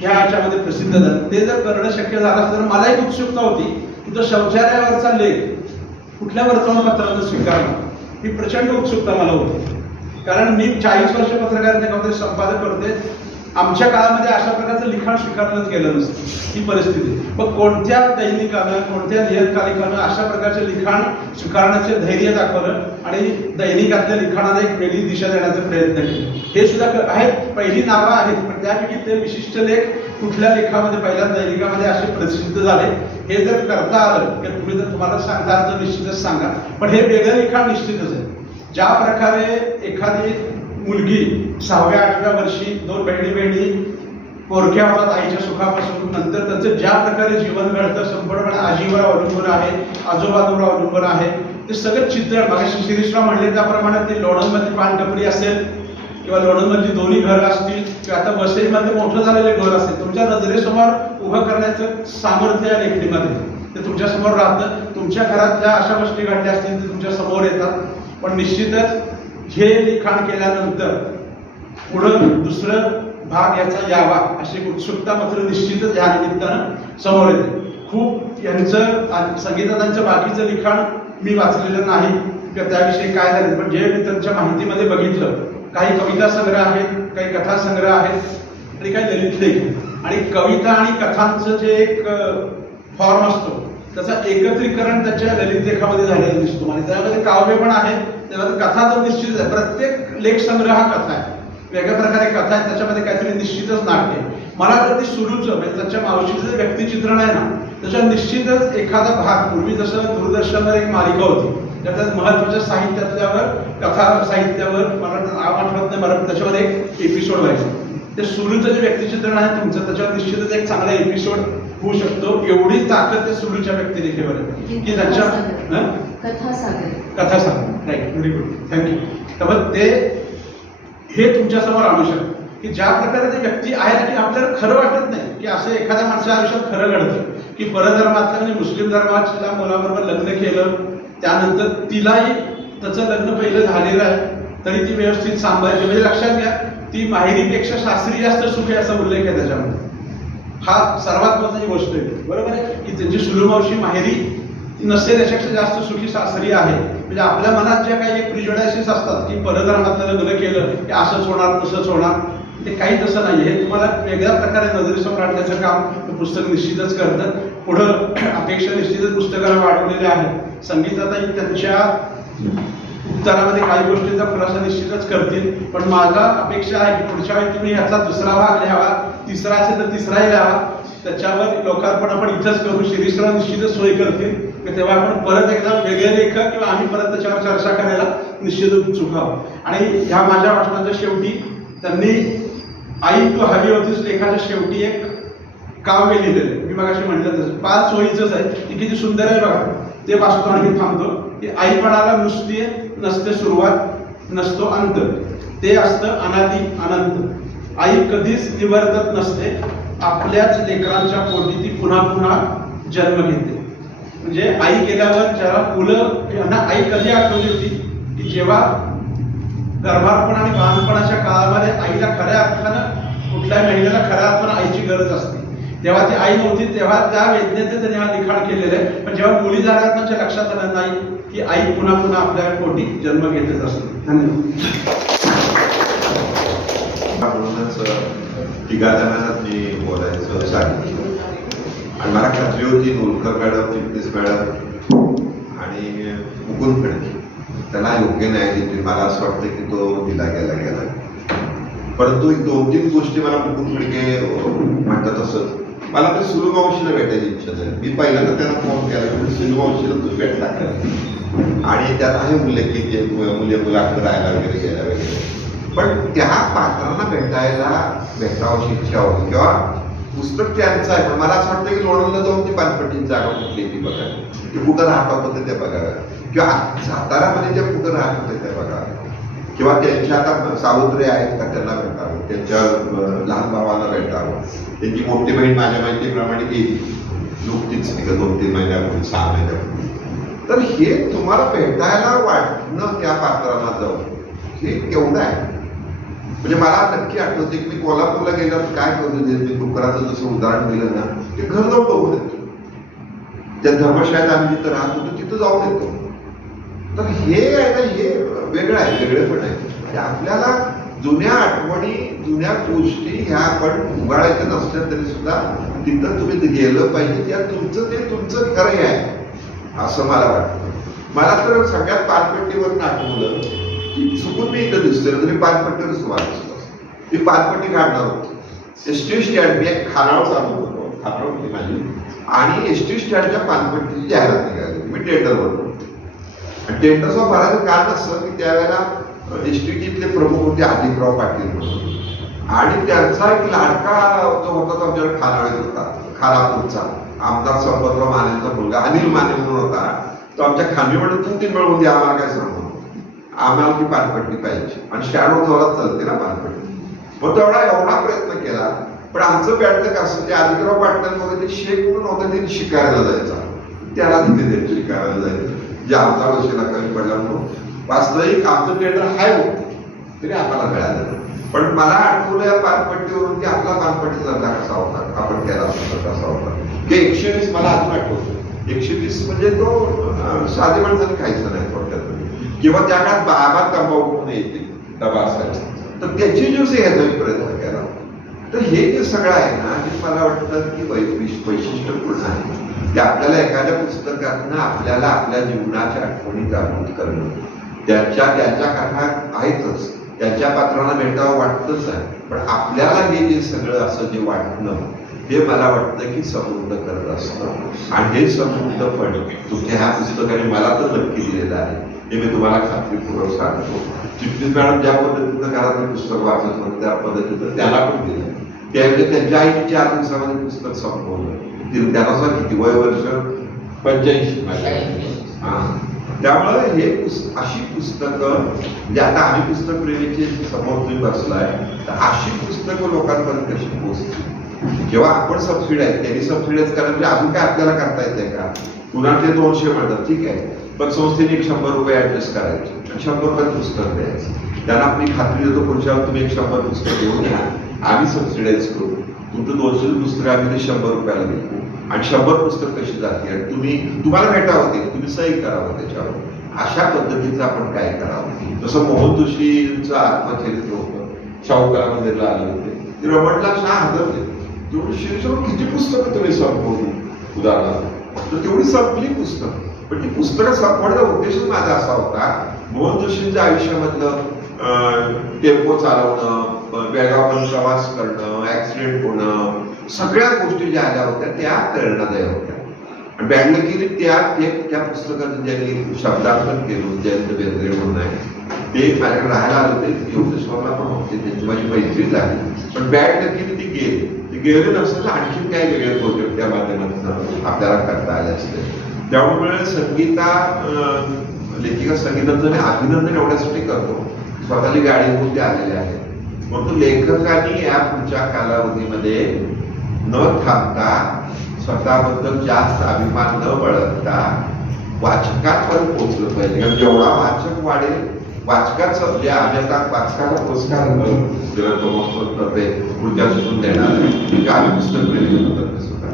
ह्या याच्यामध्ये प्रसिद्ध झालं. ते जर करणं शक्य झालं असतं तर मला एक उत्सुकता होती की तो शौचालयावरचा लेख कुठल्या वर्तमानपत्रानं स्वीकारला, ही प्रचंड उत्सुकता मला होती. कारण मी 40 वर्ष पत्रकारितेमध्ये संपादक करते. आमच्या काळामध्ये अशा प्रकारचं लिखाण स्वीकारलंच गेलं नसतं, ही परिस्थिती. मग कोणत्या दैनिकानं कोणत्या नियतकालिकानं अशा प्रकारचे लिखाण स्वीकारण्याचे धैर्य दाखवलं आणि दैनिकातल्या लिखाणाला एक वेगळी दिशा देण्याचा प्रयत्न केला. हे सुद्धा आहेत, पहिली नावं आहेत, पण त्यापैकी ते विशिष्ट लेख कुठल्या लेखामध्ये पहिल्या दैनिकामध्ये असे प्रसिद्ध झाले हे जर करता आलं की तुम्ही जर तुम्हाला सांगता तर निश्चितच सांगा. पण हे वेगळं लिखाण निश्चितच आहे. ज्या प्रकारे एखादी मुलगी 6व्या-8व्या वर्षी 2 बहिणी पोरक्या होतात आईच्या सुखापासून, नंतर त्यांचं ज्या प्रकारे जीवन घडतं संपूर्णपणे आजीवर अवलंबून आहे, आजोबांवर अवलंबून आहे, ते सगळं चित्रण मगाशी शिरीषराव म्हणले त्याप्रमाणे ते लोणंदमधली पानटपरी असेल किंवा लोणंदमधली दोन्ही घरं असतील किंवा आता वसईमध्ये मोठं झालेले घर असेल, तुमच्या नजरेसमोर उभं करण्याचं सामर्थ्य या लेखणीमध्ये ते तुमच्यासमोर राहतं. तुमच्या घरात ज्या अशा गोष्टी घडल्या असतील ते तुमच्या समोर येतात. पण निश्चितच हे लिखाण केल्यानंतर पुढं दुसरं भाग याचा यावा अशी उत्सुकता मात्र निश्चितच या निमित्तानं समोर येते. खूप यांचं संगीताचं बाकीचं लिखाण मी वाचलेलं नाही किंवा त्याविषयी काय झालं, पण जे मी त्यांच्या माहितीमध्ये बघितलं, काही कविता संग्रह आहेत, काही कथा संग्रह आहेत आणि काही ललित लेख. आणि कविता आणि कथांचं जे एक फॉर्म असतो त्याचं एकत्रीकरण त्याच्या ललित लेखामध्ये झालेलं दिसतो. आणि त्यामध्ये काव्य पण आहे, त्यामध्ये कथा तर निश्चितच आहे. प्रत्येक लेख संग्रह हा कथा आहे, वेगळ्या प्रकारे कथा आहे, त्याच्यामध्ये काहीतरी निश्चितच नाट्य आहे. मला तर ती सुरूचं म्हणजे त्याच्या मावशीचं जे व्यक्तिचित्रण आहे ना त्याच्यात निश्चितच एखादा भाग, पूर्वी जसं दूरदर्शनवर एक मालिका होती त्याच्यात महत्वाच्या साहित्यातल्यावर कथा साहित्यावर मला नाव आठवत नाही मला, त्याच्यावर एक एपिसोड व्हायचं. ते सुरूचं जे व्यक्तिचित्रण आहे तुमचं त्याच्यावर निश्चितच एक चांगला एपिसोड होऊ शकतो. एवढी ताकद त्या सुरूच्या व्यक्तिरेखेवर आहे की त्याच्या कथा सागर राईट, व्हेरी गुड, थँक्यू. तर ते हे तुमच्यासमोर आणू शकतं की ज्या प्रकारे ते व्यक्ती आहेत की आपल्याला खरं वाटत नाही की असं एखाद्या माणसाच्या आयुष्यात खरं घडतं की परधर्मातल्या म्हणजे मुस्लिम धर्माच्या मुलाबरोबर लग्न केलं, त्यानंतर तिलाही त्याचं लग्न पहिलं झालेलं आहे तरी ती व्यवस्थित सांभाळायची. म्हणजे लक्षात घ्या ती माहेरीपेक्षा सासरी जास्त सुख आहे असा उल्लेख आहे त्याच्यामध्ये. हा सर्वात महत्त्वाची गोष्ट आहे, बरोबर आहे की त्यांची सुलूमावशी माहेरी नसते त्याच्यापेक्षा जास्त सुखी सासरी आहे. म्हणजे आपल्या मनात ज्या काही प्रिज्युडायसेस असतात की परधर्मातलं लग्न केलं की असंच होणार तसंच होणार, ते काही तसं नाही. हे तुम्हाला वेगळ्या प्रकारे नजरेसमोर आणण्याचं काम पुस्तक निश्चितच करतं. पुढं अपेक्षा निश्चितच पुस्तकाला वाढवलेल्या आहेत. संगीताताई त्यांच्या उत्तरामध्ये काही गोष्टींचा खुलासा निश्चितच करतील, पण माझा अपेक्षा आहे की पुढच्या वेळी तुम्ही याचा दुसरा भाग लिहावा, तिसरा असेल तर तिसराही लिहावा. त्याच्यावर लोकार्पण आपण इथंच करू, शिरीषराव निश्चितच सोय करतील. तेव्हा आपण परत एकदा वेगळे लेखक किंवा आम्ही परत त्याच्यावर चर्चा करायला निश्चितच उत्सुक आहोत. आणि ह्या माझ्या भाषणाच्या शेवटी त्यांनी आई तू हवी होतीस लेखाच्या शेवटी एक काव्य लिहिलेलं. मी मगाशी म्हटलं तसं 5 ओळीचंच आहे, ती किती सुंदर आहे बघा. ते वाचतो आणि मी थांबतो की आईपणाला नुसती नसते सुरुवात नसतो अंत, ते असतं अनादी अनंत. आई कधीच निवर्तत नसते, आपल्याच लेकरांच्या पोटी ती पुन्हा पुन्हा जन्म घेते. म्हणजे आई गेल्यावर ज्याला मुलं यांना आई कधी आठवली होती की जेव्हा गर्भारपण आणि बालपणाच्या काळामध्ये आईला खऱ्या अर्थानं कुठल्याही महिलेला खऱ्या अर्थानं आईची गरज असते. तेव्हा ती आई नव्हती, तेव्हा त्या वेदनेचे त्यांनी हा लिखाण केलेलं आहे. पण जेव्हा मुली झाल्यानंतर लक्षात आलं नाही की आई पुन्हा पुन्हा आपल्या पोटी जन्म घेतच असते. धन्यवाद. तिघा जणांना मी बोलायचं सांगितलं आणि मला खात्री होती नोलकर मॅडम, चिटणीस मॅडम आणि मुकुंद खडके त्याला योग्य न्याय देतील. मला असं वाटतं की तो दिला गेला. परंतु 2-3 गोष्टी मला मुकुंद खडके म्हणतात असं मला तर सुरू मावशीला भेटायची इच्छा झाली. मी पहिल्यांदा त्यांना फोन केला, सुरू मावशीला तुम्ही भेटला का? आणि त्यात आहे उल्लेख की मुले मुलाकडे राहायला वगैरे गेला वगैरे. पण त्या पात्रांना भेटावची इच्छा होती किंवा पुस्तक त्यांचं आहे. पण मला असं वाटतं की लोणंदला जाऊन ती पानपट्टीची जागा कुठली ती बघा, ते कुठं राहत होते ते बघावं, किंवा सातारामध्ये जे कुठं राहत होते ते बघावं, किंवा त्यांच्या आता सावत्र आहेत का त्यांना भेटावं, त्यांच्या लहान भावाला भेटावं. त्यांची मोठी बहीण माझ्या माहितीप्रमाणे गेली नुकतीच, 2-3 महिन्यापूर्वी, 6 महिन्यापूर्वी. तर हे तुम्हाला भेटायला वाटणं त्या पात्रांना जाऊन हे केवढं आहे. म्हणजे मला नक्की आठवते की मी कोल्हापूरला गेल्यावर काय करू दे, मी डुकराचं जसं उदाहरण दिलं ना, ते घर जाऊन बघून येतो. त्या धर्मशाळेत आम्ही जिथं राहत होतो तिथं जाऊन येतो. तर हे आहे ना, हे वेगळं आहे, वेगळेपण आहे. म्हणजे आपल्याला जुन्या आठवणी, जुन्या गोष्टी ह्या आपण उगाळायच्या नसल्या तरी सुद्धा तिथं तुम्ही गेलं पाहिजे. त्या तुमचं खरं आहे असं मला वाटतं. मला तर सगळ्यात पानपट्टीवरून आठवलं की चुकून मी इथं दिसतोय तरी पानपट्टीवरच वाटतो. मी पानपट्टी काढणार होतो. एसटी स्टँड, मी एक खानावळ चालू होतो, खानावळ होती माझी, आणि एसटी स्टँडच्या पानपट्टीची जाहिरात निघाली. मी टेंडरवर होतो आणि टेंडरचं भरायचं कारण असं की त्यावेळेला एसटीचे प्रमुख होते आदिकराव पाटील म्हणून, आणि त्यांचा एक लाडका जो होता तो आमच्याकडे खानावळीत होता, खानापूरचा आमदार संपतराव मानेंचा मुलगा अनिल माने म्हणून होता. तो आमच्या खांबीमध्ये 2-3 वेळ होती. आम्हाला काय सांगू, आम्हाला ती पानपट्टी पाहिजे आणि स्टँडवर जोरात चालते ना पानपट्टी. मग एवढा प्रयत्न केला. पण आमचं बॅटक असं, ते आदिकराव पाटलांमध्ये ते शेख म्हणून होतं, ते शिकायला जायचा, त्याला तिथे शिकायला जायचं, जे आमचा वर्षाला कमी पडला म्हणून. वास्तविक आमचं टेंडर हाय होतं तरी आम्हाला मिळालं. पण मला आठवलं या पानपट्टीवरून की आपला पानपट्टीचा धंदा कसा होता, आपण केला असता कसा होता. की 120 मला अजून आठवतो. 120 म्हणजे तो साधी माणसाने खायचं नाही थोडक्यात. किंवा त्या काळात बाबा तंबाखू म्हणून येते डबा असायचा, तर त्याची ज्यूस घ्यायचा मी प्रयत्न केला. तर हे जे सगळं आहे ना, हे मला वाटतं की वैशिष्ट्यपूर्ण आहे. ते आपल्याला एखाद्या पुस्तकातनं आपल्याला आपल्या जीवनाच्या आठवणी जागृत करणं. त्याच्या कथा आहेतच, त्याच्या पात्रांना भेटावं वाटतच आहे. पण आपल्याला हे जे सगळं असं जे वाटणं, हे मला वाटतं की समृद्ध करत असतं. आणि हे समृद्धपण तुमच्या ह्या पुस्तकाने मला तर नक्की दिलेलं आहे, हे मी तुम्हाला खात्रीपूर्वक सांगतो. चिटणीस मॅडम ज्या पद्धतीनं घरातलं पुस्तक वाचत होतं त्या पद्धतीनं त्याला पण दिलं. त्यावेळी त्यांच्या आईने 4 दिवसामध्ये पुस्तक संपवलं. त्यांना सुद्धा किती वय वर्ष 85. त्यामुळे हे अशी पुस्तकं, म्हणजे आता आम्ही पुस्तक प्रेमीचे समोर तुम्ही बसलाय, तर अशी पुस्तकं लोकांपर्यंत कशी पोहोचतील. जेव्हा आपण सबसिडाईज, त्यांनी सबसिडाईज करायला म्हणजे अजून काय आपल्याला करता येते का. कुणाला ते 200 म्हणतात, ठीक आहे, पण संस्थेने 100 रुपये ऍडजस्ट करायचे आणि 100 रुपयात पुस्तक द्यायचं. त्यांना मी खात्री देतो पुढच्या तुम्ही 100 पुस्तक घेऊन या, आम्ही सबसिडाईज करू. तुमचं 200 पुस्तक आम्ही ते 100 रुपयाला देऊ आणि 100 पुस्तक कशी जाते आणि तुम्हाला भेटावं ते, तुम्ही सही करावं त्याच्यावर. अशा पद्धतीचं आपण काय करावं. जसं मोहन जोशींचं आत्मचरित्र होतं, शाहूकार मंदिरला आले होते, ते रमणला हजरले. तेवढी शिक्षण किती पुस्तकं तुम्ही संपवली उदाहरणार्थ, तर तेवढी संपली पुस्तक. पण ती पुस्तकं संपवण्याचा उद्देशच माझा असा होता, मोहन जोशींच्या आयुष्यामधलं टेम्पो चालवणं, बेळगावमध्ये प्रवास करणं, ऍक्सिडेंट होणं, सगळ्या गोष्टी ज्या आल्या होत्या त्या प्रेरणादायी होत्या. आणि बॅडलकीने त्या पुस्तकाचं ज्यांनी शब्दार्पण केलं, जयंत बेंद्रे म्हणून आहे, ते माझ्याकडे राहायला आले होते. योगेश्वरला पण होते, त्यांची माझी मैत्री झाली. पण बॅडलकीने ते गेले नसतं, आणखी काही वेगळे प्रोजेक्ट त्या माध्यमातून आपल्याला करता आले असते. त्यामुळे लेखिका संगीताचं मी अभिनंदन एवढ्यासाठी करतो, स्वतःची गाडी घेऊन ते आलेले आहेत. परंतु लेखकांनी या पुढच्या कालावधीमध्ये न थांबता, स्वतःबद्दल जास्त अभिमान न बाळगता वाचकांपर्यंत पोहोचलं पाहिजे. कारण जेवढा वाचक वाढेल, वाचकाचं जे आम्ही आता वाचकाला पुरस्कार ते पुढच्या सुचून देणार आम्ही पुस्तक प्रेमी सुद्धा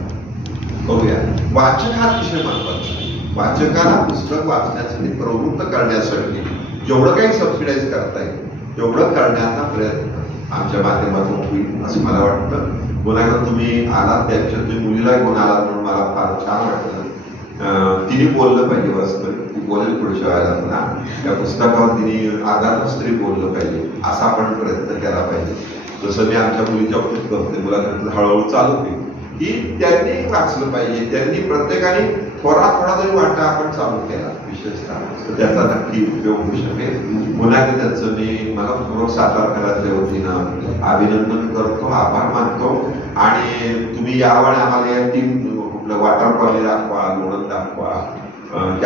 करूया. वाचक हा विषय महत्वाचा. वाचकाला पुस्तक वाचण्यासाठी प्रवृत्त करण्यासाठी जेवढं काही सबसिडाईज करता येईल तेवढं करण्याचा प्रयत्न आमच्या माध्यमातून होईल असं मला वाटतं. पुन्हा तुम्ही आलात त्यापेक्षा तुम्ही मुलीला घेऊन आलात म्हणून मला फार छान वाटलं. तिने बोललं पाहिजे, वास्तविक ती बोलेल पुढच्या वेळेला पुन्हा त्या पुस्तकावर तिने आधारच तरी बोललं पाहिजे, असा आपण प्रयत्न केला पाहिजे. जसं मी आमच्या मुलीच्या बाबतीत करते, मुलाखतीत हळूहळू चालू होईल. की त्यांनी वाचलं पाहिजे. त्यांनी प्रत्येकाने थोडा जरी वाटा आपण चालू केला विशेषतः तर त्याचा नक्की उपयोग होऊ शकेल. पुन्हा त्यांचं मला पूर्ण सातारकरांच्या वतीनं अभिनंदन करतो, आभार मानतो. आणि तुम्ही यावेळी आम्हाला या 3 कुठलं वॉटर कॉलनी दाखवा, लोणंद दाखवा,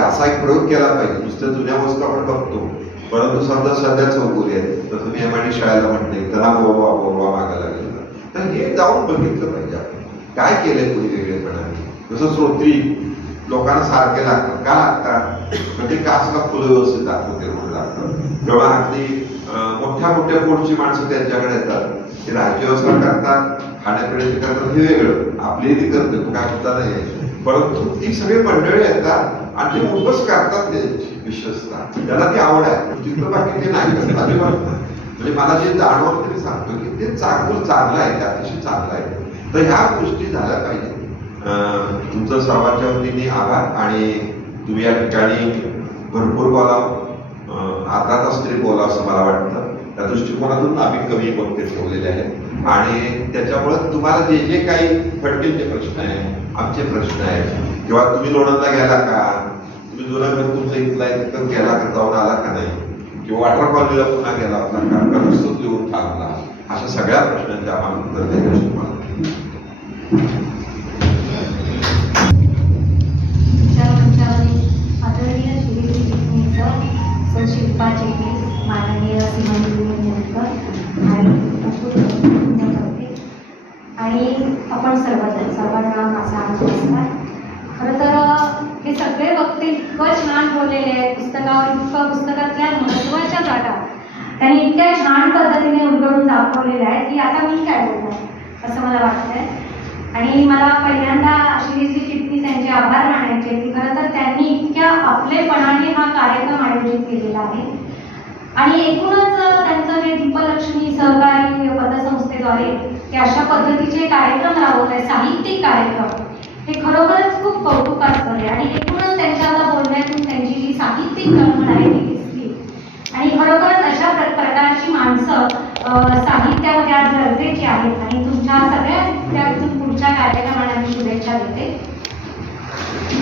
असा एक प्रयोग केला पाहिजे. नुसतं जुन्या वस्तू आपण बघतो, परंतु समजा सध्या चौगुले आहेत तर तुम्ही एमआयडी शाळेला म्हटले त्याला बोलवा मागायला लागेल, तर हे जाऊन बघितलं पाहिजे आपण काय केलंय कोणी वेगळेपणाने. जसं श्रोत्री लोकांना सारखे लागतात, का लागतात? म्हणजे कासला फुलं व्यवस्थित दाखवते म्हणून लागतात. किंवा अगदी मोठ्या पोटची माणसं त्यांच्याकडे येतात, ते राज्य व्यवस्था करतात, खाण्यापिण्याचे करतात, हे वेगळं, आपली ती करते तो काय सुद्धा नाही. परंतु ती सगळी मंडळी येतात आणि ते उपस करतात त्यांची विशेषतः, त्याला ती आवड आहे. तिथं बाकी ते नाही करत अजिबात. म्हणजे मला जे जाणवलं तरी सांगतो की ते चांगलं आहे, ते अतिशय चांगलं आहे. तर ह्या गोष्टी झाल्या पाहिजे. तुमचं सर्वांच्या वतीने आभार. आणि तुम्ही या ठिकाणी भरपूर बोलावं, अर्धा तास तरी बोलावं असं मला वाटतं. त्या दृष्टिकोनातून आम्ही कमी वक्ते ठेवलेले आहेत आणि त्याच्यामुळे तुम्हाला जे काही फटकेचे प्रश्न आहे, आमचे प्रश्न आहेत, किंवा तुम्ही लोणंदला गेला का, तुम्ही जुनं घर तुमचं इथला आहे तिथं गेला का, जाऊन आला का नाही, किंवा वॉटर कॉलनीला पुन्हा गेला होता का नुसतं लिहून थांबला, अशा सगळ्या प्रश्नांचे आम्हाला उत्तर द्यायचे तुम्हाला. आदरणीय श्री सर शिल्पा चेके, माननीय सीमांजली नेमकर आणि आपण सर्वांना माझा नमस्कार. खरं तर हे सगळे वक्ते इतकं छान बोललेले आहेत, पुस्तकातल्या महत्त्वाच्या जागा त्यांनी इतक्या छान पद्धतीने उलगडून दाखवलेल्या आहेत की आता मी काय बोलणार असं मला वाटतंय. आणि मला पहिल्यांदा श्रीजी चिटणीस यांचे आभार मानायचे की खरं तर त्यांनी इतक्या आपलेपणाने हा कार्यक्रम आयोजित केलेला आहे. आणि एकूणच त्यांचं जे दीपलक्ष्मी सहकारी पतसंस्थेद्वारे ते अशा पद्धतीचे कार्यक्रम राबवत आहे, साहित्यिक कार्यक्रम, हे खरोखरच खूप कौतुकास्पद आहे. आणि एकूणच त्यांच्या आता बोलण्यातून त्यांची जी साहित्यिक तळमळ आहे ती दिसली. आणि खरोखरच अशा प्रकारची माणसं साहित्यामध्ये आज गरजेची आहेत. आणि तुमच्या सगळ्या पुढच्या कार्यक्रमाला मी शुभेच्छा देते.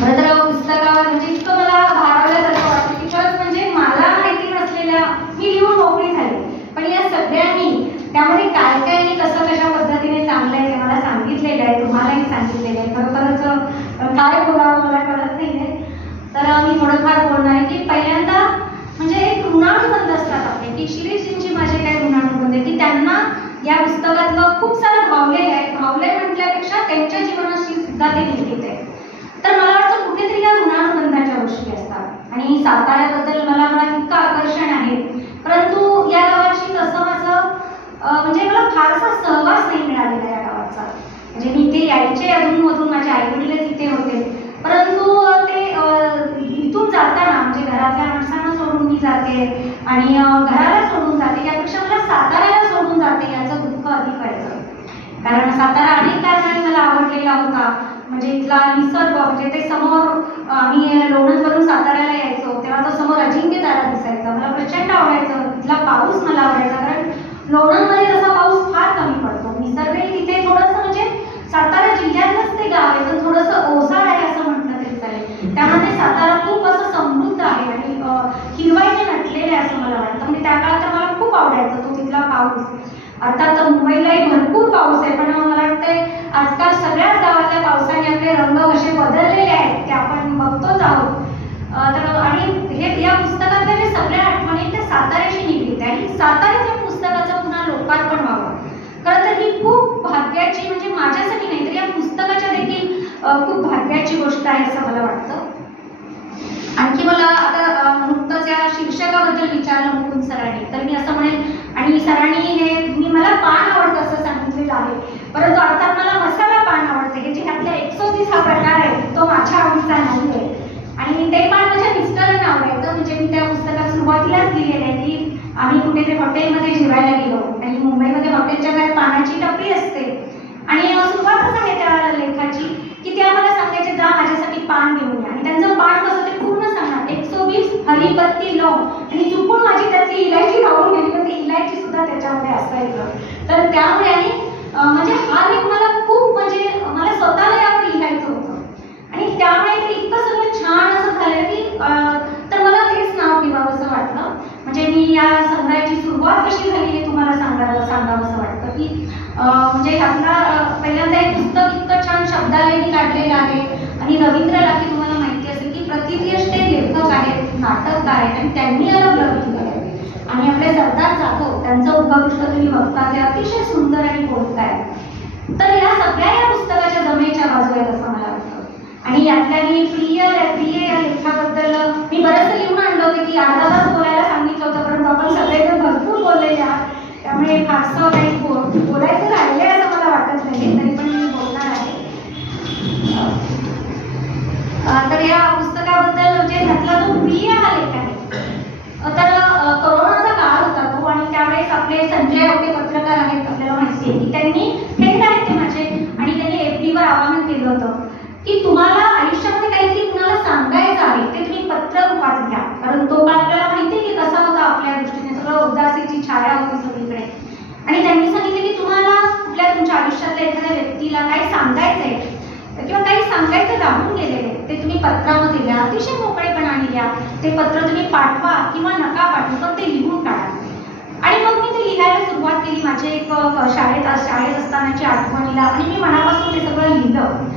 खरं तर पुस्तकावर म्हणजे इतकं मला भारावल्यासारखं वाटतं की खरंच म्हणजे मला माहिती नसलेल्या मी लिहून मोकळी झाली, पण या सगळ्यांनी त्यामध्ये काय काय आणि कसं कशा पद्धतीने चांगलं आहे ते मला सांगितलेलं आहे, तुम्हालाही सांगितलेलं आहे. खरोखरच काय बोलावं मला कळत नाही आहे. तर मी थोडंफार बोलणार आहे की पहिल्यांदा म्हणजे एक ऋणानुबंध असतात आपले की श्रीजींची माझे काही ऋणानुबंध आहे की त्यांना या पुस्तकातलं खूप सारं भावलेलं आहे. भावले म्हटल्यापेक्षा त्यांच्या जीवनाशी सुद्धा ते निगडीत आहे. तर मला वाटतं कुठेतरी या ऋणानुबंधाच्या गोष्टी असतात. आणि साताऱ्याबद्दल मला इतकं आकर्षण आहे, परंतु या गावाची तसं माझं म्हणजे मला फारसा सहवास नाही मिळालेला या गावाचा. म्हणजे मी इथे यायचे अधूनमधून, माझे आईवडीलच इथे होते, परंतु ते इथून जाताना म्हणजे घरातल्या माणसांना सोडून मी जाते आणि घराला सोडून जाते, यापेक्षा मला साताऱ्याला सोडून जाते याचं दुःख अधिक व्हायचं. कारण सातारा अनेक कारणाने मला आवडलेला होता. म्हणजे इथला निसर्ग, म्हणजे ते समोर आम्ही लोणंदवरून साताऱ्याला यायचो तेव्हा तो समोर अजिंक्यतारा दिसायचा, मला प्रचंड आवडायचं. इथला पाऊस मला आवडायचा, कारण लोणंदमध्ये तसा पाऊस फार कमी पडतो. निसर्गही तिथे थोडंसं म्हणजे सातारा जिल्ह्यातच ते गाव आहे, पण थोडंसं ओसाड आहे असं म्हटलं तरी चालेल. त्यामध्ये सातारा खूप असं समृद्ध आहे आणि हिरवाईने नटलेलं आहे असं मला वाटतं. म्हणजे त्या काळात तर मला खूप आवडायचं तो तिथला पाऊस. अर्थात मुंबईलाही भरपूर पाऊस आहे, पण मला वाटतंय आजकाल सगळ्याच गावातल्या पावसाने आपले रंग कसे बदललेले आहेत ते आपण बघतोच आहोत. तर आणि हे या पुस्तकातल्या जे सगळ्या आठवणी त्या साताऱ्याशी निगडीत आहे आणि साताऱ्याच्या पुस्तकाचं पुन्हा लोकार्पण व्हावं. खरं तर ही खूप भाग्याची, म्हणजे माझ्यासाठी नाही तर या पुस्तकाच्या देखील खूप भाग्याची गोष्ट आहे असं मला वाटतं. आणखी मला आता नुकतंच या शीर्षकाबद्दल विचारलं मुकुंद सरांनी, तर मी असं म्हणेन, आणि सरांनी हे मला पान आवडतं असं सांगितलेलं आहे, परंतु अर्थात मला मसाला पान आवडते, हे जे ह्यातल्या 120 हा प्रकार आहे तो माझ्या आवडीचा नाही आहे. आणि ते पान माझ्या मिस्टरांना आवडायचं. म्हणजे मी त्या पुस्तकात सुरुवातीलाच दिलेलं आहे की आम्ही कुठे हॉटेलमध्ये जेवायला गेलो आणि मुंबईमध्ये हॉटेलच्या बाहेर पानाची टपरी असते आणि सुरुवातच आहे त्या लेखाची की ते आम्हाला सांगायचे जा माझ्यासाठी पान घेऊन या. आणि त्यांचं पान कसं ते पूर्ण सांगणार 120 हरिपत्ती लवंग, आणि चुकून माझी त्यातली इलायची राहून गेली, पण ती इलायची सुद्धा त्याच्यामध्ये असायचं. तर त्यामुळे आणि म्हणजे हा लेख मला खूप म्हणजे मला मला सांगावंसं वाटतं की म्हणजे ह्यातला पहिल्यांदा एक पुस्तक इतकं छान शब्दालयाने काढलेलं आहे आणि रवींद्र लाखे तुम्हाला माहिती असेल की प्रतिदिवस ते लेखक आहेत, नाटककार आहेत आणि त्यांनी याला ग्रंथ केलं आहे. आणि आपले सरदार जाधव त्यांचं उद्घाटन तुम्ही बघता ते अतिशय सुंदर आणि बोलक आहे. तर या सगळ्या या पुस्तकाच्या जमेच्या बाजू आहेत असं मला वाटतं. आणि यातल्या मी प्रिय या लेखाबद्दल मी बरंचसं लिहून आणलं होतं की अर्धा तास बोलायला सांगितलं होतं, परंतु आपण सगळेजण भरपूर बोललेले आहात, त्यामुळे फारसं काही बोलायचं राहिलंय असं मला वाटत नाही, तरी पण मी बोलणार आहे. तर या पुस्तकाबद्दल म्हणजे त्यातला जो प्रिय हा लेख आहे, तर कोरोनाचा काळ होता तो आणि त्यावेळेस आपले संजय आवटे पत्रकार आहेत, आपल्याला माहिती आहे की त्यांनी फ्रेंड आहेत ते माझे, आणि त्यांनी FB वर आवाहन केलं होतं की तुम्हाला आयुष्यामध्ये काहीतरी कुणाला सांगायचं आहे ते तुम्ही पत्र रूपात घ्या, कारण तो काळ आपल्याला माहिती आहे की कसा होता आपल्या दृष्टीने, सगळं उदासीची छाया होती सगळीकडे. आणि त्यांनी सांगितलं की तुम्हाला कुठल्या तुमच्या आयुष्यातल्या एखाद्या व्यक्तीला काही सांगायचंय किंवा काही सांगायचं राहून गेलेले ते तुम्ही पत्रामध्ये लिहा, अतिशय मोकळेपणाने लिहा. ते पत्र तुम्ही पाठवा किंवा नका पाठवू, पण ते लिहून काढा. आणि मग मी ते लिहायला सुरुवात केली. माझे एक शाळेत असतानाची आठवणीला, आणि मी मनापासून ते सगळं लिहिलं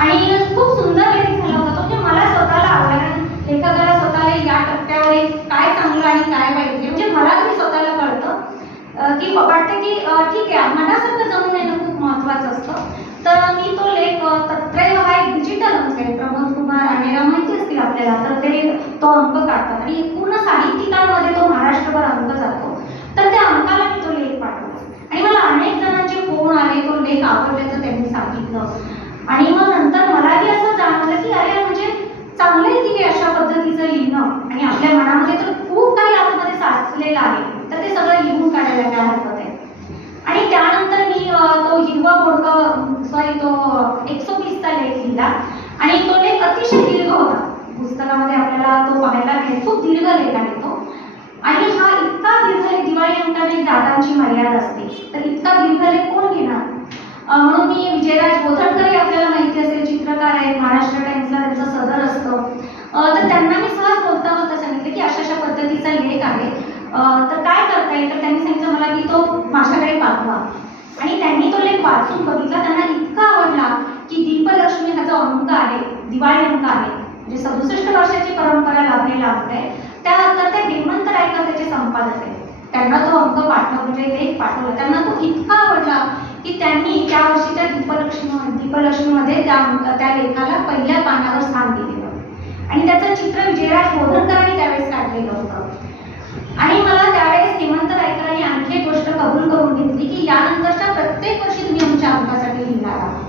आणि खूप सुंदर लेख झाला होता तो. म्हणजे मला स्वतःला आवडला, लेखकाला स्वतःला या टप्प्यावर काय चांगलं आणि काय वाईट, म्हणजे मला तरी स्वतःला कळतं की वाटतं की ठीक आहे, मनासारखं जमून येणं खूप महत्त्वाचं असतं. तर मी तो लेख तत्रैव हा एक डिजिटल अंक आहे, प्रमोद कुमार राणेला माहिती असतील आपल्याला, तर ते तो अंक काढतात आणि पूर्ण साहित्यिकांमध्ये तो महाराष्ट्रभर अंक जातो. तर त्या अंकाला मी तो लेख पाठवला आणि मला अनेक जणांचे फोन आले, तो लेख आवडल्याचं त्यांनी सांगितलं. आणि मग नंतर मलाही असं जाणवलं की अरे म्हणजे चांगलं आहे की हे अशा पद्धतीचं लिहिणं, आणि आपल्या मनामध्ये तर खूप काही आतमध्ये साचलेलं आहे, तर ते सगळं लिहून काढायला काय हरकत आहे. आणि त्यानंतर मी तो हिरवा तो 120चा लेख लिहिला आणि तो लेख अतिशय दीर्घ होता. पुस्तकामध्ये आपल्याला तो पाहायला मिळेल, खूप दीर्घ लेख आहे तो. आणि हा इतका दीर्घ लेख, दिवाळी अंकाने जागांची मर्यादा असते, तर इतका दीर्घ लेख कोण घेणार. म्हणून मी विजयराज बोथटकर आपल्याला माहिती असेल, चित्रकार आहेत, महाराष्ट्र टाइम्सला त्यांचं सदर असतं, तर त्यांना मी सहज बोलता सांगितलं की अशा पद्धतीचा लेख आहे, तर काय करता येईल. तर त्यांनी सांगितलं मला की तो माझ्याकडे पाठवा. आणि त्यांनी तो लेख वाचून बघितला, त्यांना इतका आवडला की दीपलक्ष्मी हा जो अंक आहे, दिवाळी अंक आहे, म्हणजे 67 वर्षाची परंपरा लाभलेला अंक आहे, त्यानंतर ते हेमंत रायकर त्याचे संपादक आहेत, त्यांना तो अंक म्हणजे लेख पाठवला. त्यांना तो इतका आवडला की त्यांनी त्या वर्षीच्या दीपलक्ष्मीमध्ये त्या लेखाला पहिल्या पानावर स्थान दिलेलं आणि त्याचं चित्र विजयराज बोधनकरांनी त्यावेळेस काढलेलं होतं. आणि मला त्यावेळेस हेमंत रायकरांनी आणखी एक गोष्ट कबूल करून घेतली की यानंतरच्या प्रत्येक वर्षी तुम्ही आमच्या अंकासाठी लिहिणार आहात.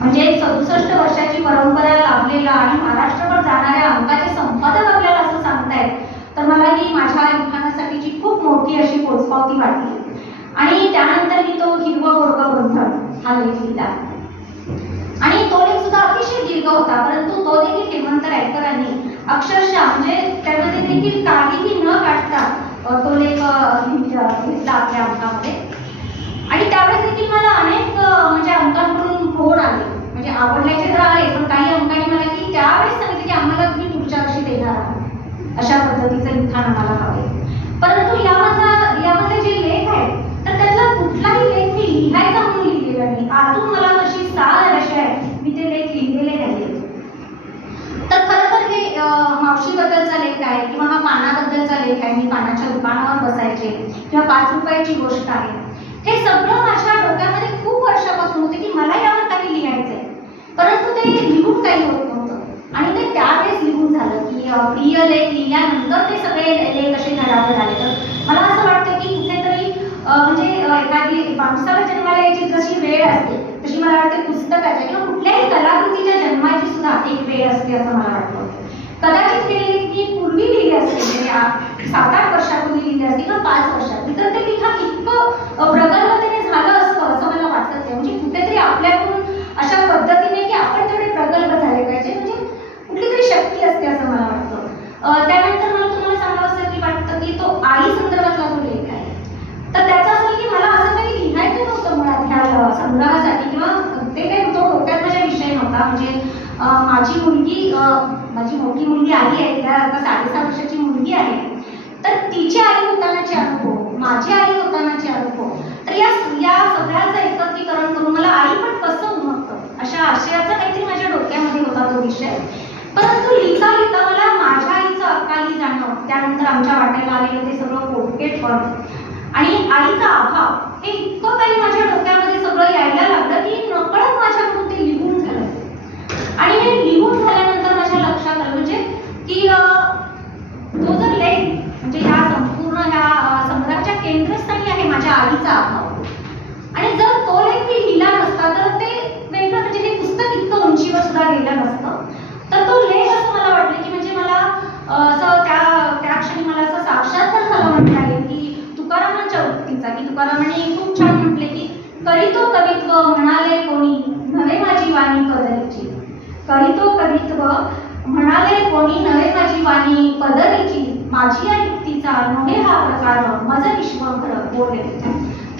म्हणजे 67 वर्षाची परंपरा लाभलेला आणि महाराष्ट्रभर जाणाऱ्या अंकाचे संपादक आपल्याला असं सांगतायत, तर मला ही माझ्या लिखाणासाठीची खूप मोठी अशी पोचपावती वाटली. आणि त्यानंतर मी तो हिरवा गोरगा गुंठण हा लेख लिहिला आणि तो लेख सुद्धा अतिशय दीर्घ होता, परंतु तो देखील हेमंत रायकरांनी अक्षरशः म्हणजे त्यामध्ये देखील काहीही न काढता तो लेख घेतला आपल्या अंकामध्ये. आणि त्यावेळेस देखील मला अनेक म्हणजे अंकांकडून फोन आले, म्हणजे आवडल्याचे तर आले, पण काही अंकांनी मला की त्यावेळेस सांगितले की आम्हाला तुम्ही पुढच्या वर्षी देणार आहात, अशा पद्धतीचं लिखाण आम्हाला हवे. परंतु यामधले जे लेख आहेत तर त्यातला कुठलाही लेख मी लिहायचा म्हणून लिहिलेला नाही, आतून मला कशी साध अशी आहे मी ते लेख लिहिलेले नाही. तर खरं तर हे मावशीबद्दलचा लेख आहे किंवा हा पानाबद्दलचा लेख आहे, मी पानाच्या दुकानावर बसायचे किंवा 5 रुपयाची गोष्ट आहे, हे सगळं माझ्या डोक्यामध्ये खूप वर्षापासून होते की मला यावर काही लिहायचंय, परंतु ते लिहून काही होत नव्हतं. आणि ते त्यावेळेस लिहून झालं की प्रिय लेख लिहिल्यानंतर ते सगळे लेख असे धडाधड आले. तर मला असं वाटतं की कुठेतरी म्हणजे एखादी माणसाला जन्माला यायची जशी वेळ असते तशी मला वाटते पुस्तकाच्या किंवा कुठल्याही कलाकृतीच्या जन्माची सुद्धा एक वेळ असते असं मला वाटतं. कदाचित ते लेख मी पूर्वी लिहिले असते, म्हणजे 7-8 वर्षापूर्वी लिहिले असते किंवा 5 वर्षापूर्वी, तर ते लिखाण इतकं प्रगल्भतेने झालं असतं असं मला वाटतं. ते म्हणजे कुठेतरी आपल्याकडून अशा पद्धतीने की आपण तेवढे प्रगल्भ झाले पाहिजे, म्हणजे कुठली तरी शक्ती असते असं मला वाटतं. त्यानंतर मला तुम्हाला सांगावं वाटतं की तो आई संदर्भातला जो लेख आहे, तर त्याचं असं की मला असं काही लिहायचं नव्हतं मुळात ह्या संग्रहासाठी, किंवा ते काही तो डोक्यात माझा विषय नव्हता. म्हणजे माझी मोठी मुलगी आई आहे, तिला आता 6.5 वर्षाची मुलगी आहे, तर तिची आई होतानाचे अनुभव माझी आई होतानाचे अनुभव, तर या सगळ्याचं एकत्रीकरण करून मला आई पण कसं उमगतं अशा आशयाचा काहीतरी माझ्या डोक्यामध्ये होता तो विषय. परंतु लिहिता लिहिता मला माझ्या आईचं अकाली जाणं, त्यानंतर आमच्या वाट्याला आलेलं ते सगळं पोटकेट पड आणि आईचा अभाव, हे इतकं काही माझ्या डोक्यामध्ये सगळं यायला लागलं की नकळत माझ्याकडून ते लिहून झालं. आणि हे लिहून झाल्यानंतर माझ्या लक्षात आलं म्हणजे की तो जर लेख म्हणजे ह्या संपूर्ण ह्या संग्रहाच्या केंद्रस्थानी आहे माझ्या आईचा अभाव. आणि जर तो लेख मी लिहिला नसता तर ते वेगळं म्हणजे हे पुस्तक इतकं उंचीवर सुद्धा गेलं नसतं. तर तो लेख असं मला वाटलं की म्हणजे मला असं त्या क्षणी मला असं साक्षात्कार झालं म्हणता येईल की तुकारामांच्या उक्तीचा, की तुकारामांनी खूप छान म्हटले की करीतो कवित्व म्हणाले कोणी नव्हे माझी वाणी पदरीची, करीतो कवित्व म्हणाले कोणी नव्हे माझी वाणी पदरीची, माझी या युक्तीचा नव्हे हा प्रकार मज विश्वभर बोलले.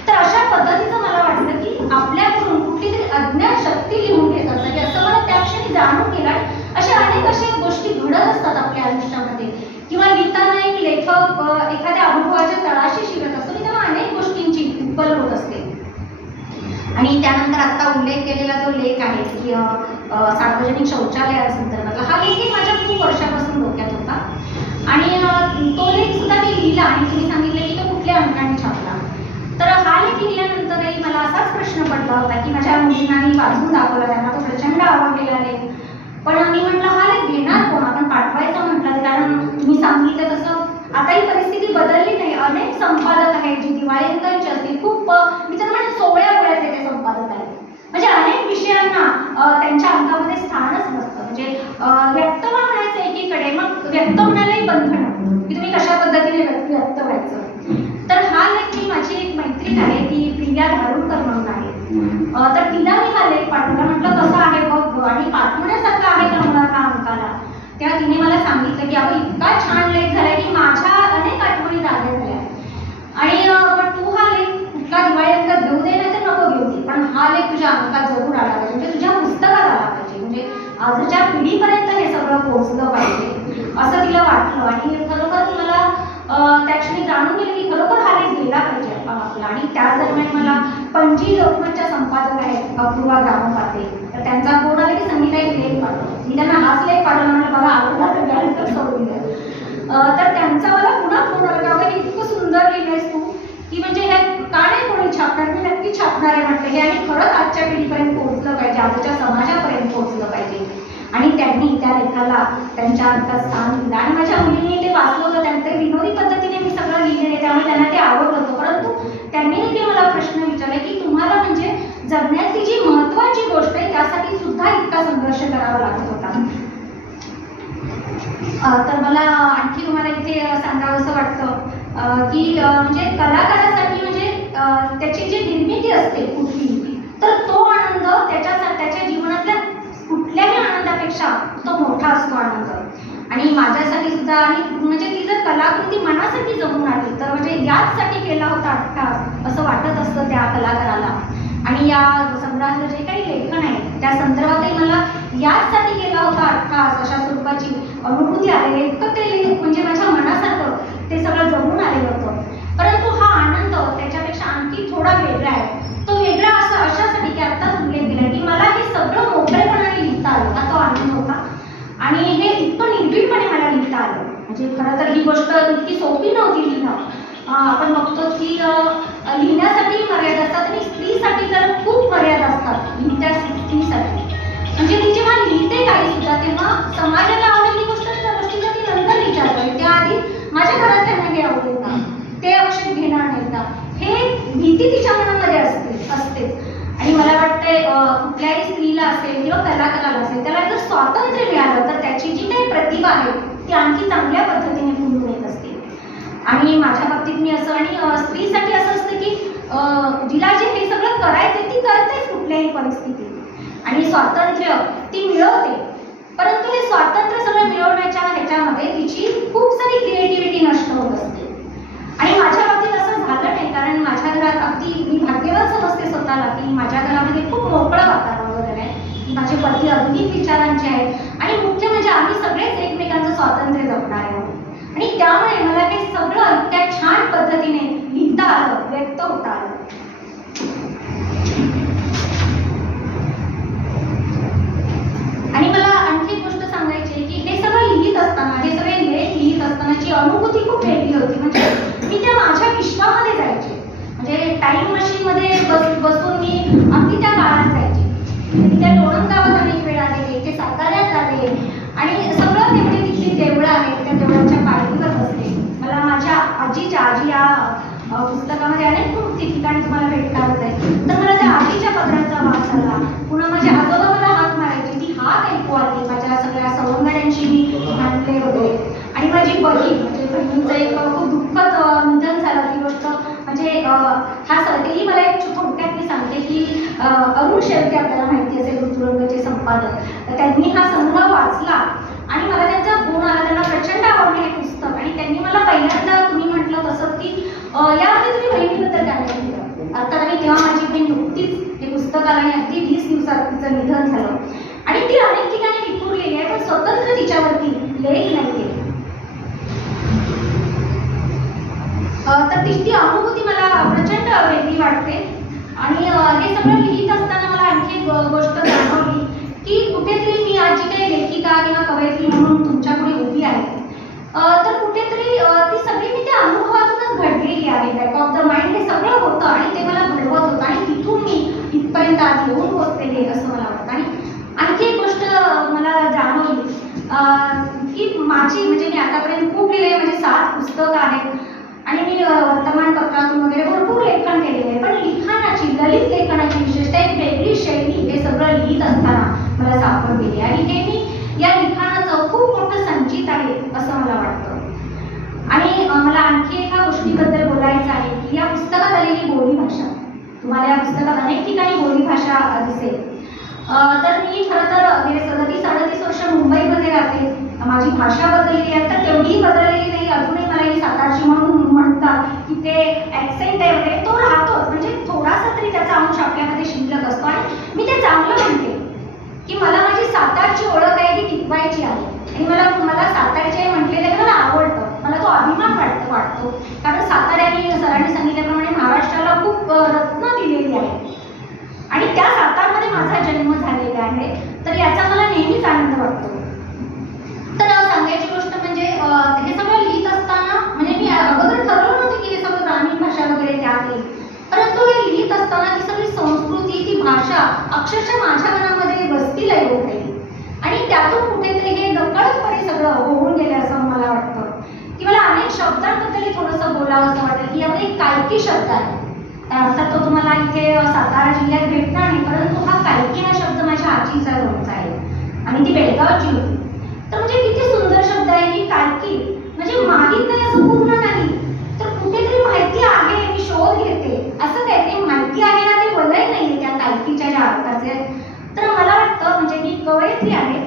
तर अशा पद्धतीचं मला वाटलं की आपल्याकडून कुठली तरी अज्ञात शक्ती लिहून घेत असावी असं मला त्या क्षणी जाणून गेलं. अशा अनेक गोष्टी घडत असतात आपल्या आयुष्यामध्ये, किंवा लिहिताना एक लेखक एखाद्या अनुभवाच्या तळाशी शिरत असतो की तेव्हा अनेक गोष्टींची उकल होत असते. आणि त्यानंतर आता उल्लेख केलेला जो लेख आहे की सार्वजनिक शौचालयासंदर्भातला, हा लेख माझ्या खूप वर्षापासून डोक्यात होता. आणि तो लेख सुद्धा मी लिहिला आणि तुम्ही सांगितले की तो कुठल्या अंकाने छापला. तर हा लेख लिहिल्यानंतरही मला असाच प्रश्न पडला होता की माझ्या मुलींना मी वाचून दाखवला, त्यांना तो प्रचंड आवडलेला लेख. पण मी म्हटलं हा लेख घेणार कोण, आपण पाठवायचा म्हटलं, कारण तुम्ही सांगितलं तसं आता ही परिस्थिती बदलली नाही. अनेक संपादक आहेत जी दिवाळींकरची असतील, खूप मी तर म्हणजे 16 वयाचे ते संपादक आहेत. म्हणजे अनेक विषयांना त्यांच्या अंकामध्ये स्थानच नसतं. म्हणजे व्यक्त म्हणायचं एकीकडे, मग व्यक्त होण्यालाही बंधन की तुम्ही कशा पद्धतीने व्यक्त व्हायचं. तर हा लेख मी माझी एक मैत्रीण आहे ती प्रिया धारूरकर म्हणून आहे, तर तिला मी हा लेख पाठवला. म्हटलं कसं आहे बघ आणि पाठवण्यासारखं आहे का मला का अंकाला. तेव्हा तिने मला सांगितलं की अगं इतका छान लेख झालाय की माझ्या अनेक आठवणी जाग्या झाल्या आणि पण तू हा लेख कुठला दिवाळी अंकात घेऊ दे नाही तर नको घेऊ दे, पण हा लेख तुझ्या अंकात जरूर आला पाहिजे, म्हणजे तुझ्या पुस्तकात आला पाहिजे, म्हणजे आजच्या पिढीपर्यंत हे सगळं पोहोचलं पाहिजे असं तिला वाटलं. आणि खरोखर मला त्या क्षणी जाणून गेले की खरोखर हा लेख गेला पाहिजे आपला. आणि त्या दरम्यान मला पणजी लोकमतच्या संपादक आहेत अपूर्वा ग्रामपाते, तर त्यांचा फोन आला की संगीता एक लेख पाठव. मी त्यांना हाच लेख पाठवला, म्हणजे बघा आवडला तर घ्यायला तर सोडून द्या. तर त्यांचा मला पुन्हा फोन आला का वगैरे इतकं सुंदर लिहिलंयस तू की म्हणजे हे का नाही कोणी छापणार, मी नक्की छापणार आहे म्हटलं हे, आणि खरंच आजच्या पिढीपर्यंत पोहोचलं पाहिजे, आजच्या समाजापर्यंत पोहोचलं पाहिजे. आणि त्यांनी त्या लेखाला त्यांच्या अंकात स्थान दिलं. आणि माझ्या मुलीने ते वाचलं होतं, त्यांचे विनोदी पद्धतीने मी सगळं लिहिलेलं, त्यामुळे त्यांना ते आवडलं होतं. परंतु त्यांनी ते मला प्रश्न विचारला की तुम्हाला म्हणजे जगण्यातली जी महत्त्वाची गोष्ट आहे त्यासाठी सुद्धा इतका संघर्ष करावा लागत होता. तर मला आणखी तुम्हाला इथे सांगावंसं वाटतं की म्हणजे कलाकारासाठी म्हणजे त्याची जी निर्मिती असते कुठली, तर तो आनंद त्याच्या जीवनातल्या कुठल्याही आनंदापेक्षा तो मोठा असतो आनंद. आणि माझ्यासाठी सुद्धा, आणि म्हणजे ती जर कलाकृती मनासाठी जमून आली तर म्हणजे याचसाठी केला होता अट्टास असं वाटत असतं त्या कलाकाराला. आणि या संग्रहातलं जे काही लेखन आहे त्या संदर्भातही मला याचसाठी केला होता अट्टास अशा स्वरूपाची अनुभूती आलेली. इतकं ते म्हणजे माझ्या मनासारखं ते सगळं जमून आलेलं होतं. परंतु हा आनंद त्याच्यापेक्षा आणखी थोडा वेगळा आहे. तो वेगळा असं अशासाठी की आत्ताच उल्लेख दिला की मला हे सगळं मोकळेपणाने लिहिता आलं, हा तो आनंद होता. आणि हे इतकं निर्भीडपणे मला लिहिता आलं. म्हणजे खरं तर ही गोष्ट इतकी सोपी नव्हती लिहिणं. आपण बघतो की लिहिण्यासाठी मर्यादा असतात आणि स्त्रीसाठी तर खूप मर्यादा असतात लिहित्या स्त्रीसाठी. म्हणजे ती जेव्हा लिहिते काही सुद्धा तेव्हा समाजाला आवडलेली गोष्ट त्या गोष्टीचा ती नंतर विचार करते, त्याआधी माझ्या घरातल्यांना हे आवडेल का, ते आक्षेप घेणार नाहीत का, हे भीती तिच्या मनामध्ये असते. आणि मला वाटतंय कुठल्याही स्त्रीला असेल किंवा कलाकाराला असेल त्याला जर स्वातंत्र्य मिळालं तर त्याची जी काही प्रतिभा आहे ती आणखी चांगल्या पद्धतीने फुलून येत असते. आणि माझ्या बाबतीत मी असं, आणि स्त्रीसाठी असं असतं की जिला जे हे सगळं करायचं ती करतेच कुठल्याही परिस्थितीत, आणि स्वातंत्र्य ती मिळवते. परंतु हे स्वातंत्र्य सगळं मिळवण्याच्या ह्याच्यामध्ये तिची खूप सारी क्रिएटिव्हिटी नष्ट होत असते. आणि माझ्या बाबतीत असं झालं नाही, कारण माझ्या घरात अगदी मी भाग्यवान समजते स्वतःला की माझ्या घरामध्ये खूप मोकळं वातावरण वगैरे आहे, की माझे पती अगदी विचारांचे आहेत, आणि मुख्य म्हणजे आम्ही सगळेच एकमेकांचं स्वातंत्र्य जपणारे आहोत. आणि त्यामुळे मला हे सगळं इतक्या छान पद्धतीने लिहिता लिहिता आलं, व्यक्त होता आलं. आणि मला आणखी एक गोष्ट सांगायची आहे की हे सगळं लिहित असताना, हे सगळे लेख लिहित असतानाची अनुभूती खूप वेगळी होती. म्हणजे मी त्या माझ्या विश्वामध्ये जायचे. म्हणजे टाईम मशीनमध्ये बसून मी अगदी त्या काळात जायचे. मी त्या लोणंदगावात अनेक वेळा आले, ते साताऱ्यात आले आणि सगळं ते म्हणजे तिथली देवळं आहेत, त्या देवळांच्या पायरीवर बसले. मला माझ्या आजीच्या आजी या पुस्तकामध्ये अनेक ठिकाणी तुम्हाला भेटणारच आहे. तर मला त्या आजीच्या पत्रांचा वास आला. पुन्हा माझ्या आजोबा मला हाक मारायची, ती हाक ऐकू आली. माझ्या सगळ्या सवंगड्यांशी मी भांडले वगैरे. आणि माझी बहीण म्हणजे बहिणीचं एक खूप दुःखद निधन झालं. ती गोष्ट म्हणजे तेही मला एक थोडक्यात मी सांगते की अरुण शेळके आपल्याला माहिती असेल, ऋतुरंगचे संपादक, तर त्यांनी हा संग्रह वाचला आणि मला त्यांचा फोन आला. त्यांना प्रचंड आवडले हे पुस्तक आणि त्यांनी मला पहिल्यांदा तुम्ही म्हटलं तसंच की यामध्ये तुम्ही बहिणीबद्दल काय सांगितलं. अर्थात आणि तेव्हा माझी बहीण नुकतीच हे पुस्तक आलं आणि अगदी 20 दिवसात तिचं निधन झालं आणि ती अनेक ठिकाणी विखुरलेली आहे, पण स्वतंत्र तिच्यावरती लेख नाही. तर ती अनुभूती मला प्रचंड वेगळी वाटते. आणि हे सगळं लिहित असताना मला आणखी एक गोष्ट जाणवली की कुठेतरी मी आज जी काही लेखिका किंवा कवयित्री म्हणून तुमच्या पुढे उभी आहे, तर कुठेतरी ती सगळी मी त्या अनुभवातूनच घडलेली आहे. बॅक ऑफ द माइंड हे सगळं होतं आणि ते मला घडवत होतं आणि तिथून मी इथपर्यंत आज येऊन पोहोचलेली असं मला वाटतं. आणि आणखी एक गोष्ट मला जाणवली की माझी म्हणजे मी आतापर्यंत खूप लिहिले, म्हणजे 7 पुस्तकं आहेत आणि मी वर्तमानपत्रातून वगैरे भरपूर लेखन केलेलं आहे. पण लिखाणाची, ललित लेखनाची विशेषतः एक वेगळी शैली हे सगळं लिहित असताना मला सापडलेली आणि हे मी या लिखाणाचं खूप मोठं संचित आहे असं मला वाटतं. आणि मला आणखी एका गोष्टीबद्दल बोलायचं आहे की या पुस्तकात आलेली बोलीभाषा, तुम्हाला या पुस्तकात अनेक ठिकाणी बोलीभाषा दिसेल. तर मी खरं तर गेले 37-38 वर्ष मुंबईमध्ये राहते. माझी भाषा बदललेली आहे, तर तेवढीही बदललेली नाही. अजूनही मला ही सातारची म्हणून म्हणतात की ते ॲक्सेंट आहे वगैरे, तो राहतोच. म्हणजे थोडासा तरी त्याचा अंश आपल्यामध्ये शिल्लक असतो आणि मी ते चांगलं म्हणते की मला माझी सातारची ओळख आहे ती टिकवायची आहे. आणि मला सातारचे म्हटलेलं मला आवडतं, मला तो अभिमान वाटतो. कारण साताऱ्याने सरांनी सांगितल्याप्रमाणे महाराष्ट्राला खूप रत्न दिलेली आहे आणि त्या सातारमध्ये माझा जन्म झालेला आहे. तर याचा मला नेहमीच आनंद वाटतो. तर सांगायची गोष्ट म्हणजे हे सगळं लिहित असताना म्हणजे मी अगोदर ठरवलं नव्हतं की हे सगळं ग्रामीण भाषा वगैरे त्यात येईल, परंतु हे लिहित असताना ती सगळी संस्कृती, ती भाषा अक्षरशः माझ्या मनामध्ये बसतीला येऊन राहिली आणि त्यातून कुठेतरी हे नकळतपणे सगळं होऊन गेलं असं मला वाटतं. की मला अनेक शब्दांबद्दलही थोडंसं बोलावं असं वाटेल की यामध्ये कायकी शब्द आहे. अर्थात तो तुम्हाला इथे सातारा जिल्ह्यात भेटणार नाही, परंतु हा कायकी हा शब्द माझ्या आजीचा लोणचा आहे आणि ती बेळगावची होती. तर म्हणजे किती सुंदर शब्द आहे की कायकी, म्हणजे माहीत नाही असं पूर्ण नाही, तर कुठेतरी माहिती आहे, मी शोध घेते असं काय, ते माहिती आहे ना, ते वलय नाही त्या कायकीच्या ज्या अर्थाचे. तर मला वाटतं म्हणजे मी कवयित्री आहे,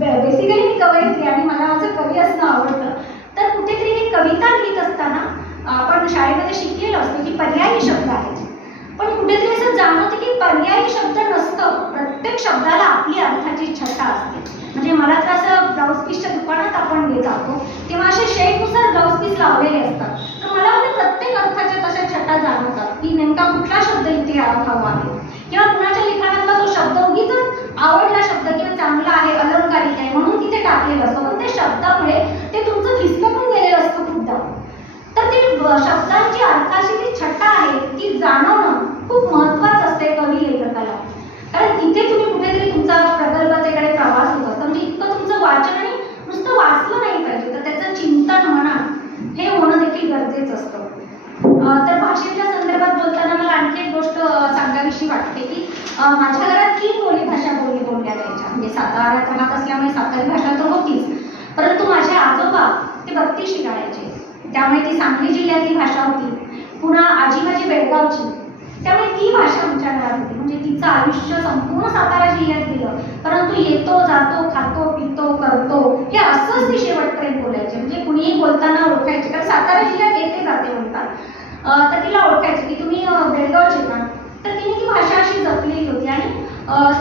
बेसिकली मी कवयित्री आणि मला माझं कवी असणं आवडतं. तर कुठेतरी ही कविता लिहित असताना आपण शाळेमध्ये शिकलेलो असतो की पर्यायी शब्द आहेत, पण कुठेतरी असं जाणवतं की पर्यायी शब्द नसतं, प्रत्येक शब्दाला आपली अर्थाची छटा असते. म्हणजे मला तर असं ब्लाऊज पीसच्या दुकानात आपण जातो तेव्हा असे शेपनुसार ब्लाऊज पीस लावलेले असतात, तर मला म्हणजे प्रत्येक अर्थाच्या तशा छटा जाणवतात की नेमका कुठला शब्द इथे हवा आहे किंवा कुणाच्या लिखाणातला तो शब्द उगीच आवडला शब्द किंवा चांगला आहे, अलंकारिक आहे म्हणून तिथे टाकलेलं असतं, पण त्या शब्दामुळे ते तुमचं फिसकटून गेलेलं असतं खूपदा. तर ती शब्दांची अर्थाची जी छटा आहे ती जाणवणं खूप महत्त्वाचं असते कवी लेखकाला. कारण तिथे तुम्ही कुठेतरी तुमचा प्रगल्भतेकडे प्रवास होत असतो. म्हणजे इतकं तुमचं वाचन आणि नुसतं वाचलं नाही पाहिजे, तर त्याचं चिंतन म्हणा हे होणं देखील गरजेचं असतं. तर भाषेच्या संदर्भात बोलताना मला आणखी एक गोष्ट सांगावीशी वाटते की माझ्या घरात 3 बोलीभाषा बोलल्या जायच्या. म्हणजे साताऱ्यात राहत असल्यामुळे सातारी भाषा तर होतीच, परंतु माझे आजोबा ते 32 शिकायचे, त्यामुळे ती सांगली जिल्ह्यातली भाषा होती. पुन्हा आजी माझी बेळगावची, त्यामुळे ती भाषा आमच्या घरात होती. म्हणजे तिचं आयुष्य संपूर्ण सातारा जिल्ह्यात गेलं, परंतु येतो जातो खातो पितो करतो हे असंच ती शेवटपर्यंत बोलायचे. म्हणजे कुणीही बोलताना ओळखायचे, कारण सातारा जिल्ह्यात येते जाते म्हणतात, तर तिला ओळखायचे की तुम्ही बेळगावचे का, तर तिने ती भाषा अशी जपलेली होती. आणि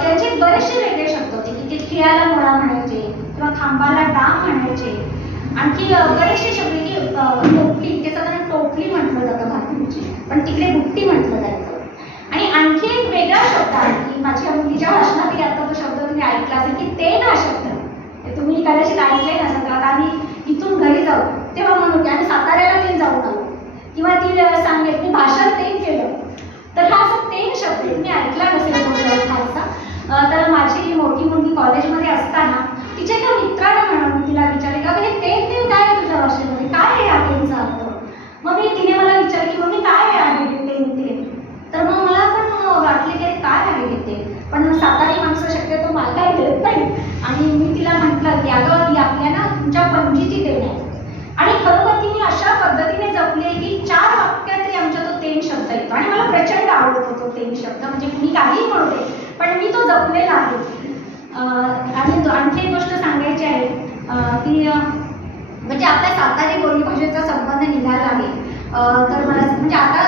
त्यांचे बरेचसे वेगळे शब्द होते की ते खिळ्याला मोळा म्हणायचे किंवा खांबाला डाम म्हणायचे. आणखी बरेचसे शब्द की टोपली, ते साधारण टोपली म्हटलं जातं भाकरीची, पण तिकडे बुट्टी म्हटलं जायचं. आणि आणखी एक वेगळा शब्द आहे की माझ्या मुलीच्या भाषणात आता तो शब्द तुम्ही ऐकला असेल की तेन हा शब्द. तुम्ही कदाचित ऐकले नसेल तर आता आम्ही इथून घरी जाऊ तेव्हा म्हणू की आम्ही साताऱ्याला तेन जाऊन आलो किंवा ती सांगेल मी भाषण तेन केलं. तर हा असा तेन शब्द तुम्ही ऐकला नसेल फारसा. तर माझी मोठी मुलगी कॉलेजमध्ये असताना तिच्या एका मित्राला म्हणून तिला विचारले का हे तेन काय आहे तुझ्या भाषेमध्ये, काय आहे हा तेनचा अर्थ. मग तिने मला विचारले की मम्मी काय आहे तेन. तर मग मला पण वाटले की काय आहे ते, पण सातारी माणसं शक्यतो मला काही देत नाही. आणि मी तिला म्हटलं की अगं ही आपल्या ना तुमच्या पणजीची तेन आहे. आणि खरोखर तिने अशा पद्धतीने जपले की 4 वाक्यात तरी आमच्या तो तेन शब्द येतो. आणि मला प्रचंड आवडतो तो तेन शब्द, म्हणजे मी काहीही म्हणते पण मी तो जपलेला आहे. आणि आणखी एक गोष्ट सांगायची आहे की म्हणजे आपल्या सातारी बोलीभाषेचा संबंध निघाला आहे. तर मला म्हणजे आता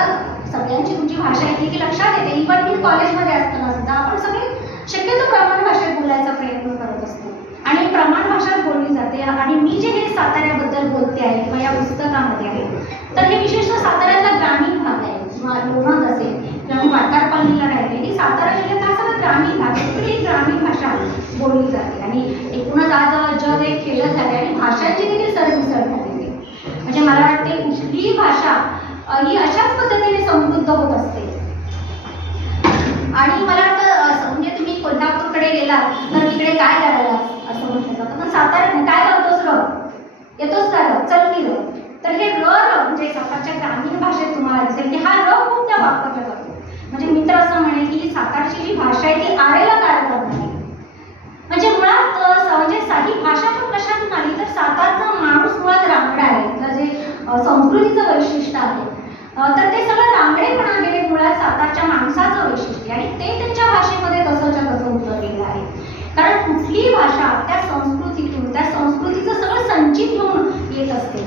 सगळ्यांची तुमची भाषा येते की लक्षात येते. इव्हन मी कॉलेजमध्ये असताना सुद्धा आपण सगळे शक्यतो प्रमाण भाषेत बोलायचा प्रयत्न करत असतो आणि प्रमाण भाषाच बोलली जाते. आणि मी जे हे साताऱ्याबद्दल बोलते आहे किंवा या पुस्तकामध्ये आहे तर हे विशेषतः साताऱ्याचा ग्रामीण भाग आहे किंवा लोणंद असेल किंवा मी वाटार कॉलनीला राहिले की सातारा जिल्ह्यात हा सगळा ग्रामीण भाग आहे. तिकडे ही ग्रामीण भाषा बोलली जाते. आणि एकूणच आज जग एक खेळत झाले आणि भाषांची देखील सरमिसळ झालेली आहे. म्हणजे मला वाटते कुठलीही भाषा ही अशाच पद्धतीने समृद्ध होत असते. आणि मला वाटतं म्हणजे तुम्ही कोल्हापूरकडे गेलात तर तिकडे काय करायला असं म्हटलं जातं, पण साताऱ्यात काय करतोस र, येतोस का र, चल की र. तर हे र म्हणजे सातारच्या ग्रामीण भाषेत तुम्हाला दिसेल की हा र खूप त्या वापरला जातो. म्हणजे मी तर असं म्हणेल की सातारची जी भाषा आहे ती आरेला काय करणार आहे. म्हणजे मुळात म्हणजे ही भाषा पण कशातून आली तर सातारचा माणूस मुळात रांगडा आहे. जे संस्कृतीचं वैशिष्ट्य आहे तर ते सगळं रांगडेपण आहे मुळात सातारच्या माणसाचं वैशिष्ट्य आणि ते त्यांच्या भाषेमध्ये तसंच्या तसं उतरलेलं आहे. कारण कुठलीही भाषा त्या संस्कृतीतून त्या संस्कृतीचं सगळं संचित घेऊन येत असते.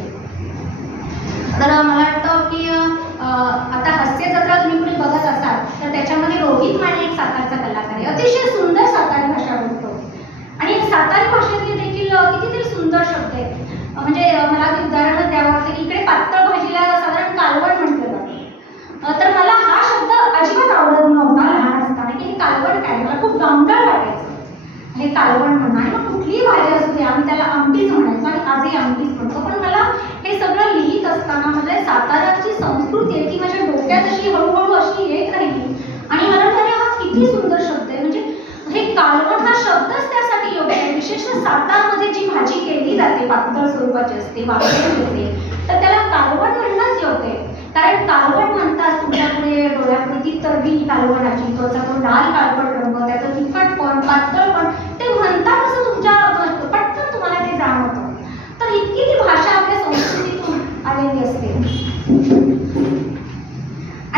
तर मला वाटतं की आता हास्य जत्रा तुम्ही कुठे बघत असाल तर त्याच्यामध्ये रोहित माने एक सातारचा कलाकार आहे. अतिशय सुंदर सातारी भाषा बोलतो आणि सातारी भाषेतले देखील कितीतरी सुंदर शब्द आहेत. म्हणजे मला ते उदाहरण द्यावं वाटतं की इकडे पातळ भाजीला साधारण कालवण म्हटलं जातं. तर मला हा शब्द अजिबात आवडत नव्हता लहान असताना की हे कालवण काय, मला खूप गमगळ वाटायचं हे कालवण म्हणणं. आणि मग कुठलीही भाजी असू दे आम्ही त्याला आमटीच म्हणायचो आणि आजही आमटीच म्हणतो. पण मला हे सगळं लिहित असताना म्हणजे साताराची संस्कृती आहे ती माझ्या डोक्यात अशी हळूहळू अशी येत राहिली आणि मला वाटतं हा किती सुंदर शब्द आहे. म्हणजे हे कालवण हा शब्दच त्यासाठी योग्य आहे. विशेषतः सातारमध्ये जी भाजी केली जाते पातळ स्वरूपाची असते, वापरली असते, तर त्याला कालवण म्हणणंच योग्य आहे. कारण कालवण म्हणतात तुमच्यापुढे डोळ्यापुढे ती तर्री कालवणाची, त्याचा तो लाल काळपट रंग, त्याचं तिखटपण, पातळपण ते म्हणतात असं तुमच्या पटकन तुम्हाला ते जाणवतं. तर इतकी ती भाषा आपल्या संस्कृतीतून आलेली असते.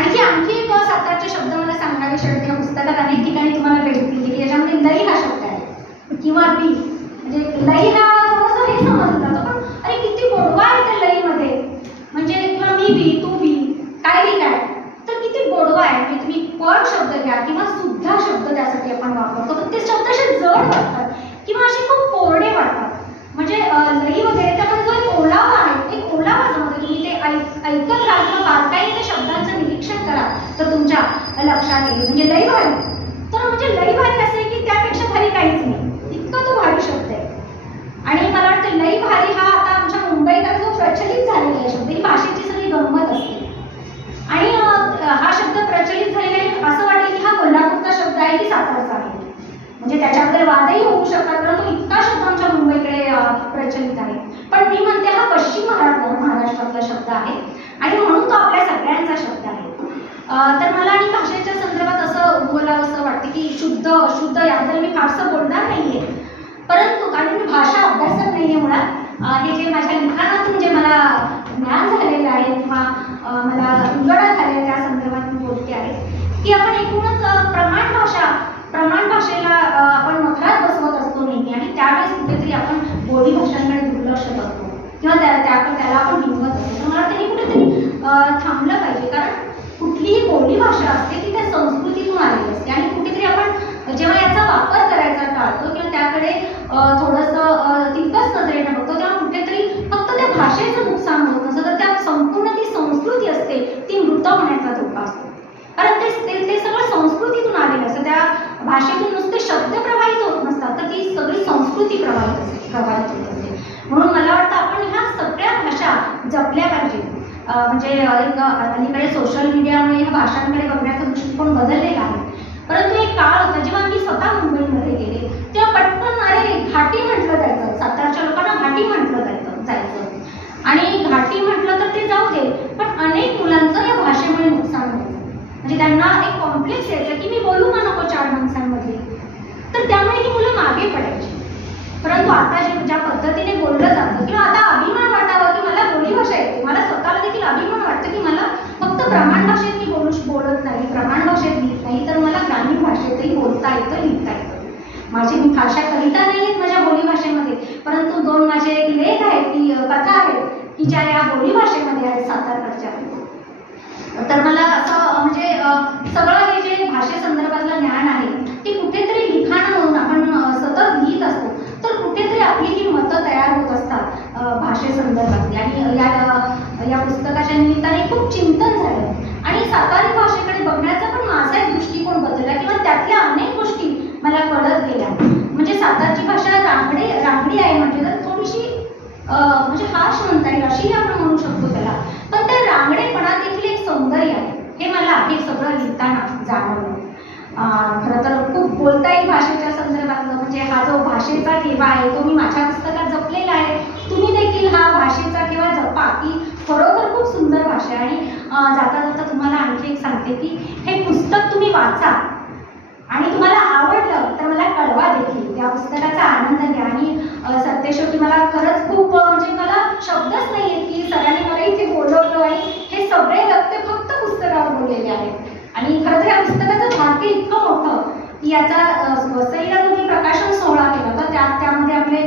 आणखी एक सातारचे शब्द मला सांगावे शब्द या पुस्तकात अनेक ठिकाणी तुम्हाला भेटतील की त्याच्यामध्ये लई हा शब्द आहे किंवा बी. म्हणजे लई हा थोडंसं हे समजलं जातं पण अरे किती गोडवा आहे त्या लईमध्ये. म्हणजे किंवा मी बी, तू बी, काय बी काय, तर किती गोडवा आहे. म्हणजे तुम्ही पण शब्द घ्या किंवा सुद्धा शब्द त्यासाठी आपण वापरतो पण ते शब्द असे जड वाटतात किंवा असे खूप कोरडे वाटतात. म्हणजे लई वगैरे त्यामध्ये जो एक ओलावा आहे एक ओलावा जमतो. तुम्ही ते ऐकत राहा किंवा बारकाईने त्या शब्दांचं निरीक्षण करा तर तुमच्या लक्षात येईल. म्हणजे लई भारी, तर म्हणजे लई भारी असं आहे की त्यापेक्षा भारी काहीच नाही, इतका तो भारी शब्द आहे. आणि मला वाटतं लई भारी हा आता आमच्या मुंबईत जो प्रचलित झालेला आहे शब्द, ही भाषेची सगळी गंमत असते. आणि हा शब्द प्रचलित झालेला आहे असं वाटेल की हा कोल्हापूरचा शब्द आहे की सातारचा आहे. म्हणजे त्याच्याबद्दल वादही होऊ शकतात परंतु इतका शब्द आमच्या मुंबईकडे प्रचलित आहे. पण मी म्हणते हा पश्चिम महाराष्ट्रातला शब्द आहे आणि म्हणून तो आपल्या सगळ्यांचा शब्द आहे. तर मला आणि भाषेच्या संदर्भात असं बोलावं असं वाटतं की शुद्ध अशुद्ध याबद्दल मी फारसं बोलणार नाहीये. परंतु कारण मी भाषा अभ्यासक नाहीये मुळात. हे जे माझ्या लिखाणातून जे मला ज्ञान झालेलं आहे किंवा मला उलगडा झालेला त्या संदर्भात मी बोलते आहे की आपण एकूणच प्रमाण भाषेला आपण मखरात बसवत असतो नेहमी आणि त्यावेळेस कुठेतरी आपण बोली भाषांकडे दुर्लक्ष करतो किंवा त्याला आपण हिंमत असतो. मला वाटतं हे कुठेतरी थांबलं पाहिजे. कारण कुठलीही बोली भाषा असते ती त्या संस्कृतीतून आलेली असते आणि कुठेतरी आपण जेव्हा याचा वापर करायचा टाळतो किंवा त्याकडे थोडंसं तितकंच नजरेनं बघतो तेव्हा कुठेतरी फक्त त्या भाषेचं नुकसान होत नसतं तर त्या संपूर्ण ती संस्कृती असते ती मृत होण्याचा भाषेतून नुसते शब्द प्रवाहित होत नसतात, तर ती सगळी संस्कृती प्रवाहित होत असते. म्हणून मला वाटतं आपण ह्या सगळ्या भाषा जपल्या पाहिजे. म्हणजे एक अलीकडे सोशल मीडियामुळे ह्या भाषांकडे बघण्याचा दृष्टिकोन बदललेला आहे. परंतु एक काळ होता जेव्हा मी स्वतः मुंबईमध्ये गेले, तेव्हा पटकन अरे घाटी म्हटलं जायचं, सातारच्या लोकांना घाटी म्हटलं जायचं आणि घाटी म्हटलं तर ते जाऊ दे, पण अनेक मुलांचं या भाषेमुळे नुकसान व्हायचं. म्हणजे त्यांना एक कॉम्प्लेक्स यायचं की मी बोलू का नको 4 माणसांमध्ये, तर त्यामुळे ही मुलं मागे पडायची. परंतु आता ज्या पद्धतीने बोललं जातं किंवा आता अभिमान वाटावा की मला बोलीभाषा येते, मला स्वतःला देखील अभिमान वाटतं की मला फक्त प्रमाण भाषेत मी बोलत नाही, प्रमाण भाषेत लिहित नाही, तर मला ग्रामीण भाषेतही बोलता येतं, लिहिता येतं. माझी भाषा कविता नाही आहेत माझ्या बोलीभाषेमध्ये, परंतु 2 माझे एक लेख आहेत की कथा आहेत की ज्या या बोलीभाषेमध्ये आहेत सातारकडच्या. तर मला असं म्हणजे सगळं हे जे भाषेसंदर्भातलं ज्ञान आहे ते कुठेतरी लिखाण म्हणून आपण सतत लिहित असतो, तर कुठेतरी आपली ही मतं तयार होत असतात भाषेसंदर्भातली. आणि या पुस्तकाच्या निमित्ताने खूप चिंतन झालं आणि सातारी भाषेकडे बघण्याचा पण माझा एक दृष्टिकोन बदलला किंवा त्यातल्या अनेक गोष्टी मला कळत गेल्या. म्हणजे सातारची भाषा रांगडी आहे म्हटलं तर थोडीशी म्हणजे हार्श म्हणता येईल अशी आपण म्हणू शकतो त्याला, पण त्या रांगडेपणा देखील एक सौंदर्य आहे हे मला हे सगळं लिहिताना जाणवलं. खरं तर खूप बोलता येईल भाषेच्या संदर्भातलं, म्हणजे हा जो भाषेचा ठेवा आहे तो मी माझ्या पुस्तकात जपलेला आहे. तुम्ही देखील हा भाषेचा ठेवा जपा, की खरोखर खूप सुंदर भाषा आहे. आणि जाता जाता तुम्हाला आणखी एक सांगते की हे पुस्तक तुम्ही वाचा आणि तुम्हाला आवडलं तर मला कळवा देखील, त्या पुस्तकाचा आनंद घ्या. आणि सत्यशेवटी मला खरंच खूप म्हणजे मला शब्दच नाही आहेत की सरांनी मला इथे बोलवलं आणि हे सगळे व्यक्ती फक्त पुस्तकावर बोललेले आहेत. आणि खरं तर या पुस्तकाचं भाग्य इतकं मोठं की याचा वसईला तुम्ही प्रकाशन सोहळा केला होता, त्यामध्ये आपले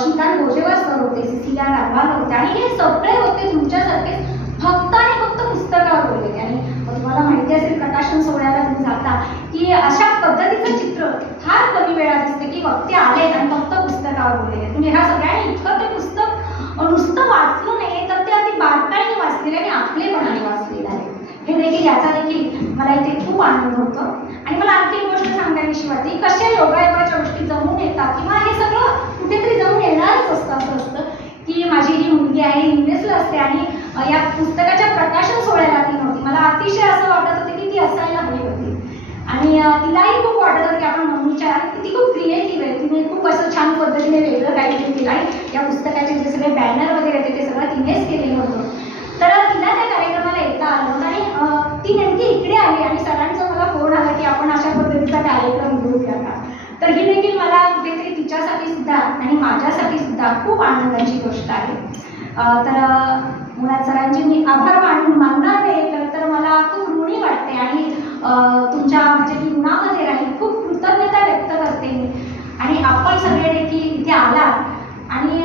श्रीकांत गोजेवार सर होते, सिसिलिया रागवाल होते आणि हे सगळे होते तुमच्यासारखे फक्त आणि फक्त पुस्तकावर बोललेले. आणि तुम्हाला माहिती असेल प्रकाशन सोहळ्याला तुम्ही जाता की अशा पद्धतीचं चित्र फार कमी वेळा दिसते की वक्ते आलेत आणि फक्त पुस्तकावर बोललेले. तुम्ही ह्या सगळ्यांनी इतकं ते पुस्तक नुसतं वाचलं नाही तर ते अगदी बारकाईने वाचलेलं आणि आपलेपणाने वाचलेलं आहे. हे देखील याचा देखील मला इथे खूप आनंद होतो. आणि मला आणखी एक गोष्ट सांगावीशी वाटते, कशा योगायोगाच्या गोष्टी जमून येतात किंवा हे सगळं कुठेतरी जमून येणारच असतं. असं असतं की माझी जी मुलगी आहे युएसला असते आणि या पुस्तकाच्या प्रकाशन सोहळ्याला ती नव्हती. मला अतिशय असं वाटत होतं की ती असायला हवी होती आणि तिलाही खूप वाटत होतं की आपण मम्मीच्या, ती खूप क्रिएटिव्ह आहे, तिने खूप असं छान पद्धतीने वेगळं काहीतरी केलं आहे. या पुस्तकाचे जे सगळे बॅनर वगैरे होते ते सगळं तिनेच केलेलं होतं. तर तिला त्या कार्यक्रमाला येता आलं होतं आणि ती नेमकी इकडे आली आणि सरांचा मला फोन आला की आपण अशा पद्धतीचा कार्यक्रम घेऊया का. तर ही देखील मला कुठेतरी तिच्यासाठी सुद्धा आणि माझ्यासाठी सुद्धा खूप आनंदाची गोष्ट आहे. तर मुळात सरांचे मी आभार मानणार नाही तर मला खूप ऋणी वाटते आणि तुमच्या म्हणजे मी ऋणामध्ये राहील, खूप कृतज्ञता व्यक्त करते मी. आणि आपण सगळे देखील इथे आलात आणि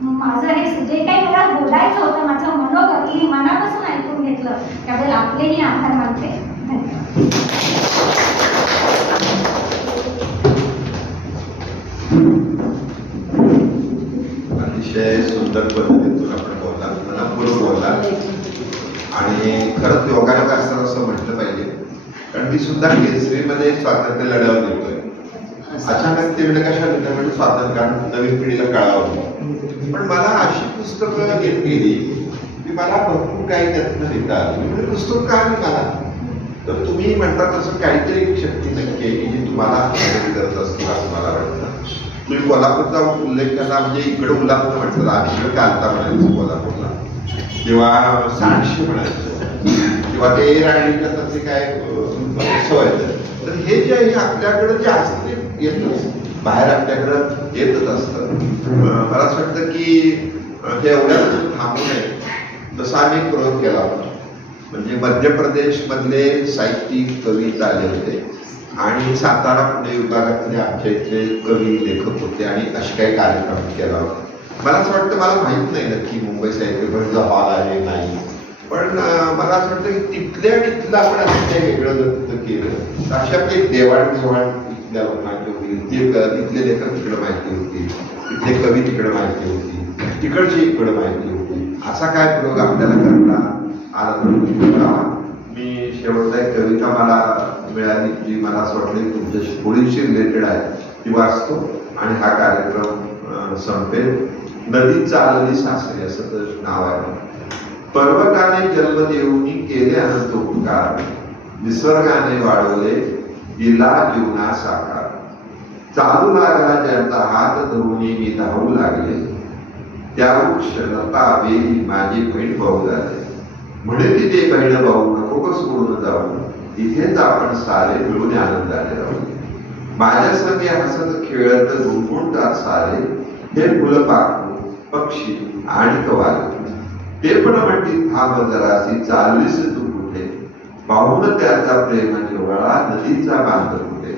माझं हे जे काही मला बोलायचं होतं माझं मनोगत मी मनापासून ऐकून घेतलं त्याबद्दल आपलेही आभार मानते. धन्यवाद. अतिशय सुंदर पद्धतीतून आपण बोलला, मनपूर्वक बोलला आणि खरंच योगायोग असतात असं म्हटलं पाहिजे. कारण मी सुद्धा केसरीमध्ये स्वातंत्र्य लढवून येतोय. अचानक ते कशा म्हणजे स्वातंत्र्य नवीन पिढीला कळावं. पण मला अशी पुस्तकं घेत गेली की मला भरपूर काही त्यातनं लिहिता आली. म्हणजे पुस्तक का आली मला तर तुम्ही म्हणता तसं काहीतरी एक शक्ती नक्की आहे की जी तुम्हाला मदत करत असतील असं मला वाटतं. तुम्ही कोल्हापूरचा उल्लेख केला, म्हणजे इकडे उल्हापूर म्हटलं आधी इकडे कालता म्हणायचं कोल्हापूरला किंवा सांडशी म्हणायचं किंवा ते राणीच्या तसे काय व्हायचं. तर हे जे आहे आपल्याकडे जे असतं ते येतच, बाहेर आपल्याकडं येतच असतं. मला असं वाटतं की हे एवढ्याच थांबू नये. जसा आम्ही एक प्रयोग केला होता, म्हणजे मध्य प्रदेशमधले साहित्यिक कवी आले होते आणि सातारा पुणे विभागातले आमच्या इथले कवी लेखक होते आणि असे काही कार्यक्रम केला होता. मला असं वाटतं, मला माहित नाही नक्की मुंबई साहित्य परिषदेचा हॉल आहे नाही, पण मला असं वाटतं की तिथल्या तिथलं आपण असं काही वेगळं जर केलं तर अशी आपली देवाणघेवाण इथल्या लोकांची होती. इथले लेखक तिकडे माहिती होती, इथले कवी तिकडे माहिती होती, तिकडची इकडे माहिती होती. असा काय प्रयोग आपल्याला करता आला तर मी शेवटचा एक कविता मला मिळाली जी मला असं वाटलं तुमच्याशी थोडीशी रिलेटेड आहे ती वाचतो आणि हा कार्यक्रम संपेल. नदी चालली सासरे असं तर नाव आहे. पर्वताने जन्म देऊनी केले अनंत उपकार, निसर्गाने वाढवले दिला जीवना साकार. चालू लागला ज्यांचा हात धरूनी मी धावू लागले, त्या वृक्ष लता वेली माझी बहीण भाऊ झाले. म्हणे तिथे बहीण भाऊ नको का सोडून जाऊ, इथेच आपण सारे मिळून आनंदाने राहू. माझ्या संगे हसत खेळत गुणगुणतात सारे, हे फुलपाखरू पक्षी आणि कवाले. ते पण म्हणतील थांब जरासी, चाललीस तू कुठे, पाहून त्याचा प्रेम निवळा नदीचा बांध कुठे.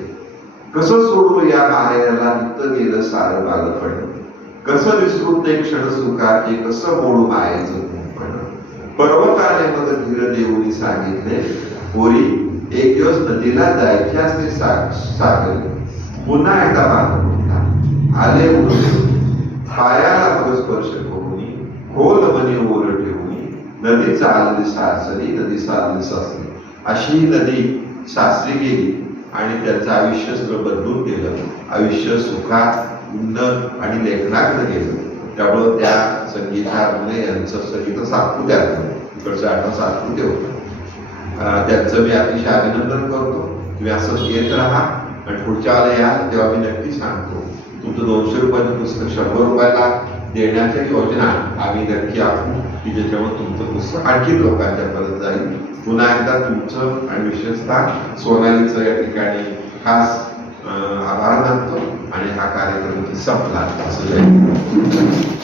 कसं सोडू या माहेरला निघत गेलं सारं बालपण, कसं विसरून ते क्षण सुखाचे, कसं मोडू मायेचं कुंपण. पर्वताने मग धीर देऊनी सांगितले, पोरी एक दिवस नदीला जायचे असते सागरे. पुन्हा एकदा बांध कुठला आले उडून, पायाला मग स्पर्श करूनी खोल मनी ओर ठेवूनी, नदी चालली सासरी, नदी चालली सासरी. अशी नदी सासरी गेली आणि त्यांचं आयुष्य सगळं बदलून गेलं. आयुष्य सुखात उन्नत आणि लेखनाकडे गेलं. त्यामुळं त्या संगीता मुले यांचं संगीत सातपुत्यात इकडचं आठवण सातपुते होतं. त्यांचं मी अतिशय अभिनंदन करतो. तुम्ही असं येत राहा आणि पुढच्या वेळेला या तेव्हा मी नक्की सांगतो तुमचं 200 रुपयाचं पुस्तक 100 रुपयाला देण्याच्या योजना आम्ही नक्की आखू की ज्याच्यामुळे तुमचं पुस्तक आणखी लोकांच्यापर्यंत जाईल. पुन्हा एकदा तुमचं आणि विशेषतः सोनालीचं या ठिकाणी खास आभार मानतो आणि हा कार्यक्रम संपला असं